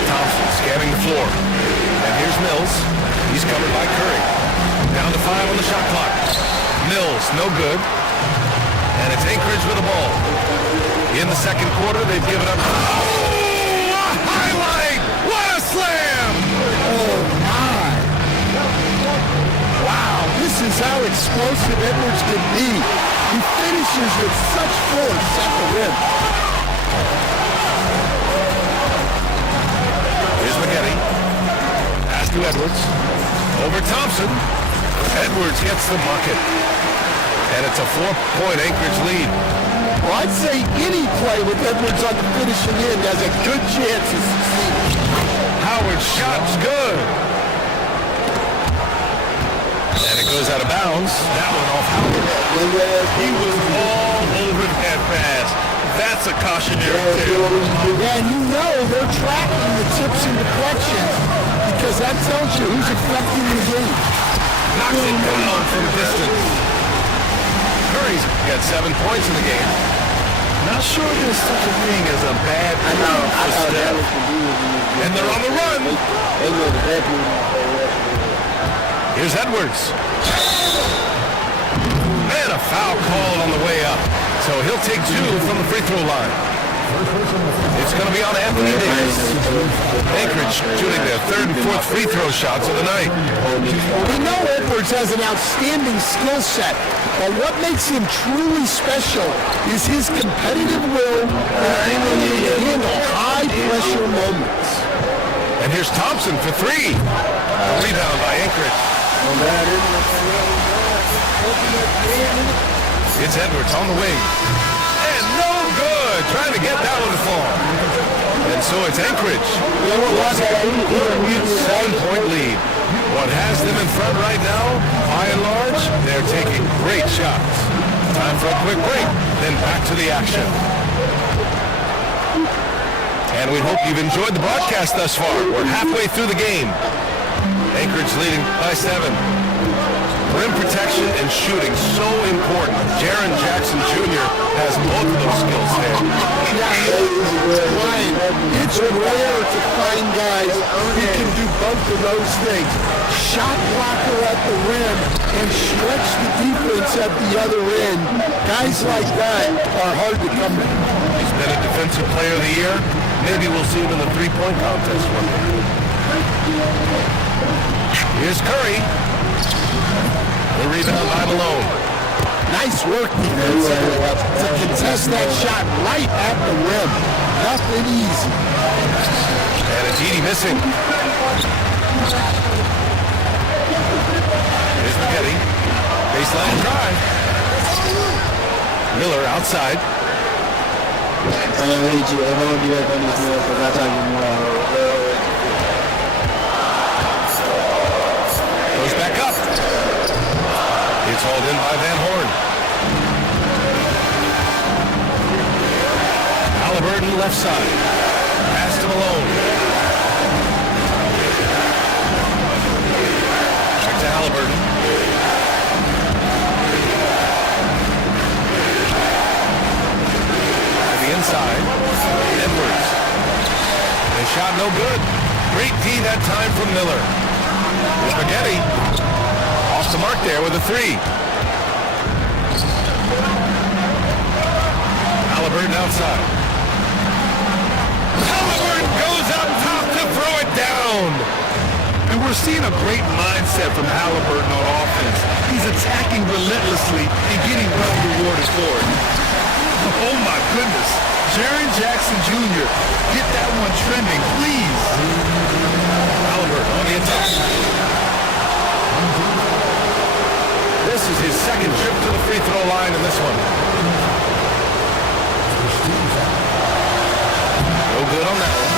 Thompson scanning the floor. And here's Mills. He's covered by Curry. Down to 5 on the shot clock. Mills, no good. And it's Anchorage with the ball. In the second quarter, they've given up. Oh, a highlight! What a slam! Oh, my. Wow, this is how explosive Edwards can be. He finishes with such force at the rim. Here's McGetty. Pass to Edwards. Over Thompson. Edwards gets the bucket. And it's a 4-point Anchorage lead. Well, I'd say any play with Edwards on the finishing end has a good chance of succeeding. Howard's shot's good. And it goes out of bounds. That one off Howard. He was all over that pass. That's a cautionary tale. And you know they're tracking the tips and deflections because that tells you who's affecting the game. Knocks it down from distance. Curry's got 7 points in the game. Not sure there's such a thing as a bad I thought that was the deal. And they're on the run. They know the bad people. Here's Edwards. And a foul call on the way up. So he'll take 2 from the free throw line. It's going to be on Anthony Davis. Anchorage shooting their 3rd and 4th free throw shots of the night. We know Edwards has an outstanding skill set, but what makes him truly special is his competitive will and ability to handle high-pressure moments. And here's Thompson for 3. Rebound by Anchorage. It's Edwards on the wing. And no good. Trying to get that one to fall. And so it's Anchorage. 7-point lead. What has them in front right now, by and large, they're taking great shots. Time for a quick break, then back to the action. And we hope you've enjoyed the broadcast thus far. We're halfway through the game. Anchorage leading by 7. Rim protection and shooting, so important. Jaren Jackson Jr. has both of those skills there. Ryan, it's rare to find guys who can do both of those things. Shot blocker at the rim and stretch the defense at the other end. Guys like that are hard to come by. He's been a defensive player of the year. Maybe we'll see him in the three-point contest one day. Here's Curry. The rebound by Malone. Nice work defensively to contest that shot right at the rim. Nothing easy. And it's Edie missing. Here's McGetty. Baseline drive. Miller outside. Goes back up. It's hauled in by Van Horn. Halliburton left side. Pass to Malone. Back to Halliburton. To the inside. Edwards. The shot no good. Great D that time from Miller. Here's McGetty. Off the mark there with a 3. Halliburton outside. Halliburton goes up top to throw it down. And we're seeing a great mindset from Halliburton on offense. He's attacking relentlessly and getting well rewarded for it. Oh my goodness. Jaren Jackson Jr., get that one trending, please. Halliburton on the attack. This is his second trip to the free throw line in this one. No good on that one.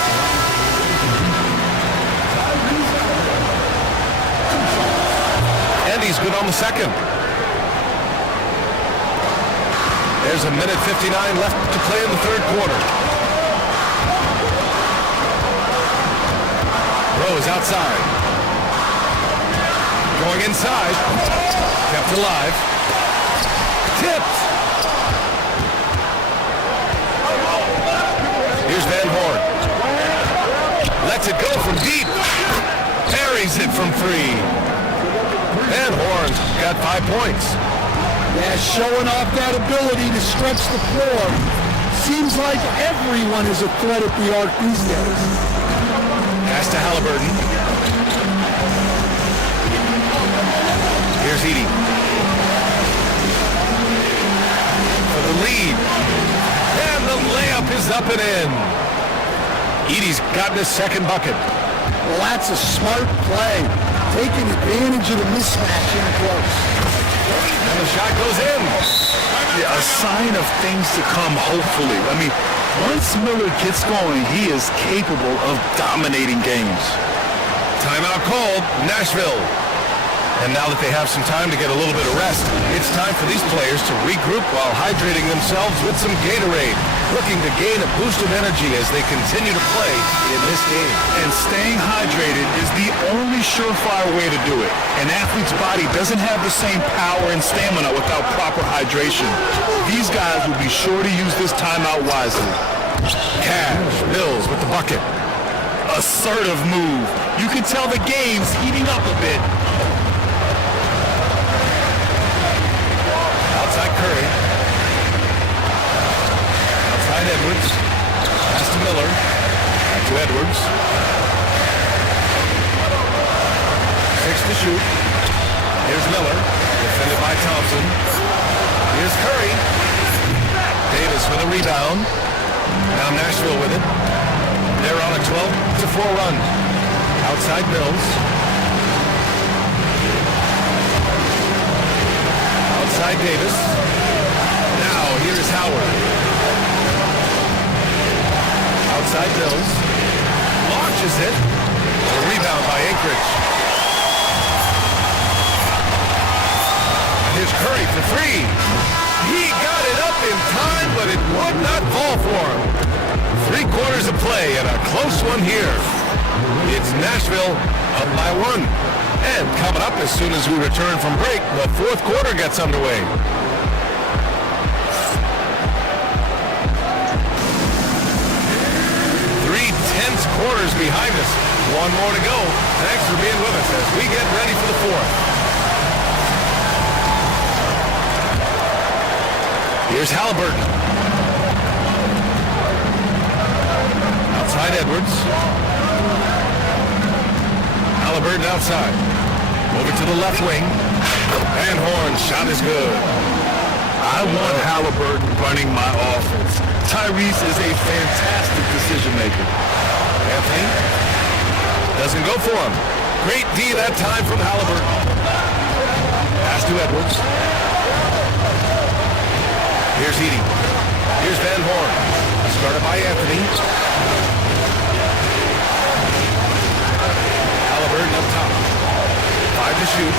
And he's good on the second. There's a minute 59 left to play in the third quarter. Throw is outside. Going inside. Kept alive. Tipped. Here's Van Horn. Lets it go from deep. Buries it from 3. Van Horn's got 5 points. Yeah, showing off that ability to stretch the floor. Seems like everyone is a threat at the arc these days. Pass to Halliburton. Here's Edie. For the lead. And the layup is up and in. Edie's gotten his second bucket. Well, that's a smart play. Taking advantage of the mismatch in close. And the shot goes in. Yeah, a sign of things to come, hopefully. I mean, once Miller gets going, he is capable of dominating games. Timeout called, Nashville. And now that they have some time to get a little bit of rest, it's time for these players to regroup while hydrating themselves with some Gatorade, looking to gain a boost of energy as they continue to play in this game. And staying hydrated is the only surefire way to do it. An athlete's body doesn't have the same power and stamina without proper hydration. These guys will be sure to use this timeout wisely. Cash, Bills with the bucket. Assertive move. You can tell the game's heating up a bit. Outside Curry. Outside Edwards. Pass to Miller. Back to Edwards. 6 to shoot. Here's Miller. Defended by Thompson. Here's Curry. Davis with a rebound. Now Nashville with it. They're on a 12-4 run. Outside Mills. Outside Davis. Now here's Howard. Outside Mills. Launches it. A rebound by Anchorage. And here's Curry for 3. He got it up in time, but it would not fall for him. 3 quarters of play and a close one here. It's Nashville up by 1. And coming up as soon as we return from break, the 4th quarter gets underway. 3 tense quarters behind us. 1 more to go. Thanks for being with us as we get ready for the 4th. Here's Halliburton. Outside Edwards. Halliburton outside. Over to the left wing. Van Horn's shot is good. I want Halliburton running my offense. Tyrese is a fantastic decision maker. Anthony doesn't go for him. Great D that time from Halliburton. Pass to Edwards. Here's Edie. Here's Van Horn. Started by Anthony. Halliburton up top. 5 to shoot.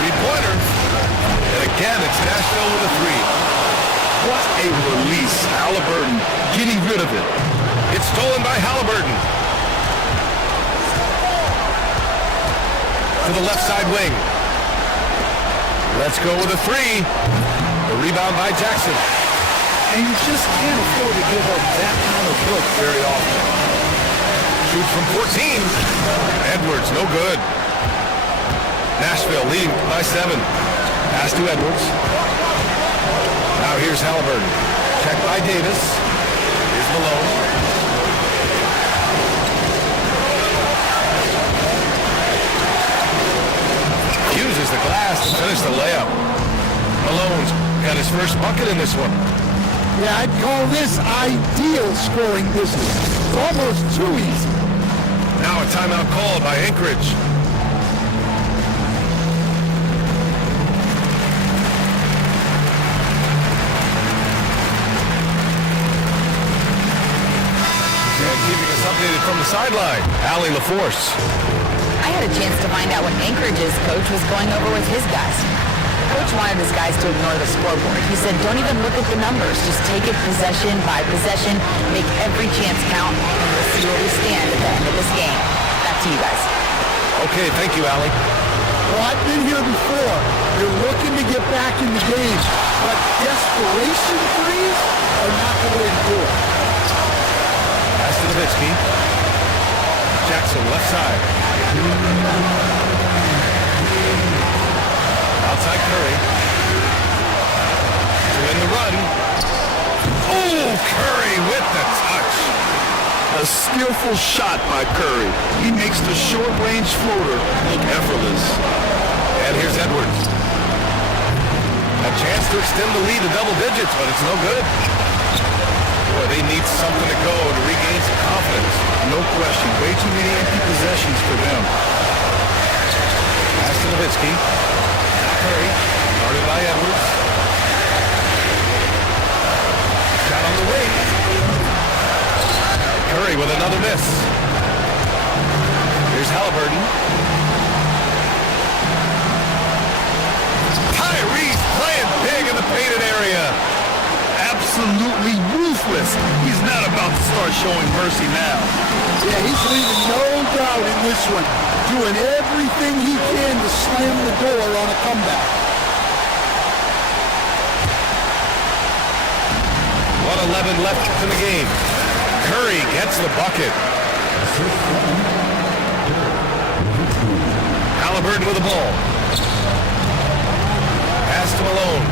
3-pointer. And again, it's Nashville with a 3. What a release. Halliburton getting rid of it. It's stolen by Halliburton. To the left side wing. Let's go with a 3. The rebound by Jackson. And you just can't afford to give up that kind of look very often. Shoots from 14. Edwards, no good. Nashville leading by 7. Pass to Edwards. Now here's Halliburton. Checked by Davis. Here's Malone. Uses the glass to finish the layup. Malone's got his first bucket in this one. Yeah, I'd call this ideal scoring business. It's almost too easy. Now a timeout called by Anchorage. And keeping us updated from the sideline, Allie LaForce. I had a chance to find out what Anchorage's coach was going over with his guys. Coach Coach wanted his guys to ignore the scoreboard. He said, don't even look at the numbers. Just take it possession by possession, make every chance count, and we'll see where we stand at the end of this game. Back to you guys. Okay, thank you, Allie. Well, I've been here before. You're looking to get back in the game, but desperation threes are not the way to do it. Pass to Nowitzki. Jackson, left side. Outside Curry. To win the run. Oh, Curry with the touch. A skillful shot by Curry. He makes the short-range floater look effortless. And here's Edwards. A chance to extend the lead to double digits, but it's no good. Boy, they need something to go to regain some confidence. No question. Way too many empty possessions for them. Pass to Nowitzki. Curry, guarded by Edwards. Shot on the wing. Curry with another miss. Here's Halliburton. Tyrese playing big in the painted area. Absolutely ruthless. He's not about to start showing mercy now. Yeah, he's leaving no doubt in this one. Doing everything he can to slam the door on a comeback. 1:11 left in the game. Curry gets the bucket. Halliburton with the ball. Pass to Malone.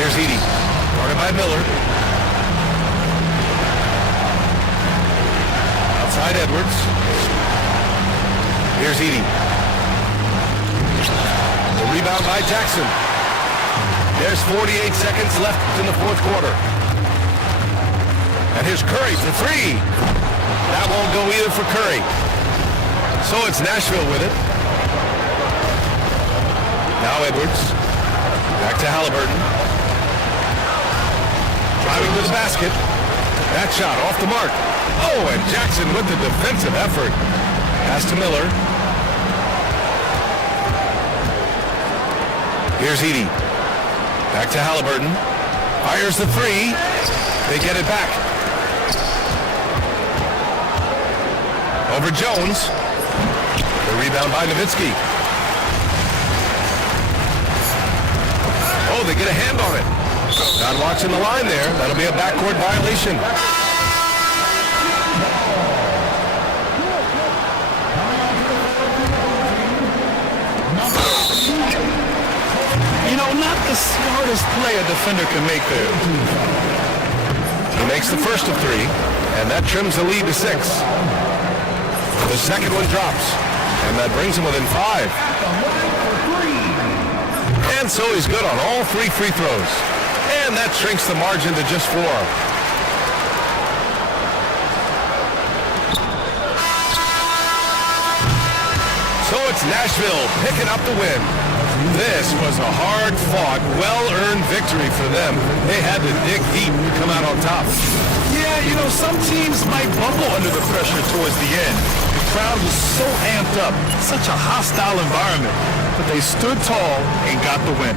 Here's Edey. Guarded by Miller. Outside Edwards. Here's Edey. The rebound by Jackson. There's 48 seconds left in the fourth quarter. And here's Curry for three. That won't go either for Curry. So it's Nashville with it. Now Edwards. Back to Halliburton. Driving to the basket. That shot off the mark. Oh, and Jackson with the defensive effort. Pass to Miller. Here's Edey. Back to Halliburton. Fires the three. They get it back. Over Jones. The rebound by Nowitzki. Oh, they get a hand on it. Not watching the line there. That'll be a backcourt violation. You know, not the smartest play a defender can make there. He makes the first of three, and that trims the lead to 6. The second one drops, and that brings him within 5. And so he's good on all 3 free throws. And that shrinks the margin to just 4. So it's Nashville picking up the win. This was a hard-fought, well-earned victory for them. They had to dig deep to come out on top. Yeah, you know, some teams might buckle under the pressure towards the end. The crowd was so amped up, such a hostile environment, but they stood tall and got the win.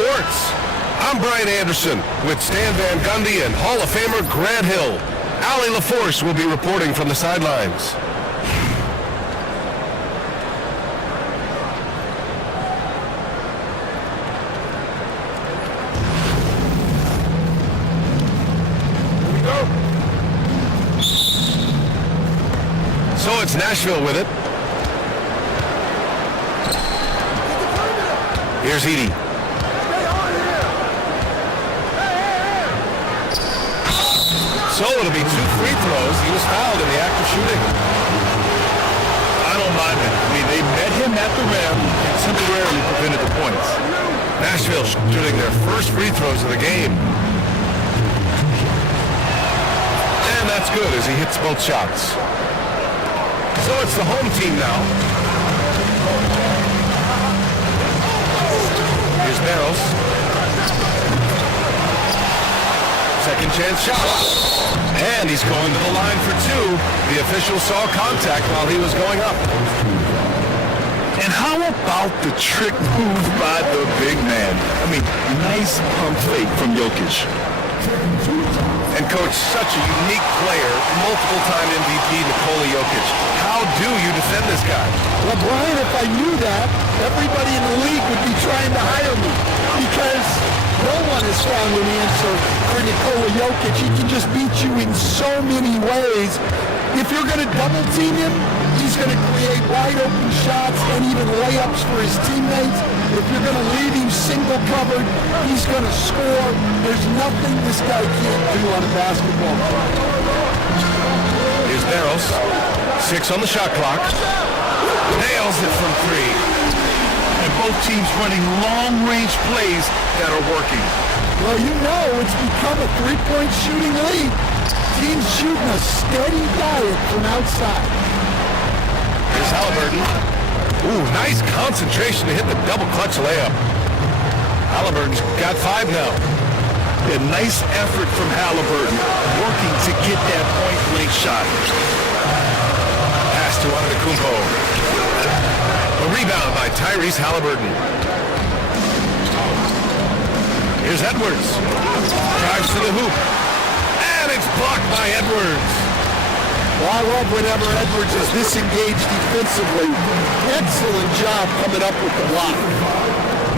Sports. I'm Brian Anderson with Stan Van Gundy and Hall of Famer Grant Hill. Allie LaForce will be reporting from the sidelines. Here we go. So it's Nashville with it. Here's Edie. So it'll be 2 free throws. He was fouled in the act of shooting. I don't mind it. I mean, they met him at the rim and temporarily prevented the points. Nashville shooting their first free throws of the game. And that's good as he hits both shots. So it's the home team now. Here's Barrows. Second chance shot. And he's going to the line for 2. The official saw contact while he was going up. And how about the trick move by the big man? I mean, nice pump fake from Jokic. And coach, such a unique player, multiple-time MVP Nikola Jokic. How do you defend this guy? Well, Brian, if I knew that, everybody in the league would be trying to hire me because no one has found an answer for Nikola Jokic. He can just beat you in so many ways. If you're going to double team him, he's going to create wide open shots and even layups for his teammates. If you're going to leave him single covered, he's going to score. There's nothing this guy can't do on a basketball court. Here's Barrows. 6 on the shot clock. Nails it from 3. And both teams running long-range plays that are working. Well, you know it's become a three-point shooting league. Teams shooting a steady diet from outside. Here's Halliburton. Ooh, nice concentration to hit the double clutch layup. Halliburton's got 5 now. A nice effort from Halliburton, working to get that point-blank shot. Pass to Antetokounmpo. A rebound by Tyrese Halliburton. Here's Edwards. Drives to the hoop. And it's blocked by Edwards. Well, I love whenever Edwards is disengaged defensively. Excellent job coming up with the block.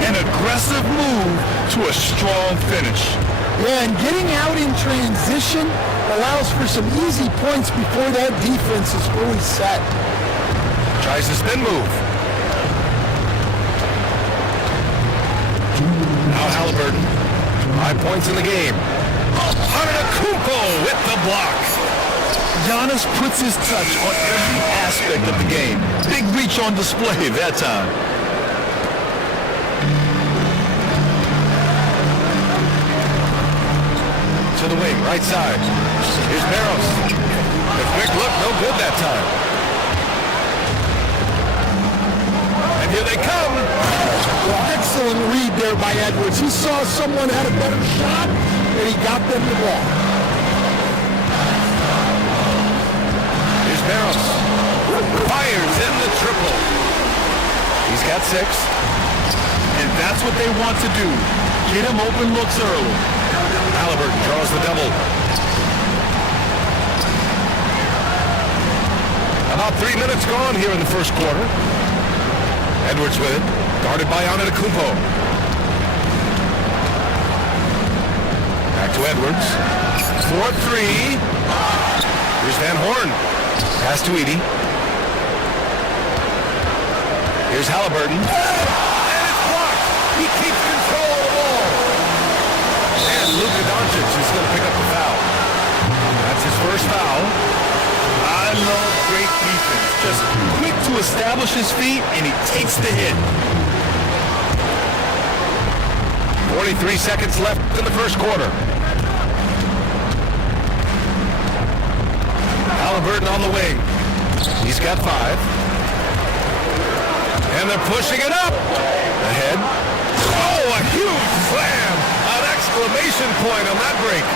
An aggressive move to a strong finish. Yeah, and getting out in transition allows for some easy points before that defense is fully set. Tries the spin move. Now Halliburton. 5 points in the game. Antetokounmpo with the block. Giannis puts his touch on every aspect of the game. Big reach on display that time. To the wing, right side. Here's Barrows. A quick look, no good that time. And here they come. Well, excellent read there by Edwards. He saw someone had a better shot, and he got them the ball. Here's Barrows. Fires in the triple. He's got 6. And that's what they want to do. Get him open looks early. Halliburton draws the double. About 3 minutes gone here in the first quarter. Edwards with it. Guarded by Antetokounmpo. Back to Edwards. 4-3. Here's Van Horn. Pass to Edie. Here's Halliburton. And it's blocked. He keeps control of the ball. And Luka Doncic is going to pick up the foul. That's his first foul. I love great defense. Just quick to establish his feet, and he takes the hit. 43 seconds left in the first quarter. Halliburton on the wing. He's got 5. And they're pushing it up. Ahead. Oh, a huge slam. An exclamation point on that break.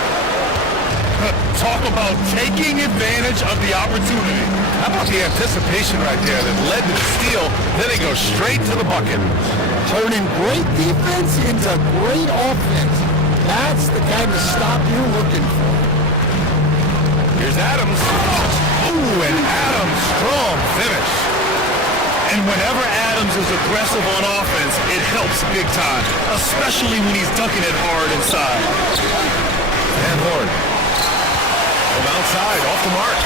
Talk about taking advantage of the opportunity. How about the anticipation right there that led to the steal? Then he goes straight to the bucket. Turning great defense into great offense. That's the kind of stop you're looking for. Here's Adams. Ooh, and Adams, strong finish. And whenever Adams is aggressive on offense, it helps big time, especially when he's dunking it hard inside. Van Horn. From outside, off the mark.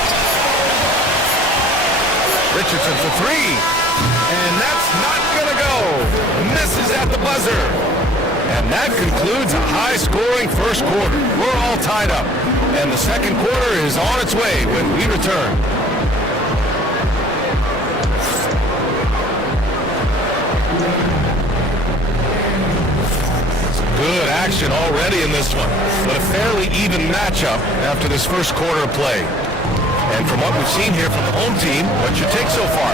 Richardson for three. And that's not gonna go. Misses at the buzzer. And that concludes a high-scoring first quarter. We're all tied up. And the second quarter is on its way when we return. Good action already in this one, but a fairly even matchup after this first quarter of play. And from what we've seen here from the home team, what's your take so far?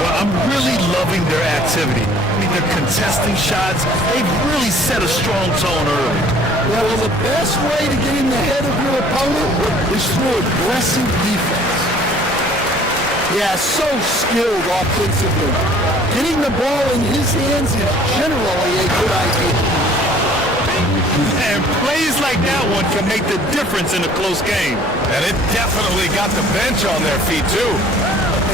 Well, I'm really loving their activity. I mean, they're contesting shots. They've really set a strong tone early. Yeah, well, the best way to get in the head of your opponent is through aggressive defense. Yeah, so skilled offensively. Getting the ball in his hands is generally a good idea. And plays like that one can make the difference in a close game. And it definitely got the bench on their feet, too.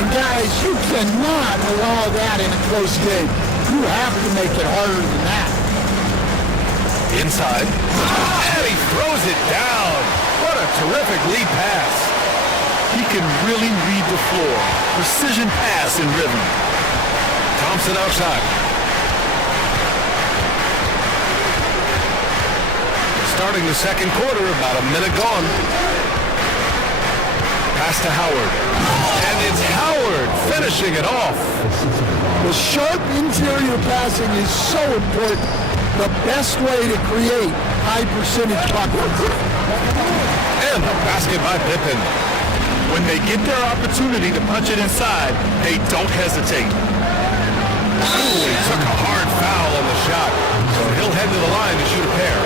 And guys, you cannot allow that in a close game. You have to make it harder than that. Inside. And he throws it down. What a terrific lead pass. He can really read the floor. Precision pass in rhythm. Thompson outside. Starting the second quarter, about a minute gone. Pass to Howard. And it's Howard finishing it off. The sharp interior passing is so important. The best way to create high percentage buckets. And the basket by Pippen. When they get their opportunity to punch it inside, they don't hesitate. Ooh, he took a hard foul on the shot. So he'll head to the line to shoot a pair.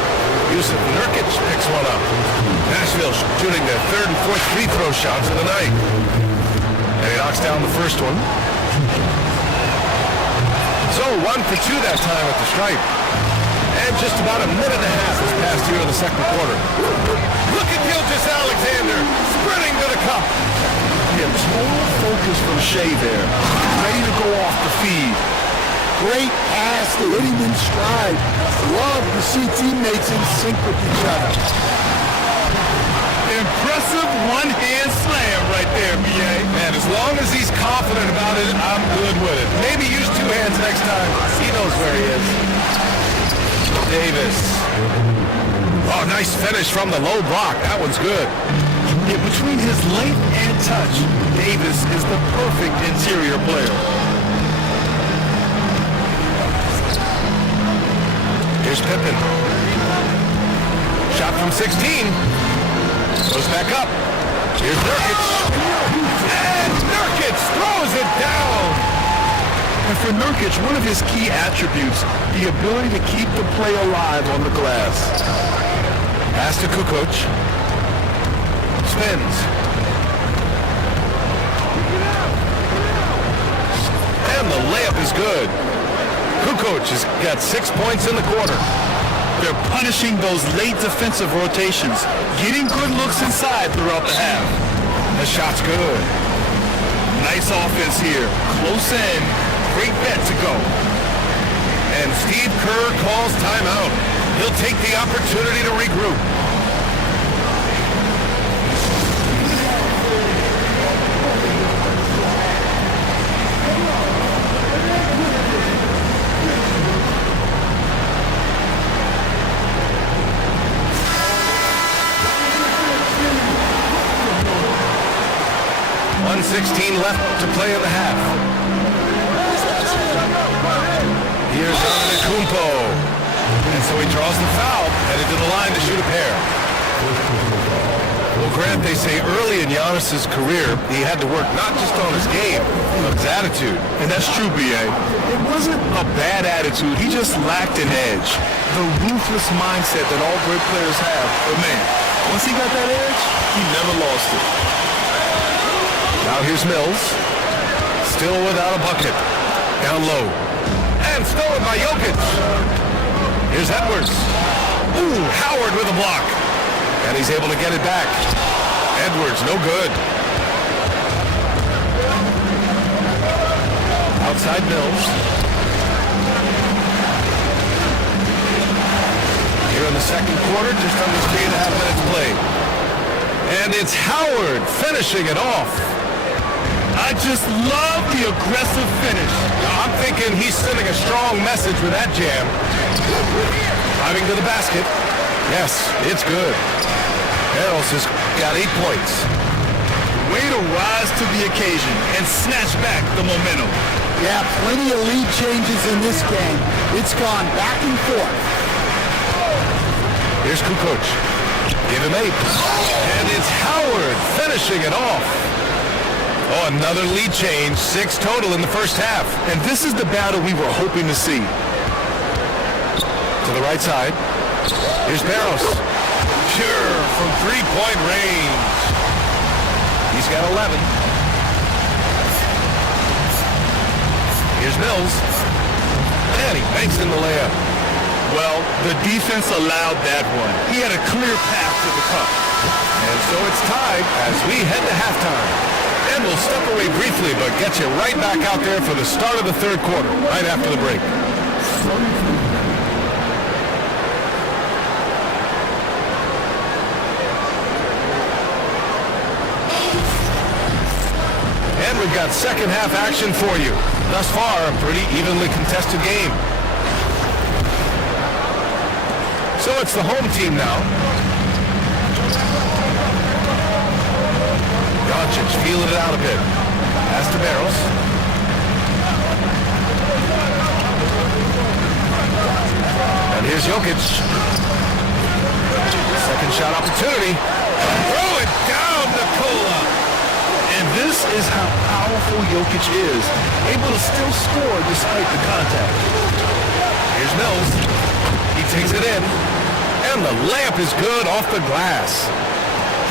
Yusuf Nurkic picks one up. Nashville shooting their third and fourth free throw shots of the night. And he knocks down the first one. So 1 for 2 that time at the stripe. And just about a minute and a half has passed here in the second quarter. Look at Gilgeous Alexander sprinting to the cup. Yeah, total focus from Shea there. Ready to go off the feed. Great pass to hit him in stride. Love to see teammates in sync with each other. Impressive one-hand slam right there, B.A. Man, as long as he's confident about it, I'm good with it. Maybe use two hands next time. He knows where he is. Davis. Oh, nice finish from the low block. That one's good. Yeah, between his length and touch, Davis is the perfect interior player. Here's Pippen. Shot from 16. Goes back up. Here's Nurkic. And Nurkic throws it down. And for Nurkic, one of his key attributes, the ability to keep the play alive on the glass. Pass to Kukoc. Spins. And the layup is good. Kukoc has got 6 points in the quarter. They're punishing those late defensive rotations, getting good looks inside throughout the half. The shot's good. Nice offense here. Close in. Great bet to go. And Steve Kerr calls timeout. He'll take the opportunity to regroup. .16 left to play in the half. Here's Antetokounmpo. And so he draws the foul, headed to the line to shoot a pair. Well, Grant, they say early in Giannis's career, he had to work not just on his game, but his attitude. And that's true, B.A. It wasn't a bad attitude. He just lacked an edge. The ruthless mindset that all great players have. But man, Once he got that edge, he never lost it. Now here's Mills. Still without a bucket. Down low. And stolen by Jokic. Here's Edwards. Ooh, Howard with a block. And he's able to get it back. Edwards, no good. Outside Mills. Here in the second quarter, just under 3.5 minutes played. And it's Howard finishing it off. I just love the aggressive finish. I'm thinking he's sending a strong message with that jam. Driving to the basket. Yes, it's good. Harrells has got 8 points. Way to rise to the occasion and snatch back the momentum. Yeah, plenty of lead changes in this game. It's gone back and forth. Here's Kukoc. Give him 8. And it's Howard finishing it off. Oh, another lead change. 6 total in the first half. And this is the battle we were hoping to see. To the right side. Here's Barros. Pure from 3-point range. He's got 11. Here's Mills. And he banks in the layup. Well, the defense allowed that one. He had a clear path to the cup. And so it's tied as we head to halftime. And we'll step away briefly, but get you right back out there for the start of the third quarter, right after the break. And we've got second half action for you. Thus far, a pretty evenly contested game. So it's the home team now. Doncic feeling it out a bit. Pass to Barros. And here's Jokic. Second shot opportunity. Throw it down, Nikola. And this is how powerful Jokic is. Able to still score despite the contact. Here's Mills. He takes it in. And the layup is good off the glass.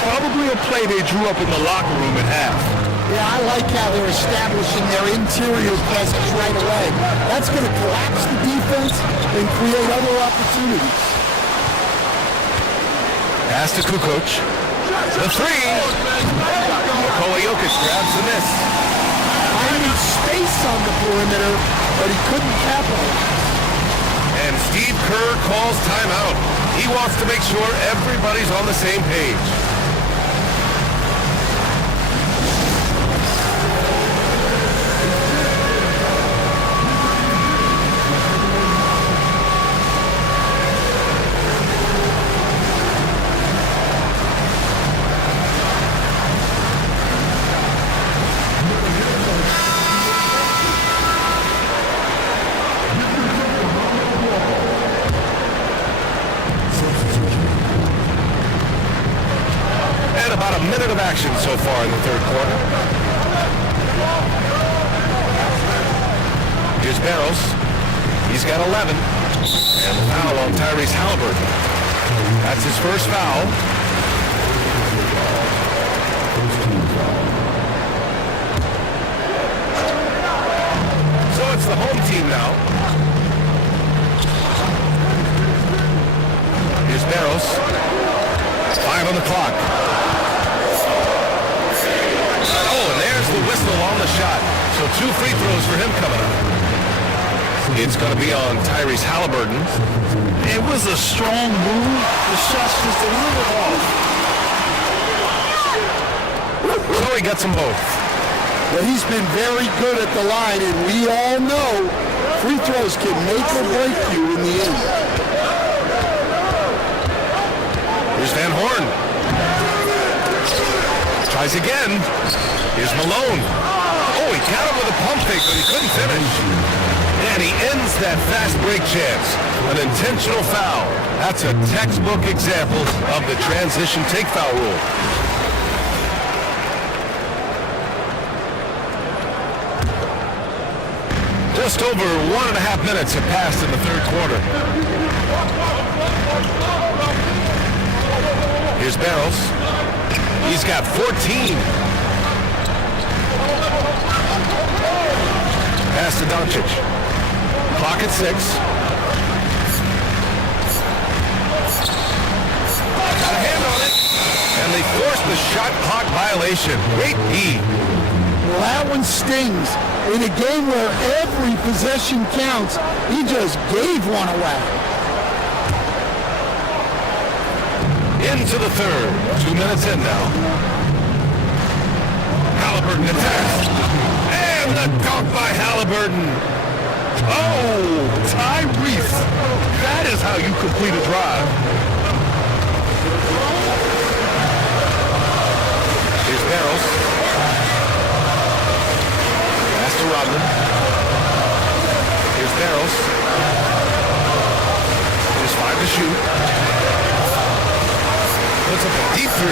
Probably a play they drew up in the locker room at half. Yeah, I like how they're establishing their interior presence right away. That's going to collapse the defense and create other opportunities. Pass to Kukoc. The 3. Nikola Jokic grabs the miss. Finding space on the perimeter, but he couldn't capitalize. And Steve Kerr calls timeout. He wants to make sure everybody's on the same page. About a minute of action so far in the third quarter. Here's Barros. He's got 11. And the foul on Tyrese Halliburton. That's his first foul. So it's the home team now. Here's Barros. 5 on the clock. The whistle on the shot. So 2 free throws for him coming up. It's going to be on Tyrese Halliburton. It was a strong move. The shot's just a little off. So he gets them both. But he's been very good at the line, and we all know free throws can make or break you in the end. Here's Van Horn. Tries again. Here's Malone. Oh, he got him with a pump fake, but he couldn't finish. And he ends that fast break chance. An intentional foul. That's a textbook example of the transition take foul rule. Just over 1.5 minutes have passed in the third quarter. Here's Barrows. He's got 14. Pass to Doncic. Clock at 6. Got a hand on it. And they forced the shot clock violation. Great D. Well, that one stings. In a game where every possession counts, he just gave one away. Into the third. 2 minutes in now. Halliburton attacks. And the dunk by Halliburton. Oh, Tyrese. That is how you complete a drive. Here's Barrows. Pass to Rodman. Here's Barrows. There's 5 to shoot. Puts up a deep 3.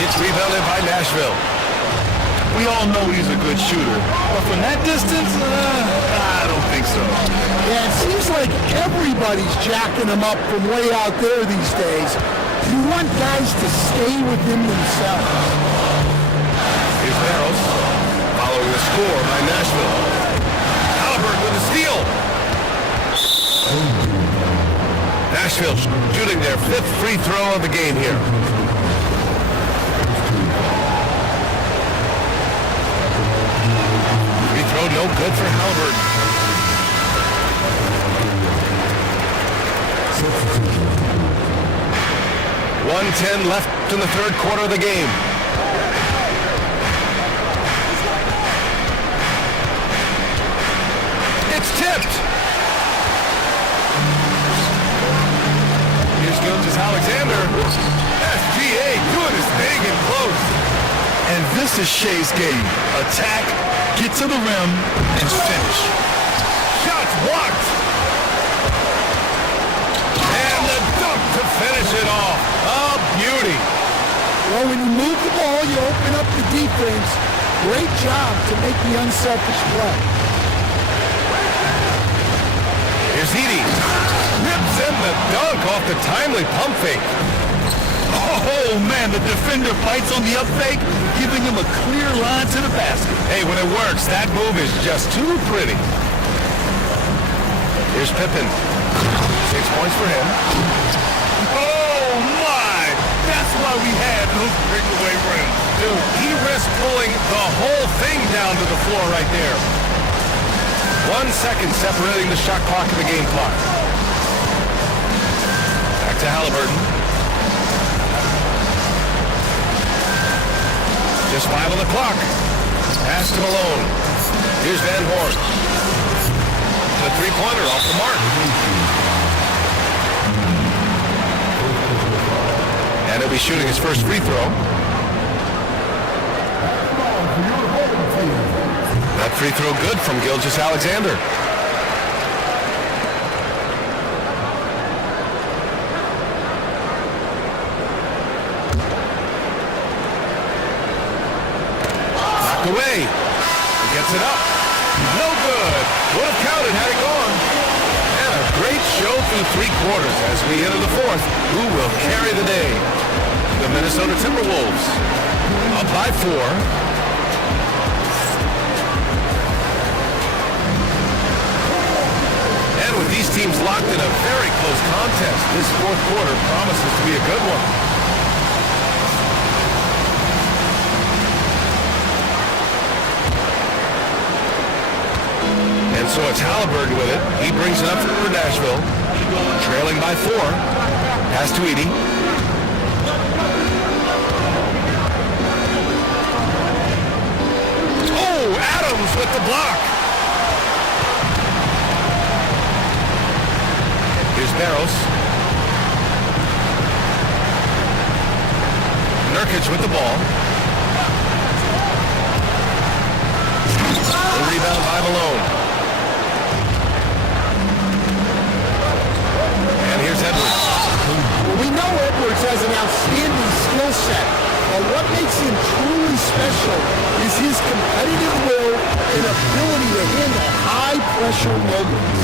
It's rebounded by Nashville. We all know he's a good shooter, but from that distance, I don't think so. Yeah, it seems like everybody's jacking him up from way out there these days. You want guys to stay within themselves. Here's Barrows, following the score by Nashville. Halliburton with a steal. Nashville shooting their 5th free throw of the game here. Free throw no good for Halliburton. .110 left in the third quarter of the game. It's tipped. Here's Gilgeous-Alexander. SGA doing his thing and close. And this is Shea's game. Attack, get to the rim, and finish. Shots blocked. And the dunk to finish it off. Oh, beauty. Well, when you move the ball, you open up the defense. Great job to make the unselfish play. Here's Edey. Rips in the dunk off the timely pump fake. Oh, man, the defender fights on the up fake, giving him a clear line to the basket. Hey, when it works, that move is just too pretty. Here's Pippen. 6 points for him. Oh, my! That's why we had those breakaway rims. Dude, he risked pulling the whole thing down to the floor right there. 1 second separating the shot clock and the game clock. Back to Halliburton. Just 5 on the clock. Pass to Malone. Here's Van Horn. The three-pointer off the mark. And he'll be shooting his first free throw. That free throw good from Gilgeous-Alexander. Knocked away. He gets it up. No good. Would have counted had it gone. And a great show through 3 quarters as we enter the 4th. Who will carry the day? The Minnesota Timberwolves. Up by 4. And with these teams locked in a very close contest, this 4th quarter promises to be a good one. And so it's Halliburton with it. He brings it up for Nashville. Trailing by 4. Pass to Edey. Oh, Adams with the block. Here's Barrows. Nurkic with the ball. The rebound by Malone. And here's Edwards. Well, we know Edwards has an outstanding skill set, but what makes him truly special is his competitive will and ability to handle high-pressure moments.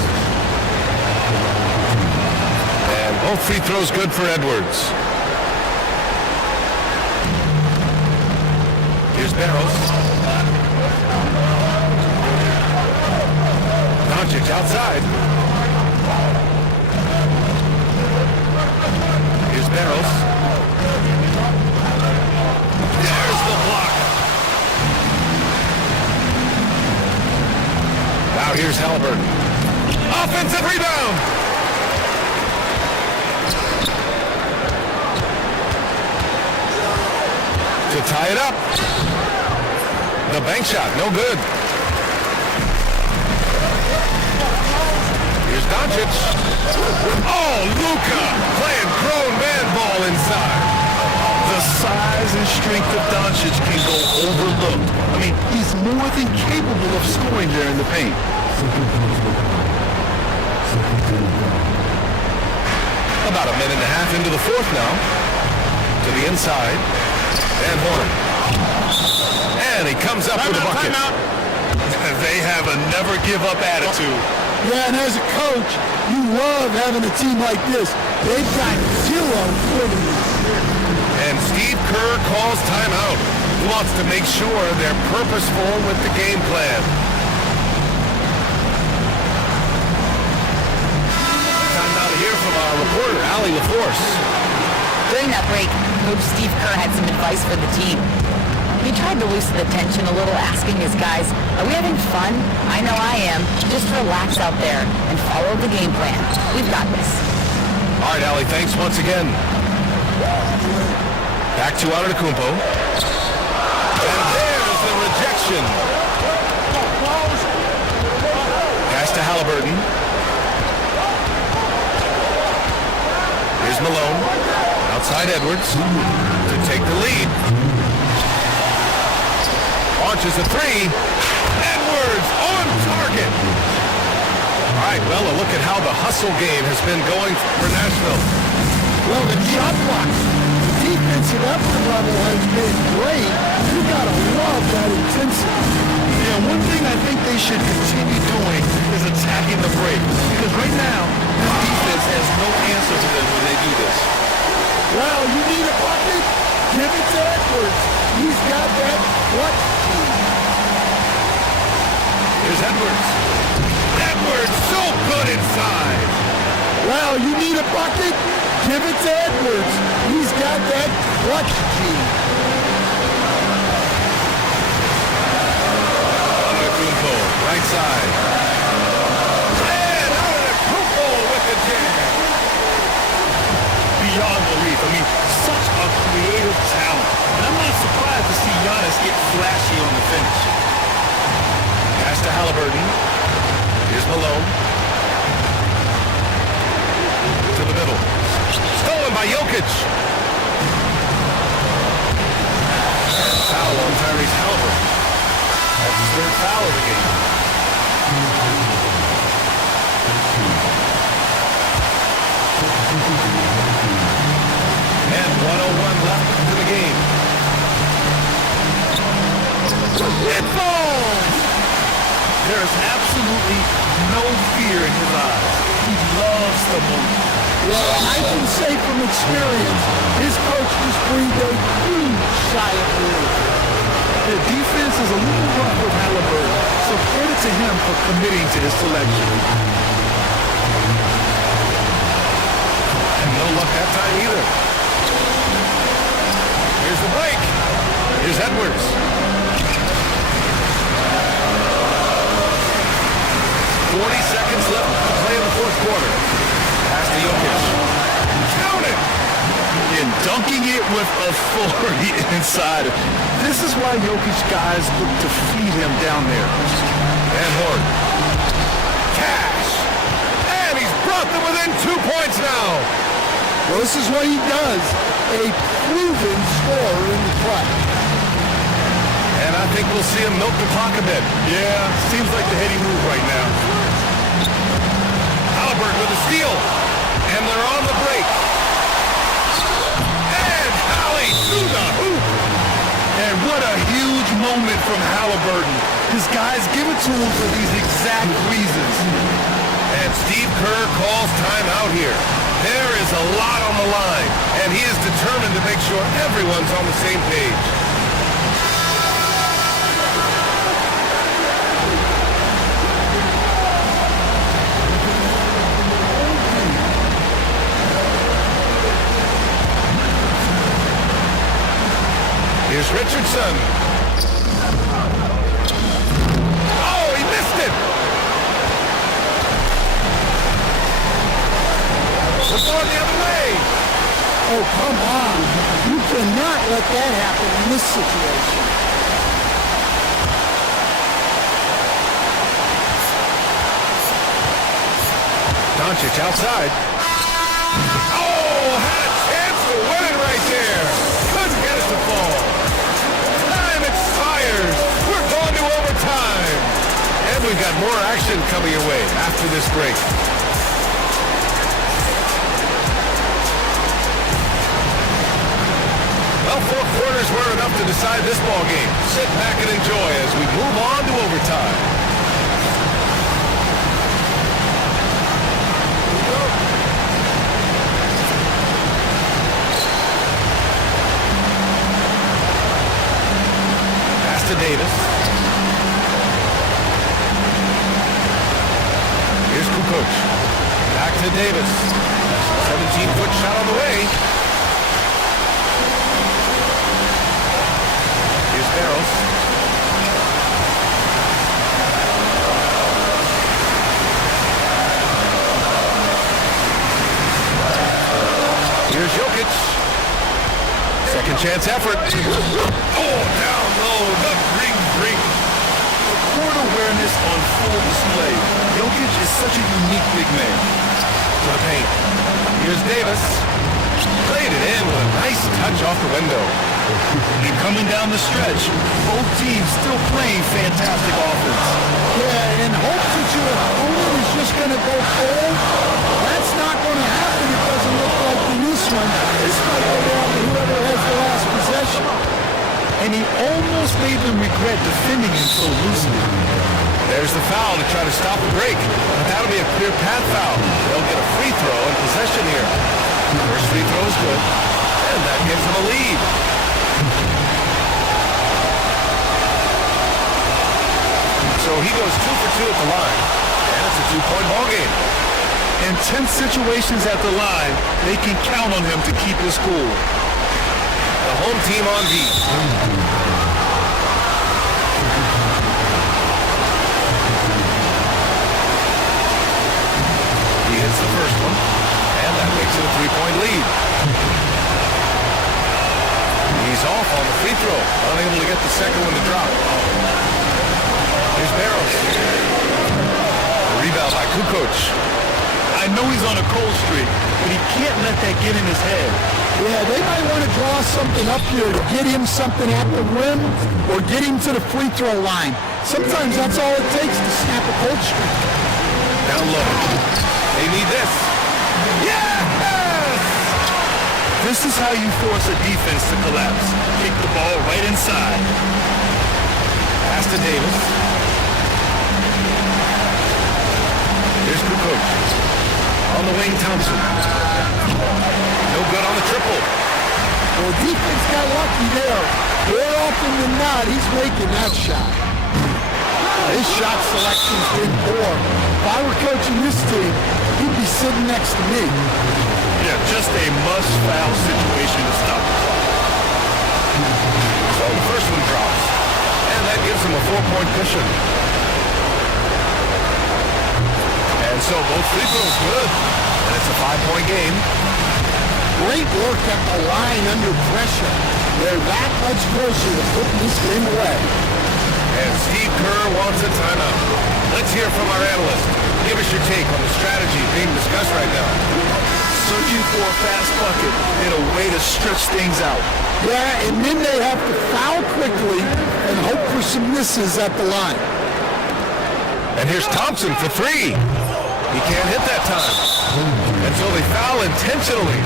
And both free throws good for Edwards. Barros. Doncic outside. Here's Barros. There's the block. Now here's Halliburton. Offensive rebound. To tie it up. The bank shot, no good. Here's Doncic. Oh, Luka playing grown man ball inside. The size and strength of Doncic can go overlooked. I mean, he's more than capable of scoring there in the paint. About a minute and a half into the fourth now. To the inside. And Horn. And he comes up with a bucket. They have a never-give-up attitude. Yeah, and as a coach, you love having a team like this. They've got zero quitting. And Steve Kerr calls timeout. He wants to make sure they're purposeful with the game plan. Time now to hear from our reporter, Allie LaForce. During that break, Coach Steve Kerr had some advice for the team. He tried to loosen the tension a little, asking his guys, are we having fun? I know I am. Just relax out there and follow the game plan. We've got this. All right, Allie, thanks once again. Back to Antetokounmpo. And there's the rejection. Pass to Halliburton. Here's Malone. Outside Edwards to take the lead. Launches a three. Edwards on target. All right, well, a look at how the hustle game has been going for Nashville. Well, the shot block, the defensive effort level has been great. You gotta love that intensity. Yeah, one thing I think they should continue doing is attacking the break. Because right now, this defense has no answer for them when they do this. Well, you need a bucket? Give it to Edwards. He's got that clutch key. Here's Edwards. Edwards so good inside. Well, you need a bucket? Give it to Edwards. He's got that clutch key. Antetokounmpo, right side. And Antetokounmpo with the jam. Beyond belief. I mean, such a creative talent. And I'm not surprised to see Giannis get flashy on the finish. Pass to Halliburton. Here's Malone. To the middle. Stolen by Jokic. And foul on Tyrese Halliburton. That's his third foul of the game. And 1:01 left in the game. It falls! There is absolutely no fear in his eyes. He loves the moment. Well, I can say from experience, his coach just breathed a huge sigh of relief. The defense is a little rough with Halliburton, so credit to him for committing to his selection. And no luck that time either. Here's the break. Here's Edwards. 40 seconds left to play in the fourth quarter. Pass to Jokic. Count it! And dunking it with authority inside. This is why Jokic guys look to feed him down there. And Horn. Cash! And he's brought them within 2 points now. Well, this is what he does. A proven scorer in the clutch. And I think we'll see him milk the clock a bit. Yeah, seems like the heady move right now. Halliburton with a steal. And they're on the break. And Hallie to the hoop. And what a huge moment from Halliburton. His guys give it to him for these exact reasons. And Steve Kerr calls timeout here. There is a lot on the line, and he is determined to make sure everyone's on the same page. Here's Richardson. Oh, he missed it. The ball the other way. Oh, come on. You cannot let that happen in this situation. Doncic outside. Oh, had a chance to win it right there. Couldn't get it to fall. Time expires. We're going to overtime. And we've got more action coming your way after this break. Well, 4 quarters were enough to decide this ball game. Sit back and enjoy as we move on to overtime. Pass to Davis. Here's Kukoc. Back to Davis. 17-foot shot on the way. Barrels. Here's Jokic. Second chance effort. Oh, down low, the ring. Court awareness on full display. Jokic is such a unique big man. To the paint. Here's Davis. Played it in with a nice touch off the window. And coming down the stretch, both teams still playing fantastic offense. Yeah, and hope that your opponent is just going to go cold. That's not going to happen. It doesn't look like in this one. This might go down to whoever has the last possession. And he almost made them regret defending him so loosely. There's the foul to try to stop the break. But that'll be a clear path foul. They'll get a free throw in possession here. First free throw is good. And that gives them a lead. So he goes 2 for 2 at the line, and it's a 2-point ball game. In tense situations at the line, they can count on him to keep his cool. The home team on D. He hits the first one, and that makes it a 3-point lead. He's off on the free throw, unable to get the second one to drop. Here's Barrows. A rebound by Kukoc. I know he's on a cold streak, but he can't let that get in his head. Yeah, they might want to draw something up here to get him something at the rim or get him to the free throw line. Sometimes that's all it takes to snap a cold streak. Down low. They need this. Yes! This is how you force a defense to collapse. Kick the ball right inside. Pass to Davis. Here's Kukoc. On the wing, Thompson. No good on the triple. Well, defense got lucky there. More often than not, he's making that shot. His shot selection's been poor. If I were coaching this team, he'd be sitting next to me. Yeah, just a must-foul situation to stop the clock. So the first one drops. And that gives him a 4-point cushion. And so both free throws good. And it's a 5-point game. Great work at the line under pressure. They're that much closer to putting this game away. And Steve Kerr wants a timeout. Let's hear from our analyst. Give us your take on the strategy being discussed right now. Searching for a fast bucket and a way to stretch things out. Yeah, and then they have to foul quickly and hope for some misses at the line. And here's Thompson for 3. He can't hit that time. And so they foul intentionally.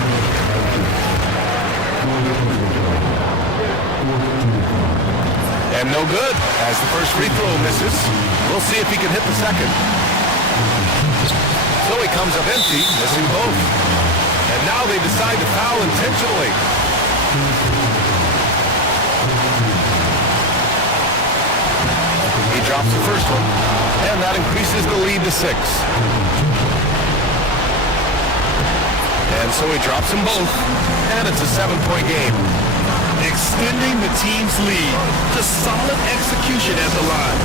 And no good as the first free throw misses. We'll see if he can hit the second. So he comes up empty, missing both. And now they decide to foul intentionally. He drops the first one, and that increases the lead to 6. And so he drops them both, and it's a 7-point game. extending the team's lead. Just solid execution at the line.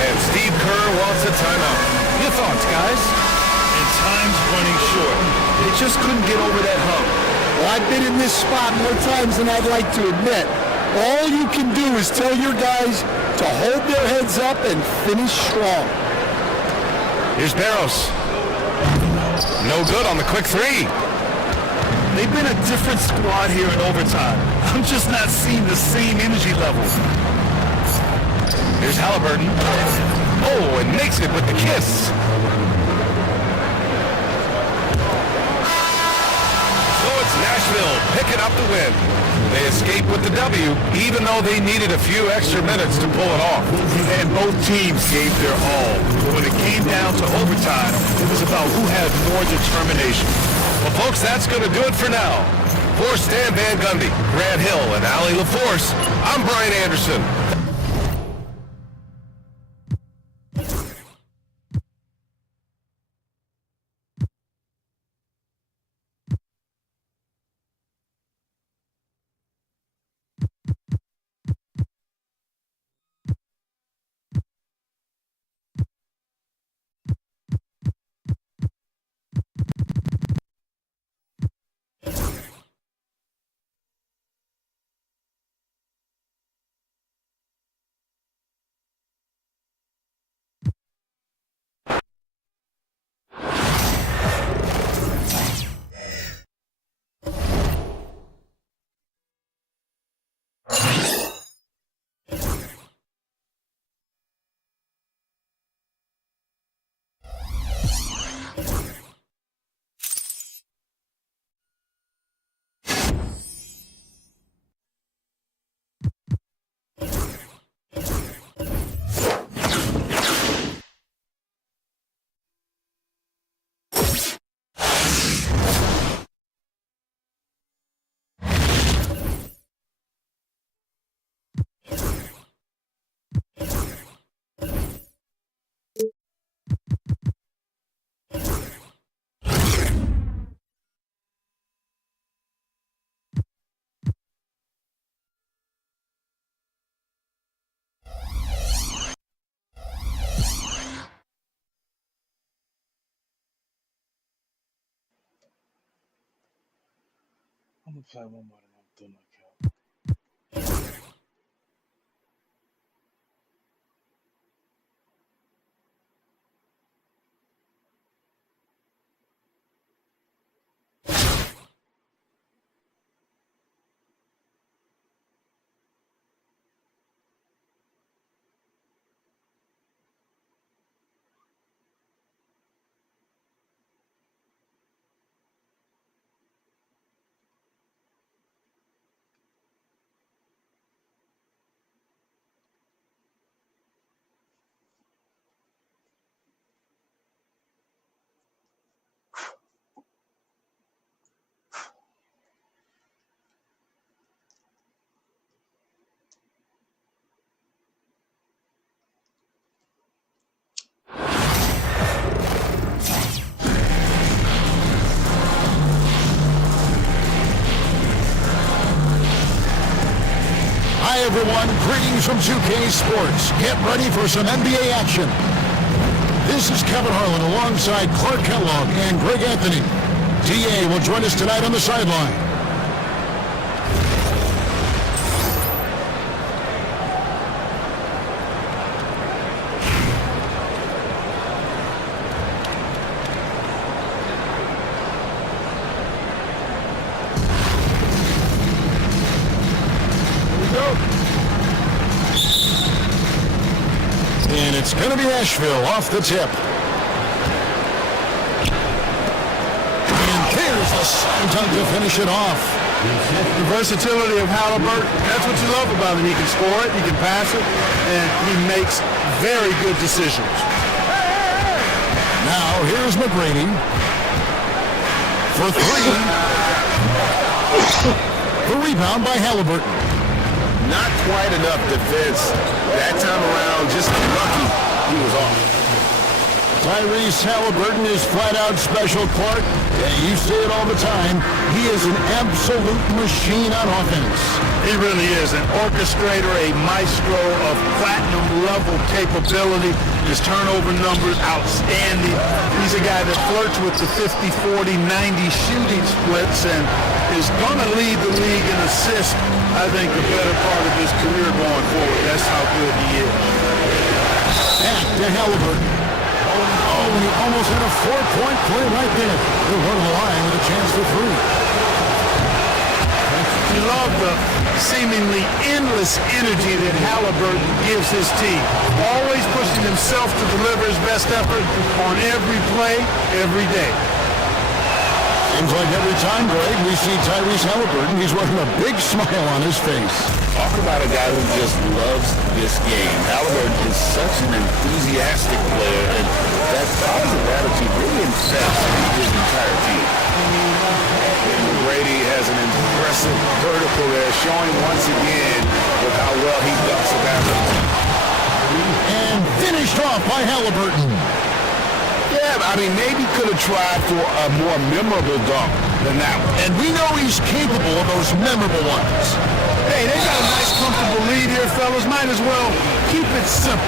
And Steve Kerr wants a timeout. Your thoughts, guys? And time's running short. They just couldn't get over that hump. Well, I've been in this spot more times than I'd like to admit. All you can do is tell your guys to hold their heads up and finish strong. Here's Barros. No good on the quick three. They've been a different squad here in overtime. I'm just not seeing the same energy level. Here's Halliburton. Oh, and makes it with the kiss. So it's Nashville picking up the win. They escape with the W, even though they needed a few extra minutes to pull it off. And both teams gave their all. But when it came down to overtime, it was about who had more determination. Well, folks, that's going to do it for now. For Stan Van Gundy, Grant Hill, and Allie LaForce, I'm Brian Anderson. I'm gonna play one more and I'm through my count. Hi, everyone. Greetings from 2K Sports. Get ready for some NBA action. This is Kevin Harlan alongside Clark Kellogg and Greg Anthony. DA will join us tonight on the sideline. And it's going to be Nashville off the tip. And there's a slam dunk to finish it off. The versatility of Halliburton, that's what you love about him. He can score it, he can pass it, and he makes very good decisions. Now here's McGrady for three. The rebound by Halliburton. Not quite enough defense that time around. Just lucky he was off. Tyrese Halliburton is flat out special, Clark. And you say it all the time. He is an absolute machine on offense. He really is an orchestrator, a maestro of platinum-level capability. His turnover numbers outstanding. He's a guy that flirts with the 50-40-90 shooting splits and is going to lead the league in assists, I think, the better part of his career going forward. That's how good he is. Back to Halliburton. Oh, and he almost had a 4-point play right there. He'll run the line with a chance for 3. You love the seemingly endless energy that Halliburton gives his team. Always pushing himself to deliver his best effort on every play, every day. Seems like every time, Greg, we see Tyrese Halliburton, he's wearing a big smile on his face. Talk about a guy who just loves this game. Halliburton is such an enthusiastic player, and that positive attitude really infects his entire team. Brady has an impressive vertical there, showing once again with how well he dunks the basket. And finished off by Halliburton. Yeah, I mean, maybe could have tried for a more memorable dunk than that one. And we know he's capable of those memorable ones. Hey, they got a nice, comfortable lead here, fellas. Might as well keep it simple.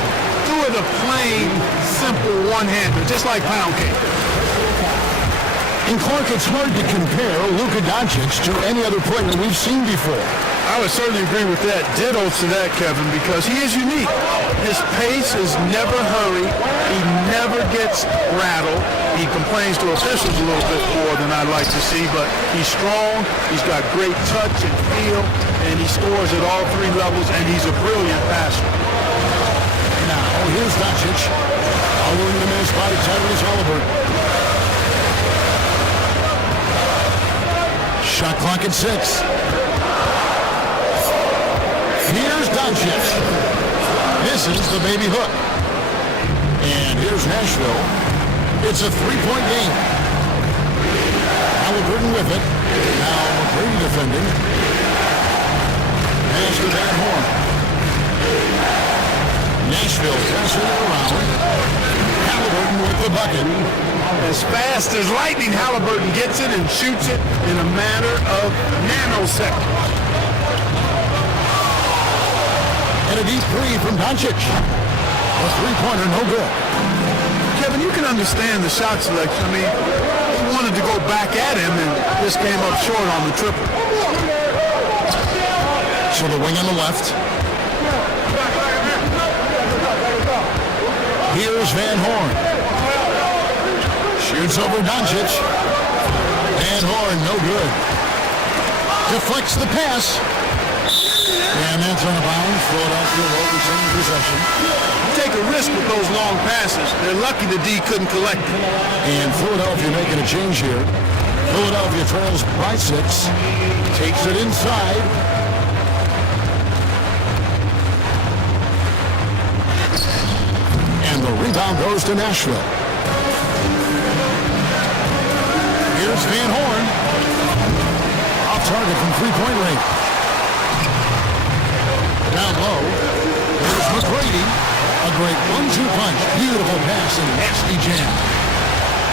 Do it a plain, simple one-hander, just like pound cake. And Clark, it's hard to compare Luka Doncic to any other player we've seen before. I would certainly agree with that. Ditto to that, Kevin, because he is unique. His pace is never hurried. He never gets rattled. He complains to officials a little bit more than I'd like to see, but he's strong. He's got great touch and feel, and he scores at all 3 levels, and he's a brilliant passer. Now, here's Doncic, following the miss by Tyrese Halliburton. Shot clock at 6. Here's Doncic. Misses the baby hook. And here's Nashville. It's a 3-point game. Halliburton with it. Now McGrady defending. Pass to Van Horn. Nashville passing it around. Halliburton with the bucket. As fast as lightning, Halliburton gets it and shoots it in a matter of nanoseconds. And a deep 3 from Doncic. A 3-pointer, no good. Kevin, you can understand the shot selection. I mean, he wanted to go back at him and just came up short on the triple. So the wing on the left. Here's Van Horn. Shoots over Doncic. Van Horn, no good. Deflects the pass. And that's on a bounce. Philadelphia will retain possession. Take a risk with those long passes. They're lucky the D couldn't collect it. And Philadelphia making a change here. Philadelphia trails by 6. Takes it inside. And the rebound goes to Nashville. Here's Van Horn. Off target from 3-point range. Down low. Here's McGrady. A great 1-2 punch. Beautiful pass and nasty jam.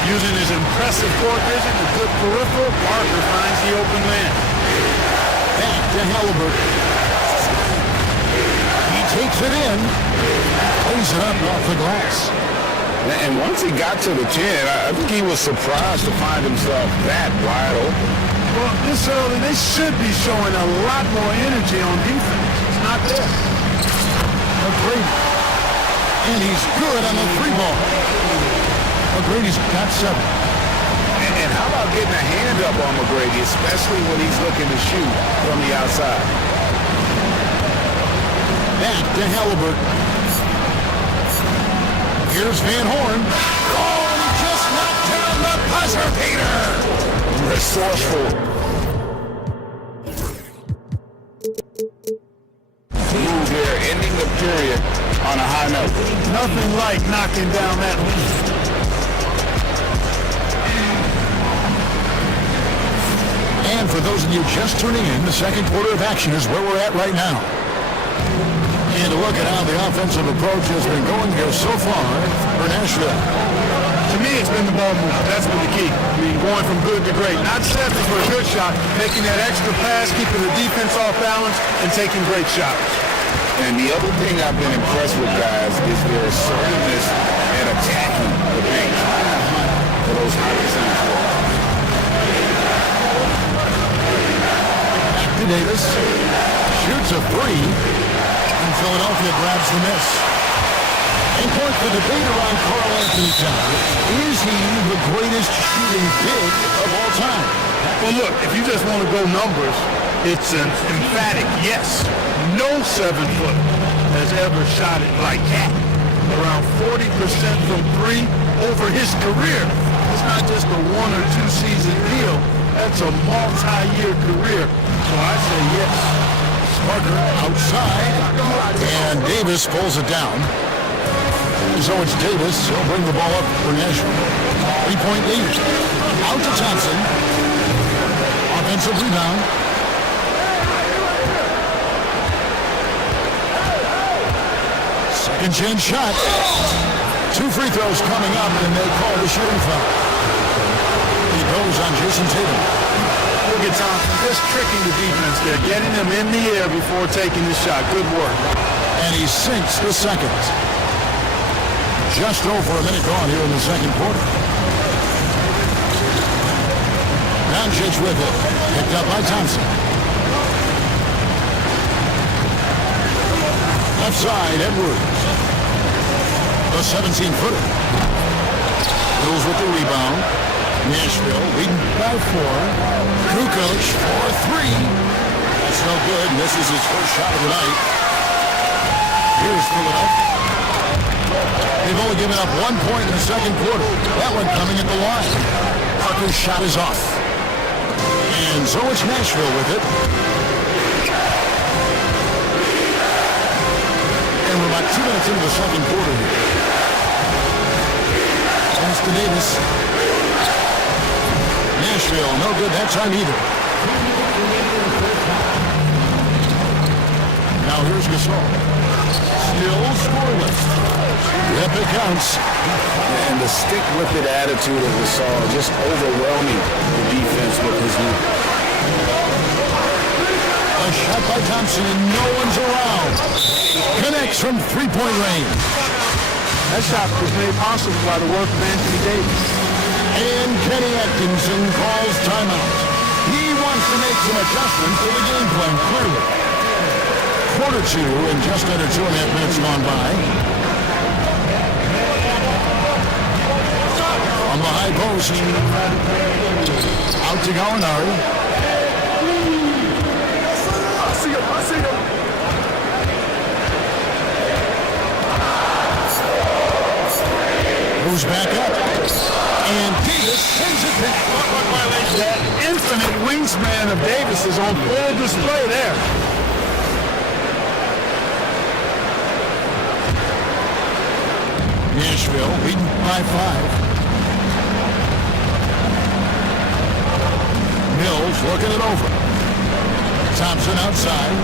Using his impressive court vision, a good peripheral, Parker finds the open man. Back to Halliburton. He takes it in. Plays it up off the glass. And once he got to the 10, I think he was surprised to find himself that wide open. Well, this early, they should be showing a lot more energy on defense. It's not there. McGrady. And he's good on the 3-ball. McGrady's got 7. And how about getting a hand up on McGrady, especially when he's looking to shoot from the outside? Back to Halliburton. Here's Van Horn. Oh, and he just knocked down the buzzer beater. Resourceful. Move here, ending the period on a high note. Nothing like knocking down that lead. And for those of you just tuning in, the second quarter of action is where we're at right now. And a look at how the offensive approach has been going here so far for Nashville. To me, it's been the ball movement. That's been the key. I mean, going from good to great. Not settling for a good shot, making that extra pass, keeping the defense off balance, and taking great shots. And the other thing I've been impressed with, guys, is their assertiveness and attacking the paint for those high percentage balls. Back to Davis. Shoots a three. And Philadelphia grabs the miss. A point for debate around Karl Anthony Towns. Is he the greatest shooting big of all time? Well, look, if you just want to go numbers, it's an emphatic yes. No 7-foot has ever shot it like that. Around 40% from three over his career. It's not just a 1 or 2 season deal. That's a multi-year career. So I say yes. Parker outside. And Davis pulls it down. So it's Davis. He'll bring the ball up for Nashville. 3-point lead. Out to Thompson. Offensive rebound. Second chance shot. 2 free throws coming up, and they call the shooting foul. He goes on Jason Tatum. Look at Thompson just tricking the defense there, getting them in the air before taking the shot. Good work. And he sinks the second. Just over a minute gone here in the second quarter. Doncic with it. Picked up by Thompson. Left side, Edwards. The 17-footer. Goes with the rebound. Nashville leading by 4. Kukoc for 3. That's no good. Misses his first shot of the night. Here's Philadelphia. They've only given up 1 point in the second quarter. That one coming at the line. Parker's shot is off. And so it's Nashville with it. And we're about 2 minutes into the second quarter here. Pass to Davis. Nashville, no good that time either. Now here's Gasol. Still scoreless. Yep, it counts. And the stick-with-it attitude of Gasol just overwhelming the defense with his move. A shot by Thompson and no one's around. Connects from 3-point range. That shot was made possible by the work of Anthony Davis. And Kenny Atkinson calls timeout. He wants to make some adjustments to the game plan, clearly. Quarter 2 and just under 2.5 minutes gone by. On the high post. Out to Gallinari. I see him. Goes back up. And Davis sends it back. That infinite wingspan of Davis is on full display there. Nashville leading by 5. Mills looking it over. Thompson outside.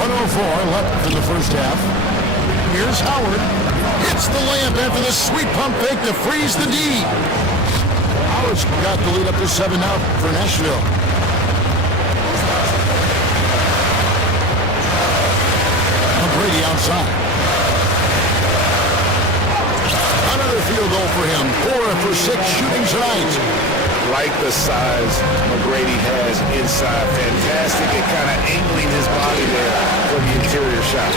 1:04 left in the first half. Here's Howard. Hits the layup after the sweet pump fake to freeze the D. Howard's got the lead up to 7 now for Nashville. Brady outside. Another field goal for him. 4 for 6 shooting tonight. Like the size McGrady has inside. Fantastic at kind of angling his body there for the interior shot.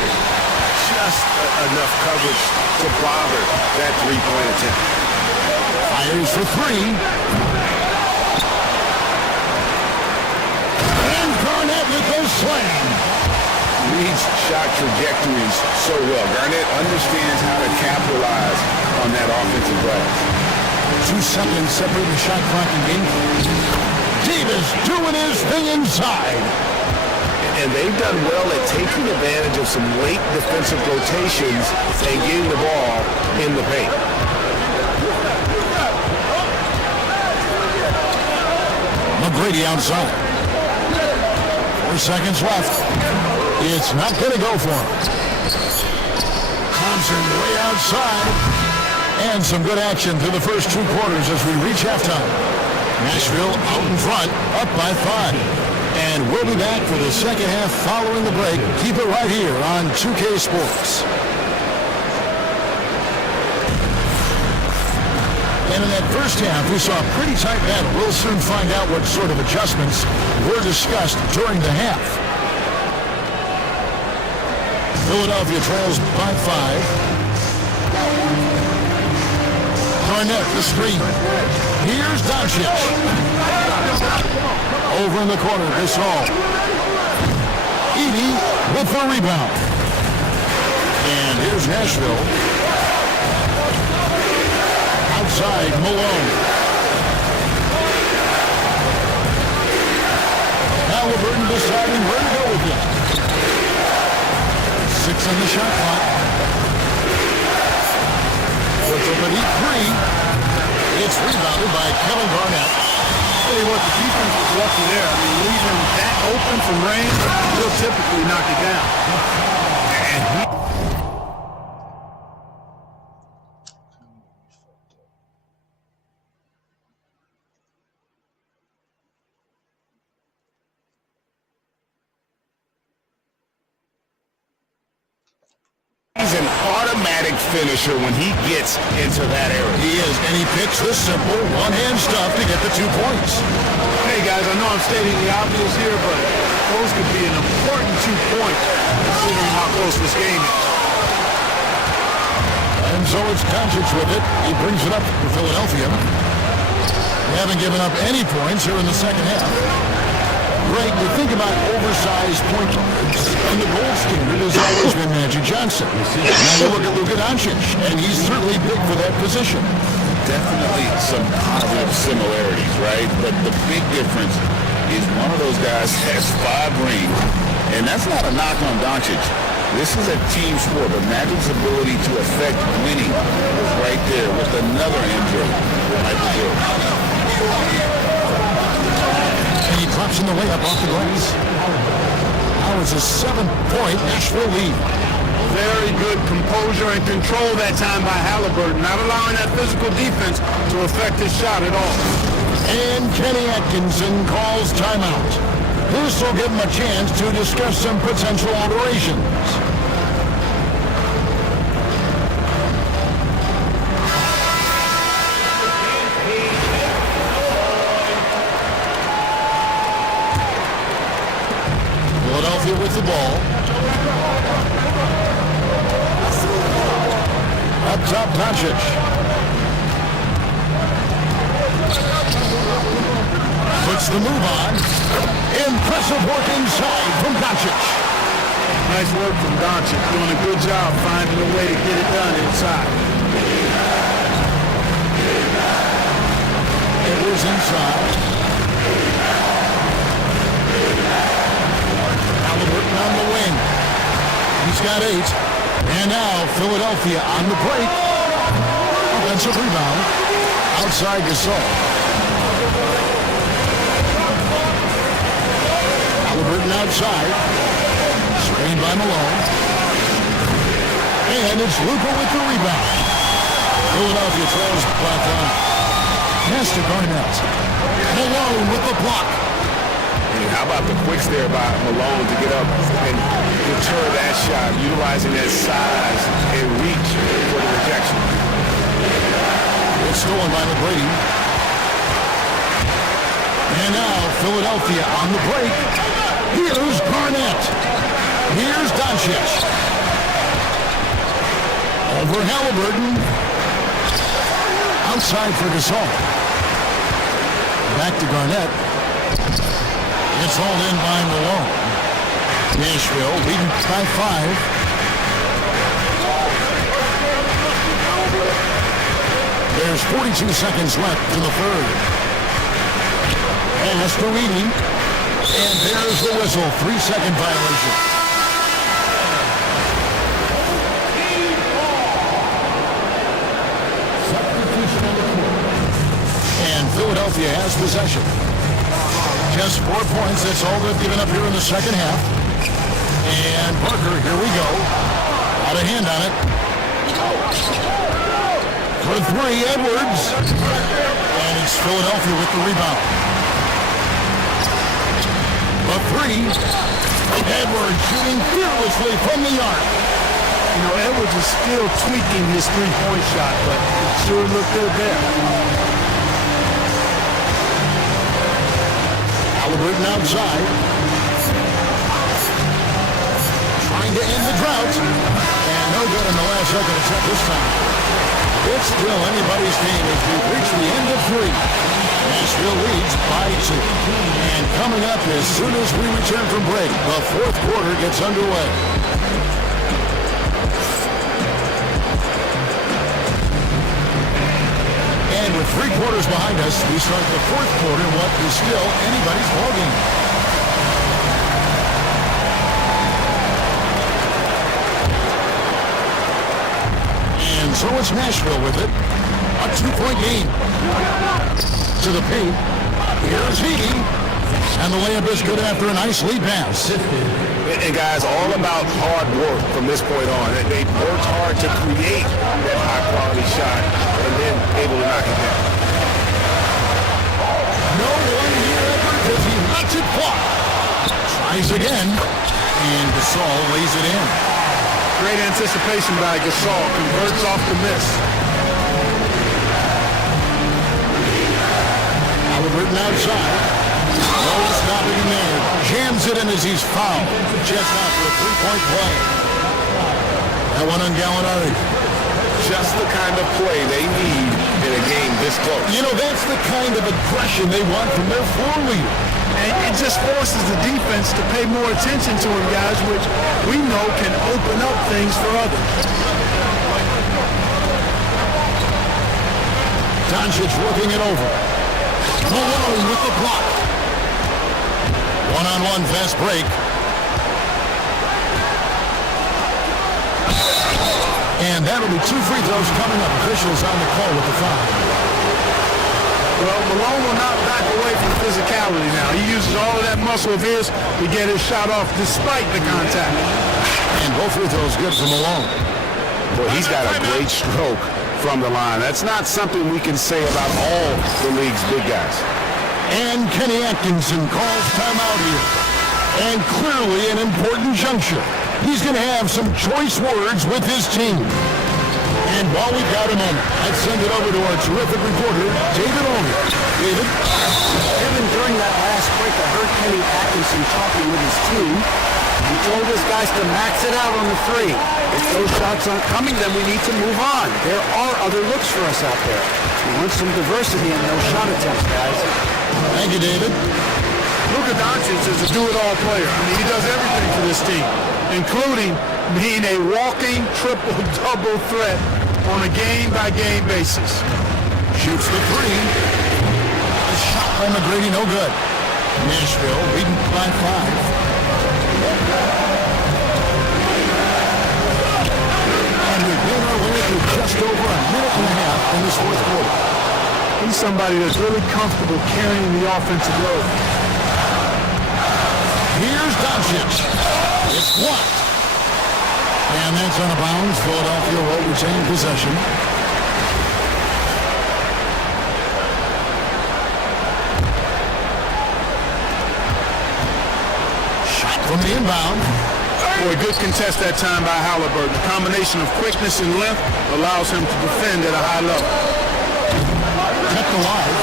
Just enough coverage to bother that 3-point attempt. Fires for 3. And Garnett with the slam. Reads shot trajectories so well. Garnett understands how to capitalize on that offensive glass. 2 seconds separating the shot clock and game. Davis doing his thing inside. And they've done well at taking advantage of some late defensive rotations and getting the ball in the paint. McGrady outside. 4 seconds left. It's not going to go for him. Thompson way outside. And some good action through the first 2 quarters as we reach halftime. Nashville out in front, up by 5. And we'll be back for the second half following the break. Keep it right here on 2K Sports. And in that first half, we saw a pretty tight battle. We'll soon find out what sort of adjustments were discussed during the half. Philadelphia trails by 5. Garnett, the screen. Here's Doncic. Over in the corner, Gasol. Edey with the rebound. And here's Nashville. Outside, Malone. Halliburton deciding where to go with it. 6 on the shot clock. Puts up a deep 3. It's rebounded by Kevin Garnett. Tell you what, the defense was lucky there. I mean, leaving that open from range, they'll typically knock it down. He's an automatic finisher when he gets into that area. He is, and he picks the simple one-hand stuff to get the 2 points. Hey, guys, I know I'm stating the obvious here, but those could be an important 2 points considering how close this game is. And so it's Doncic with it. He brings it up for Philadelphia. They haven't given up any points here in the second half. Greg, we think about oversized point guards, and the gold standard has always been Magic Johnson. Now you look at Luka Doncic, and he's certainly big for that position. Definitely some positive similarities, right? But the big difference is one of those guys has 5 rings, and that's not a knock on Doncic. This is a team sport, but Magic's ability to affect winning is right there with another injury. And he drops in the layup off the glass. Now it's a 7-point Nashville lead. Very good composure and control that time by Halliburton, not allowing that physical defense to affect his shot at all. And Kenny Atkinson calls timeout. This will give him a chance to discuss some potential alterations. Philadelphia with the ball. Up top, Doncic. Puts the move on. Impressive work inside from Doncic. Nice work from Doncic, doing a good job finding a way to get it done inside. It was inside. Halliburton on the wing. He's got 8. And now Philadelphia on the break. Offensive rebound. Outside Gasol. Halliburton outside. Screened by Malone. And it's Luka with the rebound. Philadelphia throws back on. Pass to Garnett. Malone with the block. How about the quicks there by Malone to get up and deter that shot, utilizing that size and reach for the rejection. It's stolen by McGrady. And now Philadelphia on the break. Here's Garnett. Here's Doncic. Over Halliburton. Outside for Gasol. Back to Garnett. It's hauled in by Malone. Nashville leading by 5. There's 42 seconds left in the third. Pass to Edey. And there's the whistle. 3-second violation. And Philadelphia has possession. Just 4 points. That's all they've given up here in the second half. And Parker, here we go. Out of hand on it. For three, Edwards. And it's Philadelphia with the rebound. A three. Edwards shooting fearlessly from the arc. You know, Edwards is still tweaking his three-point shot, but it sure looked good there. Halliburton outside. Trying to end the drought. And no good in the last second attempt this time. It's still anybody's game as we reach the end of three. Nashville leads by 2. And coming up as soon as we return from break, the fourth quarter gets underway. And with 3 quarters behind us, we start the fourth quarter, what is still anybody's ballgame. And so it's Nashville with it. A 2-point game. To the paint. Here's Healy. And the layup is good after a nice lead pass. And guys, all about hard work from this point on. They worked hard to create that high-quality shot and then able to knock it down. No one here because he lets it fly. Tries again. And Gasol lays it in. Great anticipation by Gasol. Converts off the miss. Halliburton outside. No stopping him there. Jams it in as he's fouled. Just after a 3-point play. That one on Gallinari. Just the kind of play they need in a game this close. You know, that's the kind of aggression they want from their floor leader. And it just forces the defense to pay more attention to him, guys, which we know can open up things for others. Doncic working it over. Malone with the block. One-on-one fast break. And that'll be 2 free throws coming up. Officials on the call with the foul. Well, Malone will not back away from physicality now. He uses all of that muscle of his to get his shot off despite the contact. And both free throws good for Malone. Boy, he's got a great stroke from the line. That's not something we can say about all the league's big guys. And Kenny Atkinson calls timeout here. And clearly an important juncture. He's going to have some choice words with his team. And while we've got a moment, let's send it over to our terrific reporter, David Olney. David? Even during that last break, I heard Kenny Atkinson talking with his team. He told his guys to max it out on the three. If those shots aren't coming, then we need to move on. There are other looks for us out there. We want some diversity in those shot attempts, guys. Thank you, David. Luka Doncic is a do-it-all player. I mean, he does everything for this team, including being a walking triple-double threat on a game-by-game basis. Shoots the three. The shot by McGrady, no good. Nashville leading by 5. And we've made our way through just over a minute and a half in this fourth quarter. He's somebody that's really comfortable carrying the offensive load. Here's Doncic. It's blocked. And that's out of bounds. Philadelphia will retain possession. Shot from the inbound. Boy, good contest that time by Halliburton. A combination of quickness and length allows him to defend at a high level. Kept alive.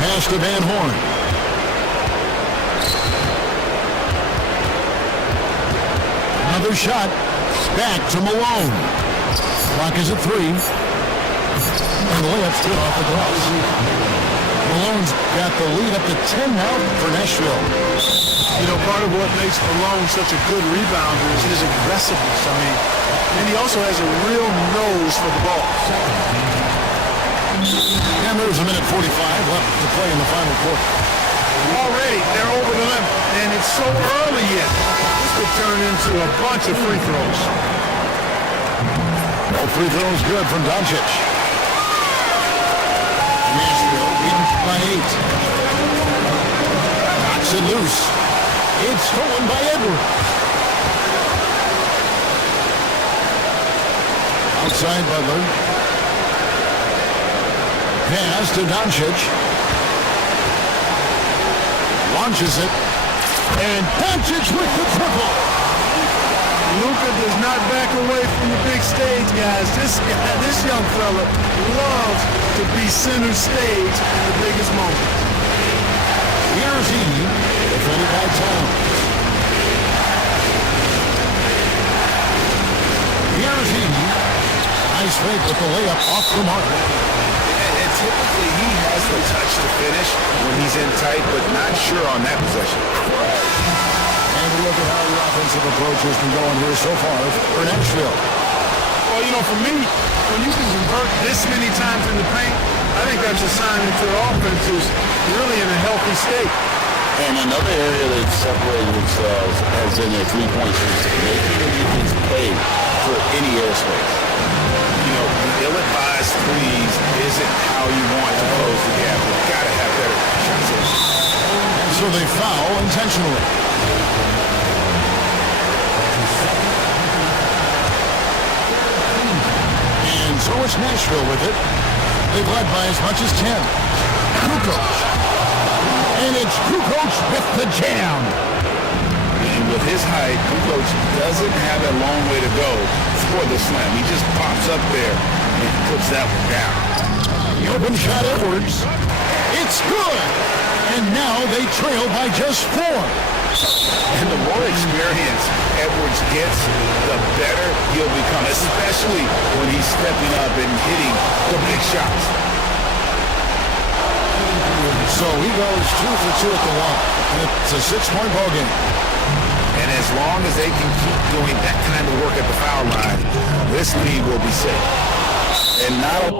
Pass to Van Horn. Another shot. Back to Malone. Clock is at 3. And the layup's good off the glass. Malone's got the lead up to 10 now for Nashville. You know, part of what makes Malone such a good rebounder is his aggressiveness. I mean, and he also has a real nose for the ball. And there's a minute 45 left to play in the final quarter. Already, they're over the limit, and it's so early yet. This could turn into a bunch of free throws. No free throws good from Doncic. Nashville leading by 8. it loose. It's stolen by Edwards. Outside Butler. Pass to Doncic. Launches it. And Doncic with the triple. Luka does not back away from the big stage, guys. This young fella loves to be center stage in the biggest moments. Here's Eve, defended by Towns. Here's Eve. Nice fake with the layup off the mark. And typically he has the touch to finish when he's in tight, but not sure on that possession. And look at how the offensive approach has been going here so far for Nashville. Well, you know, for me, when you can convert this many times in the paint, I think that's a sign that your offense is really in a healthy state. And another area that separated themselves has been their three-point shooting. Making the defense pay for any airspace. You know, the ill-advised threes isn't how you want to close the gap. You've got to have better shots. So they foul intentionally. And so it's Nashville with it. They've led by as much as 10. Kukoc. And it's Kukoc with the jam. And with his height, Kukoc doesn't have a long way to go for the slam. He just pops up there and puts that one down. The open shot Edwards. It's good. And now they trail by just 4. And the more experience Edwards gets, the better he'll become, especially when he's stepping up and hitting the big shots. So he goes 2 for 2 at the line. And it's a 6-point ball game. And as long as they can keep doing that kind of work at the foul line, this lead will be safe. And not